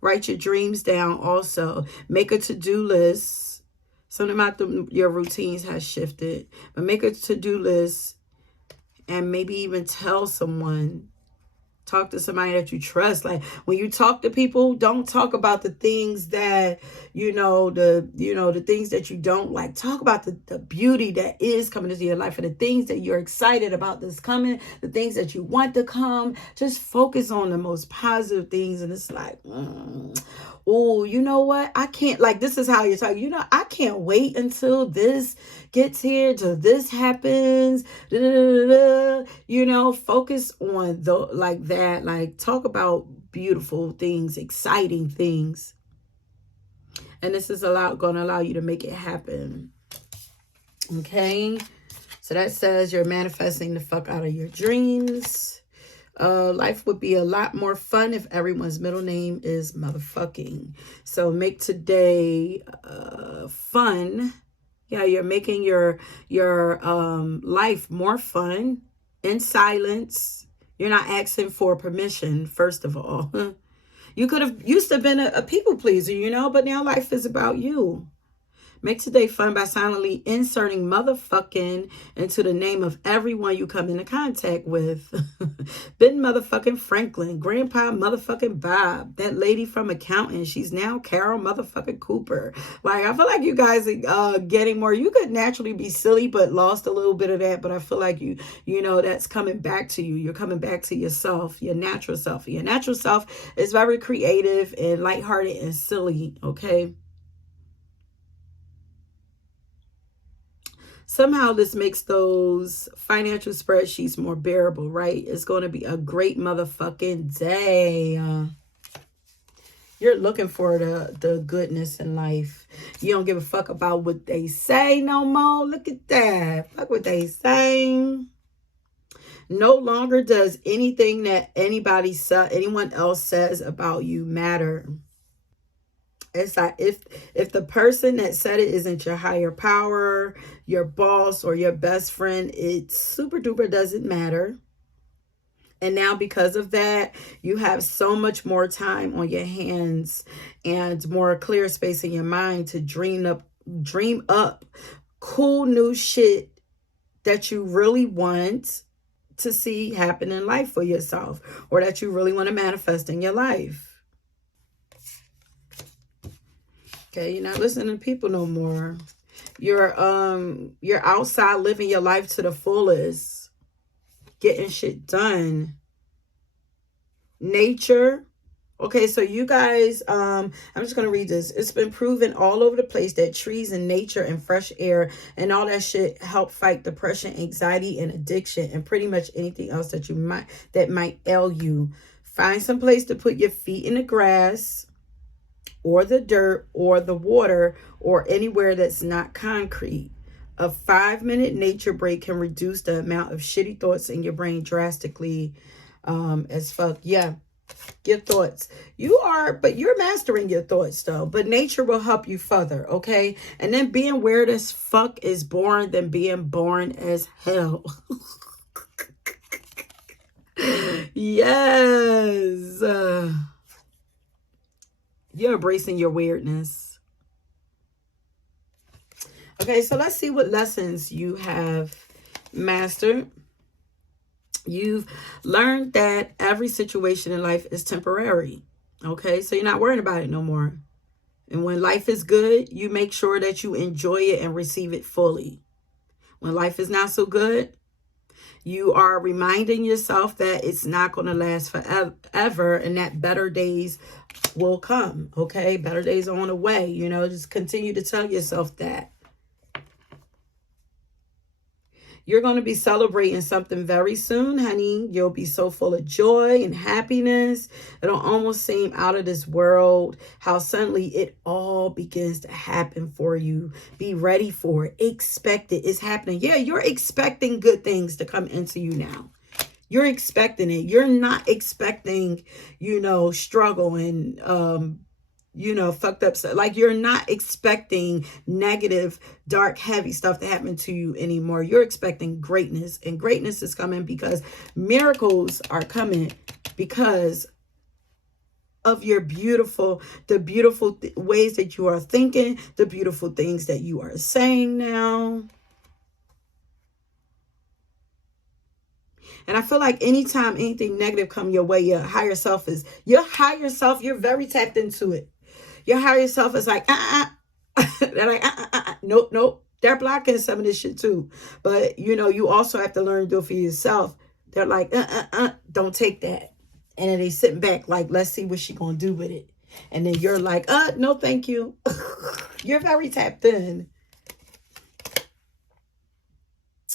Write your dreams down also. Make a to-do list. Something about your routines has shifted. But make a to-do list and maybe even tell someone. Talk to somebody that you trust. Like when you talk to people, don't talk about the things that, the things that you don't like. Talk about the beauty that is coming into your life and the things that you're excited about that's coming, the things that you want to come. Just focus on the most positive things. And it's like, oh, you know what? I can't, like, this is how you're talking. I can't wait until this gets here, till this happens. Focus on that. Like, talk about beautiful things, exciting things. And this is going to allow you to make it happen. Okay. So that says you're manifesting the fuck out of your dreams. Life would be a lot more fun if everyone's middle name is motherfucking. So make today fun. Yeah, you're making your life more fun in silence. You're not asking for permission, first of all. You could have used to have been a people pleaser, but now life is about you. Make today fun by silently inserting motherfucking into the name of everyone you come into contact with. Ben motherfucking Franklin, Grandpa motherfucking Bob, that lady from accounting, she's now Carol motherfucking Cooper. Like, I feel like you guys are getting more. You could naturally be silly, but lost a little bit of that. But I feel like that's coming back to you. You're coming back to yourself, your natural self. Your natural self is very creative and lighthearted and silly, okay? Somehow this makes those financial spreadsheets more bearable, right? It's going to be a great motherfucking day. You're looking for the goodness in life. You don't give a fuck about what they say no more. Look at that. Fuck what they say. No longer does anything that anyone else says about you matter. It's like if the person that said it isn't your higher power, your boss, or your best friend, it super duper doesn't matter. And now because of that, you have so much more time on your hands and more clear space in your mind to dream up cool new shit that you really want to see happen in life for yourself, or that you really want to manifest in your life. Okay, you're not listening to people no more. You're outside living your life to the fullest, getting shit done. Nature. Okay, so you guys, I'm just gonna read this. It's been proven all over the place that trees and nature and fresh air and all that shit help fight depression, anxiety, and addiction, and pretty much anything else that might ail you. Find some place to put your feet in the grass, or the dirt, or the water, or anywhere that's not concrete. A 5-minute nature break can reduce the amount of shitty thoughts in your brain drastically as fuck. Yeah, your thoughts. But you're mastering your thoughts though. But nature will help you further, okay? And then being weird as fuck is boring than being born as hell. Yes. You're embracing your weirdness. Okay, so let's see what lessons you have mastered. You've learned that every situation in life is temporary. Okay, so you're not worrying about it no more. And when life is good, you make sure that you enjoy it and receive it fully. When life is not so good, You are reminding yourself that it's not going to last forever and that better days will come. Okay, better days are on the way. You know, just continue to tell yourself that. You're going to be celebrating something very soon, honey. You'll be so full of joy and happiness. It'll almost seem out of this world how suddenly it all begins to happen for you. Be ready for it. Expect it. It's happening. Yeah, you're expecting good things to come into you now. You're expecting it. You're not expecting, struggle and, fucked up stuff. Like, you're not expecting negative, dark, heavy stuff to happen to you anymore. You're expecting greatness, and greatness is coming because miracles are coming because of the beautiful ways that you are thinking, the beautiful things that you are saying now. And I feel like anytime anything negative come your way, your higher self, you're very tapped into it. Your higher self is like, They're like, nope. They're blocking some of this shit too. But, you also have to learn to do it for yourself. They're like, don't take that. And then they sitting back like, let's see what she gonna do with it. And then you're like, no, thank you. You're very tapped in.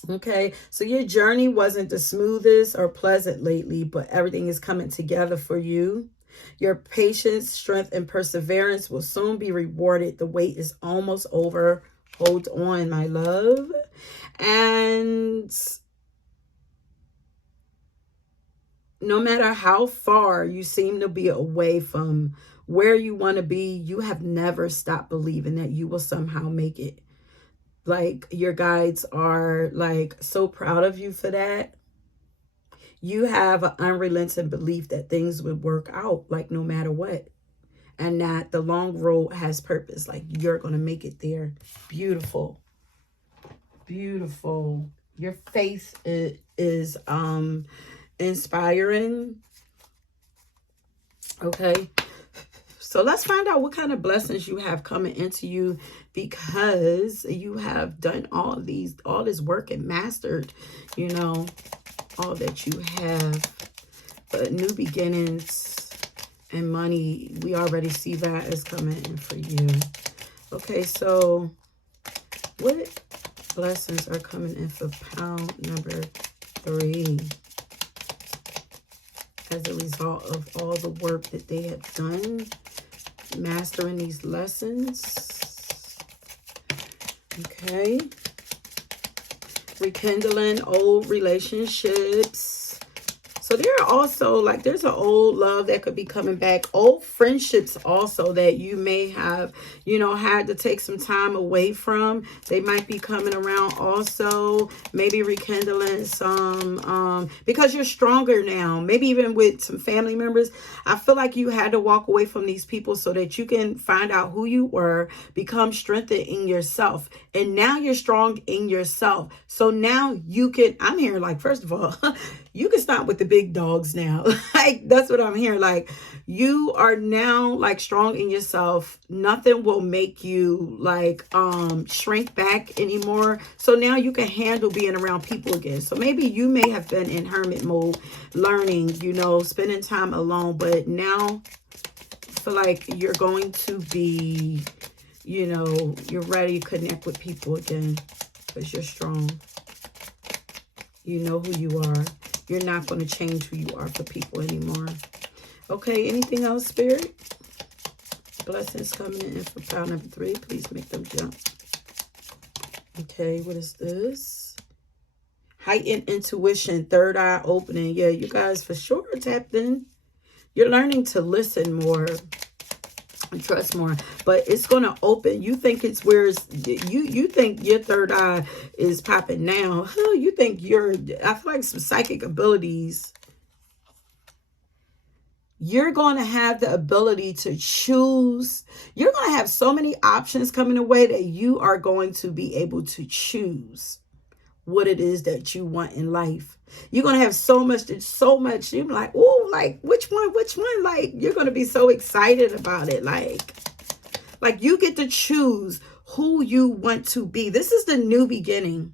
Okay, so your journey wasn't the smoothest or pleasant lately, but everything is coming together for you. Your patience, strength, and perseverance will soon be rewarded. The wait is almost over. Hold on, my love. And no matter how far you seem to be away from where you want to be, you have never stopped believing that you will somehow make it. Like, your guides are like so proud of you for that. You have an unrelenting belief that things would work out, like, no matter what. And that the long road has purpose. Like, you're going to make it there. Beautiful. Beautiful. Your faith is inspiring. Okay. So let's find out what kind of blessings you have coming into you, because you have done all this work and mastered, all that you have. But new beginnings and money, we already see that is coming in for you. Okay, so what blessings are coming in for pound number 3 as a result of all the work that they have done, mastering these lessons? Okay. Rekindling old relationships. So there are also, like, there's an old love that could be coming back. Old friendships also that you may have, had to take some time away from. They might be coming around also. Maybe rekindling some, because you're stronger now. Maybe even with some family members. I feel like you had to walk away from these people so that you can find out who you were, become strengthened in yourself. And now you're strong in yourself. So now you can, I'm hearing, like, first of all, you can stop with the big dogs now. Like, that's what I'm hearing. Like, you are now, like, strong in yourself. Nothing will make you, like, shrink back anymore. So now you can handle being around people again. So maybe you may have been in hermit mode, learning, spending time alone. But now I feel like you're going to be, you're ready to connect with people again because you're strong. You know who you are. You're not going to change who you are for people anymore. Okay, anything else, Spirit? Blessings coming in for pile number 3. Please make them jump. Okay, what is this? Heightened intuition, third eye opening. Yeah, you guys for sure tapped in. You're learning to listen more and trust more, but it's going to open. You think it's where you think your third eye is popping now. Hell, you think I feel like some psychic abilities. You're going to have the ability to choose. You're going to have so many options coming away that you are going to be able to choose what it is that you want in life. You're going to have so much. You're like, oh, like, which one? Like, you're going to be so excited about it. Like you get to choose who you want to be. This is the new beginning.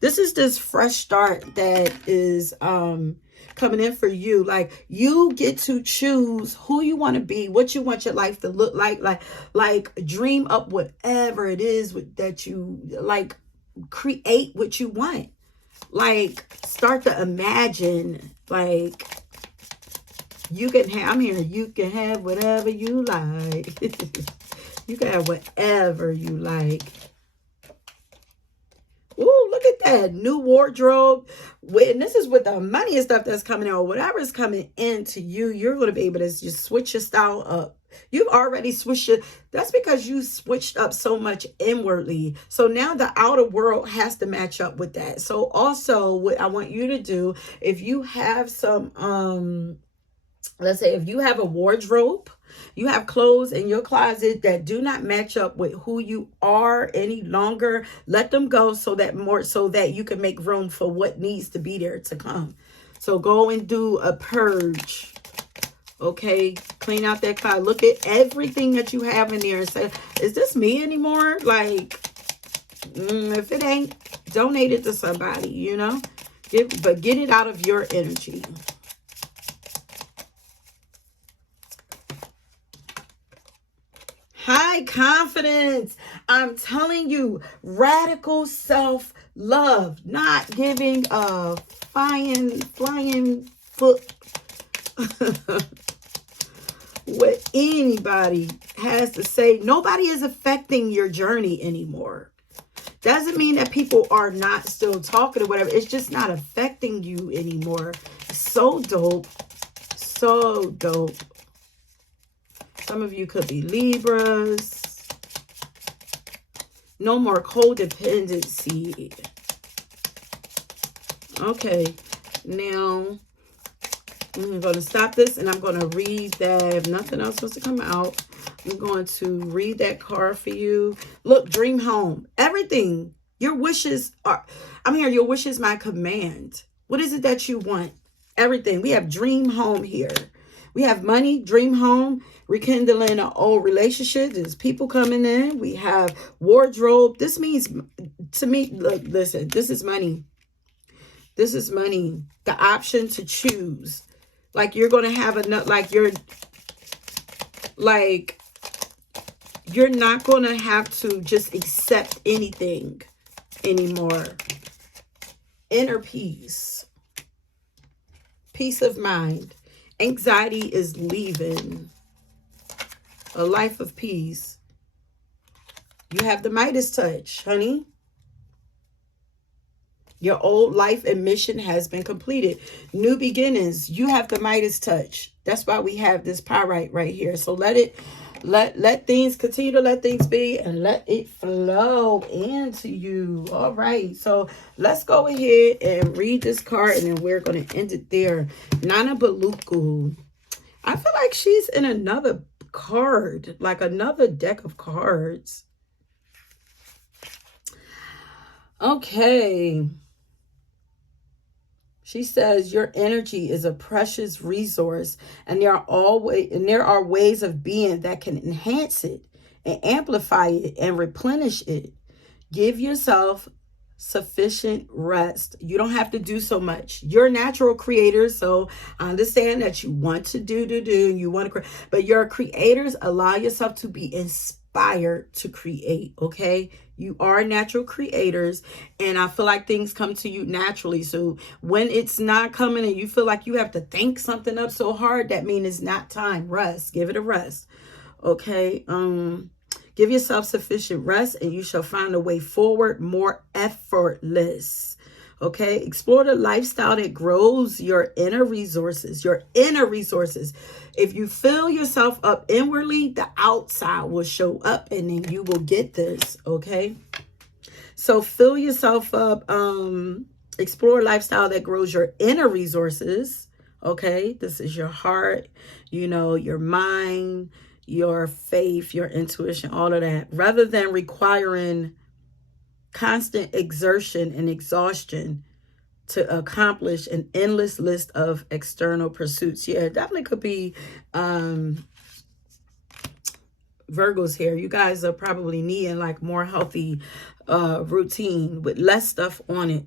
This is this fresh start that is coming in for you. Like, you get to choose who you want to be, what you want your life to look like dream up whatever it is that you like, create what you want. Like, start to imagine, like, you can have, I'm hearing you can have whatever you like. You can have whatever you like. Ooh, look at that new wardrobe. And this is with the money and stuff that's coming out. Whatever is coming into you, you're going to be able to just switch your style up. You've already switched it. That's because you switched up so much inwardly. So now the outer world has to match up with that. So also what I want you to do, if you have some, let's say if you have a wardrobe, you have clothes in your closet that do not match up with who you are any longer, let them go so that you can make room for what needs to be there to come. So go and do a purge. Okay, clean out that closet. Look at everything that you have in there and say, is this me anymore? Like, if it ain't, donate it to somebody, you know? But get it out of your energy. High confidence. I'm telling you, radical self-love, not giving a flying foot what anybody has to say. Nobody is affecting your journey anymore. Doesn't mean that people are not still talking or whatever. It's just not affecting you anymore. So dope. So dope. Some of you could be Libras. No more codependency. Okay. Now, I'm going to stop this and I'm going to read that. If nothing else was to come out, I'm going to read that card for you. Look, dream home. Everything. Your wishes are, I'm here. Your wish is my command. What is it that you want? Everything. We have dream home here. We have money, dream home, rekindling an old relationship. There's people coming in. We have wardrobe. This means, to me, look, listen, this is money. This is money. The option to choose. Like, you're going to have enough, you're not going to have to just accept anything anymore. Inner peace. Peace of mind. Anxiety is leaving. A life of peace. You have the Midas touch, honey. Your old life and mission has been completed. New beginnings. You have the Midas touch. That's why we have this pyrite right here. So let things continue to let things be and let it flow into you. All right. So let's go ahead and read this card and then we're going to end it there. Nana Baluku. I feel like she's in another card, like another deck of cards. Okay. She says your energy is a precious resource, and there are ways of being that can enhance it and amplify it and replenish it. Give yourself sufficient rest. You don't have to do so much. You're a natural creator, so I understand that you want to do, you want to create, but your creators, allow yourself to be inspired to create, okay? You are natural creators, and I feel like things come to you naturally. So when it's not coming and you feel like you have to think something up so hard, that means it's not time. Rest. Give it a rest. Okay? Give yourself sufficient rest and you shall find a way forward more effortless. Okay? Explore the lifestyle that grows your inner resources. Your inner resources. If you fill yourself up inwardly, the outside will show up and then you will get this. Okay? So fill yourself up. Explore a lifestyle that grows your inner resources. Okay? This is your heart, your mind, your faith, your intuition, all of that, rather than requiring constant exertion and exhaustion to accomplish an endless list of external pursuits. Yeah, it definitely could be Virgos here, you guys are probably needing like more healthy routine with less stuff on it.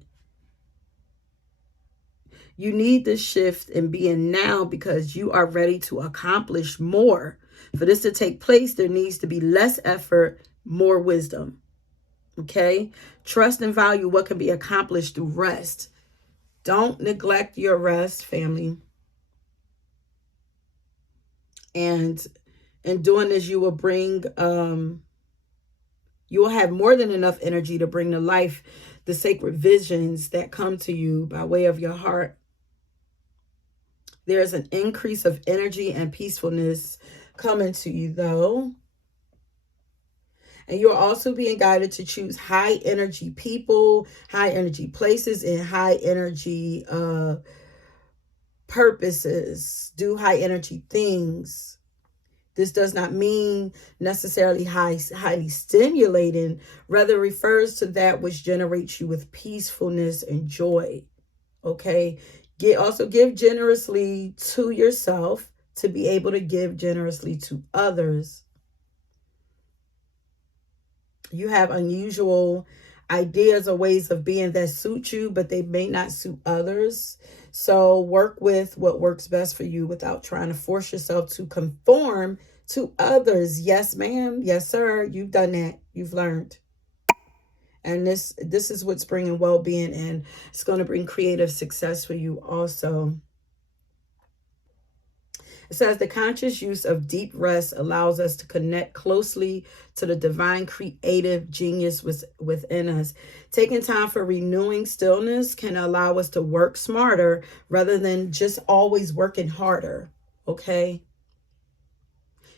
You need this shift in being now because you are ready to accomplish more. For this to take place, there needs to be less effort, more wisdom. Okay? Trust and value what can be accomplished through rest. Don't neglect your rest, family. And in doing this, you will bring, you will have more than enough energy to bring to life the sacred visions that come to you by way of your heart. There's an increase of energy and peacefulness coming to you, though. And you're also being guided to choose high energy people, high energy places, and high energy purposes. Do high energy things. This does not mean necessarily highly stimulating, rather refers to that which generates you with peacefulness and joy. Okay? Also give generously to yourself to be able to give generously to others. You have unusual ideas or ways of being that suit you, but they may not suit others. So work with what works best for you without trying to force yourself to conform to others. Yes, ma'am. Yes, sir. You've done that. You've learned. And this is what's bringing well-being, and it's going to bring creative success for you also. It says the conscious use of deep rest allows us to connect closely to the divine creative genius within us. Taking time for renewing stillness can allow us to work smarter rather than just always working harder. Okay?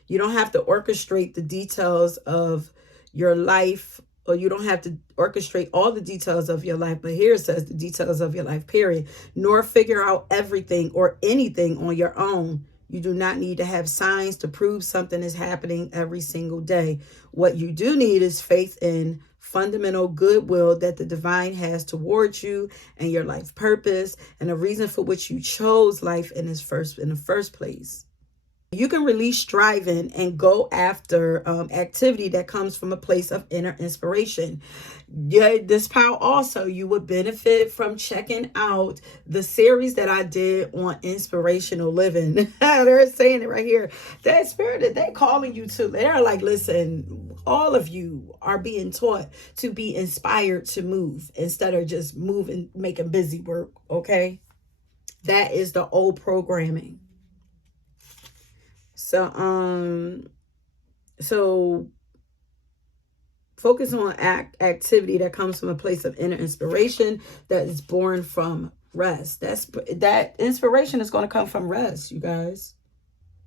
You don't have to orchestrate the details of your life, or you don't have to orchestrate all the details of your life, but here it says the details of your life, period. Nor figure out everything or anything on your own. You do not need to have signs to prove something is happening every single day. What you do need is faith in fundamental goodwill that the divine has towards you and your life purpose and a reason for which you chose life in the first place. You can release striving and go after activity that comes from a place of inner inspiration. Yeah, this power also, you would benefit from checking out the series that I did on inspirational living. They're saying it right here. That spirit that they're calling you to, they're like, listen, all of you are being taught to be inspired to move instead of just moving, making busy work. Okay. That is the old programming. So focus on activity that comes from a place of inner inspiration that is born from rest. That inspiration is going to come from rest, you guys.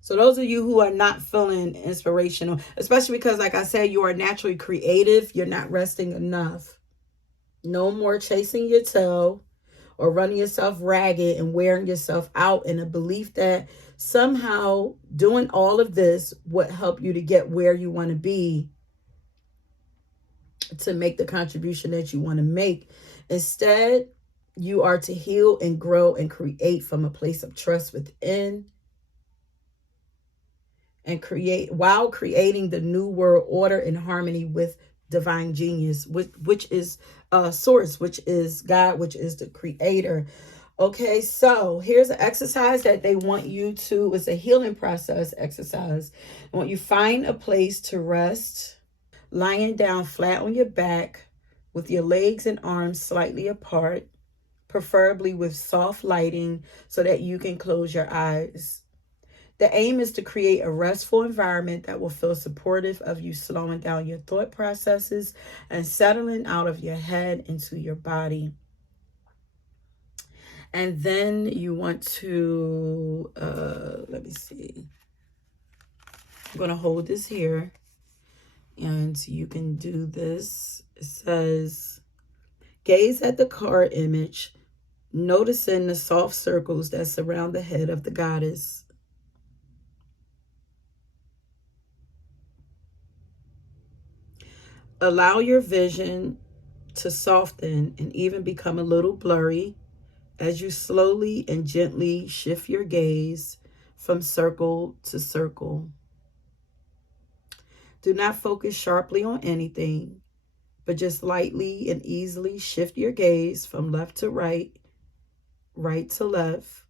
So those of you who are not feeling inspirational, especially because, like I said, you are naturally creative, you're not resting enough. No more chasing your tail or running yourself ragged and wearing yourself out in a belief that somehow doing all of this would help you to get where you want to be, to make the contribution that you want to make. Instead, you are to heal and grow and create from a place of trust within, and create while creating the new world order in harmony with divine genius, which is source, which is God, which is the creator. Okay, so here's an exercise that they want you to, it's a healing process exercise. I want you to find a place to rest, lying down flat on your back with your legs and arms slightly apart, preferably with soft lighting so that you can close your eyes. The aim is to create a restful environment that will feel supportive of you slowing down your thought processes and settling out of your head into your body. And then you want to, let me see. I'm going to hold this here and you can do this. It says, gaze at the card image, noticing the soft circles that surround the head of the goddess. Allow your vision to soften and even become a little blurry as you slowly and gently shift your gaze from circle to circle. Do not focus sharply on anything, but just lightly and easily shift your gaze from left to right, right to left,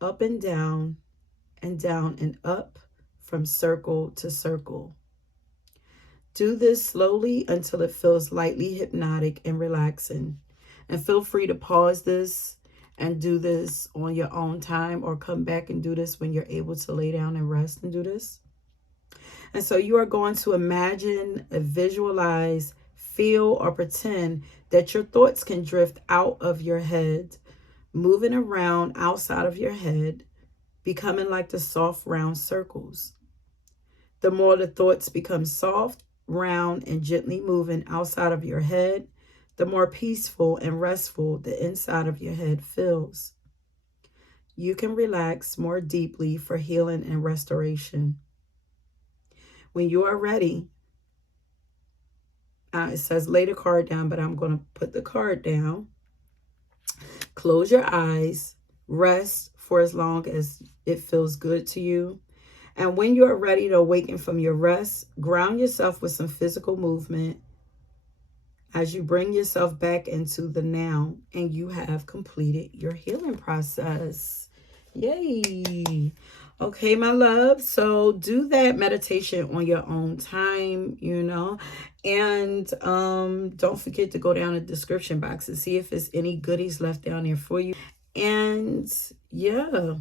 up and down and up, from circle to circle. Do this slowly until it feels lightly hypnotic and relaxing. And feel free to pause this and do this on your own time, or come back and do this when you're able to lay down and rest and do this. And so you are going to imagine, visualize, feel, or pretend that your thoughts can drift out of your head, moving around outside of your head, becoming like the soft round circles. The more the thoughts become soft, round, and gently moving outside of your head, the more peaceful and restful the inside of your head feels. You can relax more deeply for healing and restoration. When you are ready, it says lay the card down, but I'm going to put the card down. Close your eyes, rest for as long as it feels good to you. And when you are ready to awaken from your rest, ground yourself with some physical movement as you bring yourself back into the now, and you have completed your healing process. Yay. Okay, my love. So do that meditation on your own time, and don't forget to go down the description box and see if there's any goodies left down there for you. And yeah,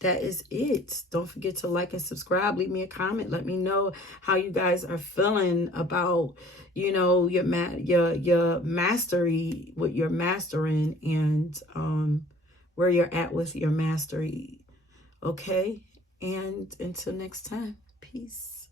that is it. Don't forget to like and subscribe. Leave me a comment. Let me know how you guys are feeling about, your mastery, what you're mastering, and where you're at with your mastery. Okay? And until next time, peace.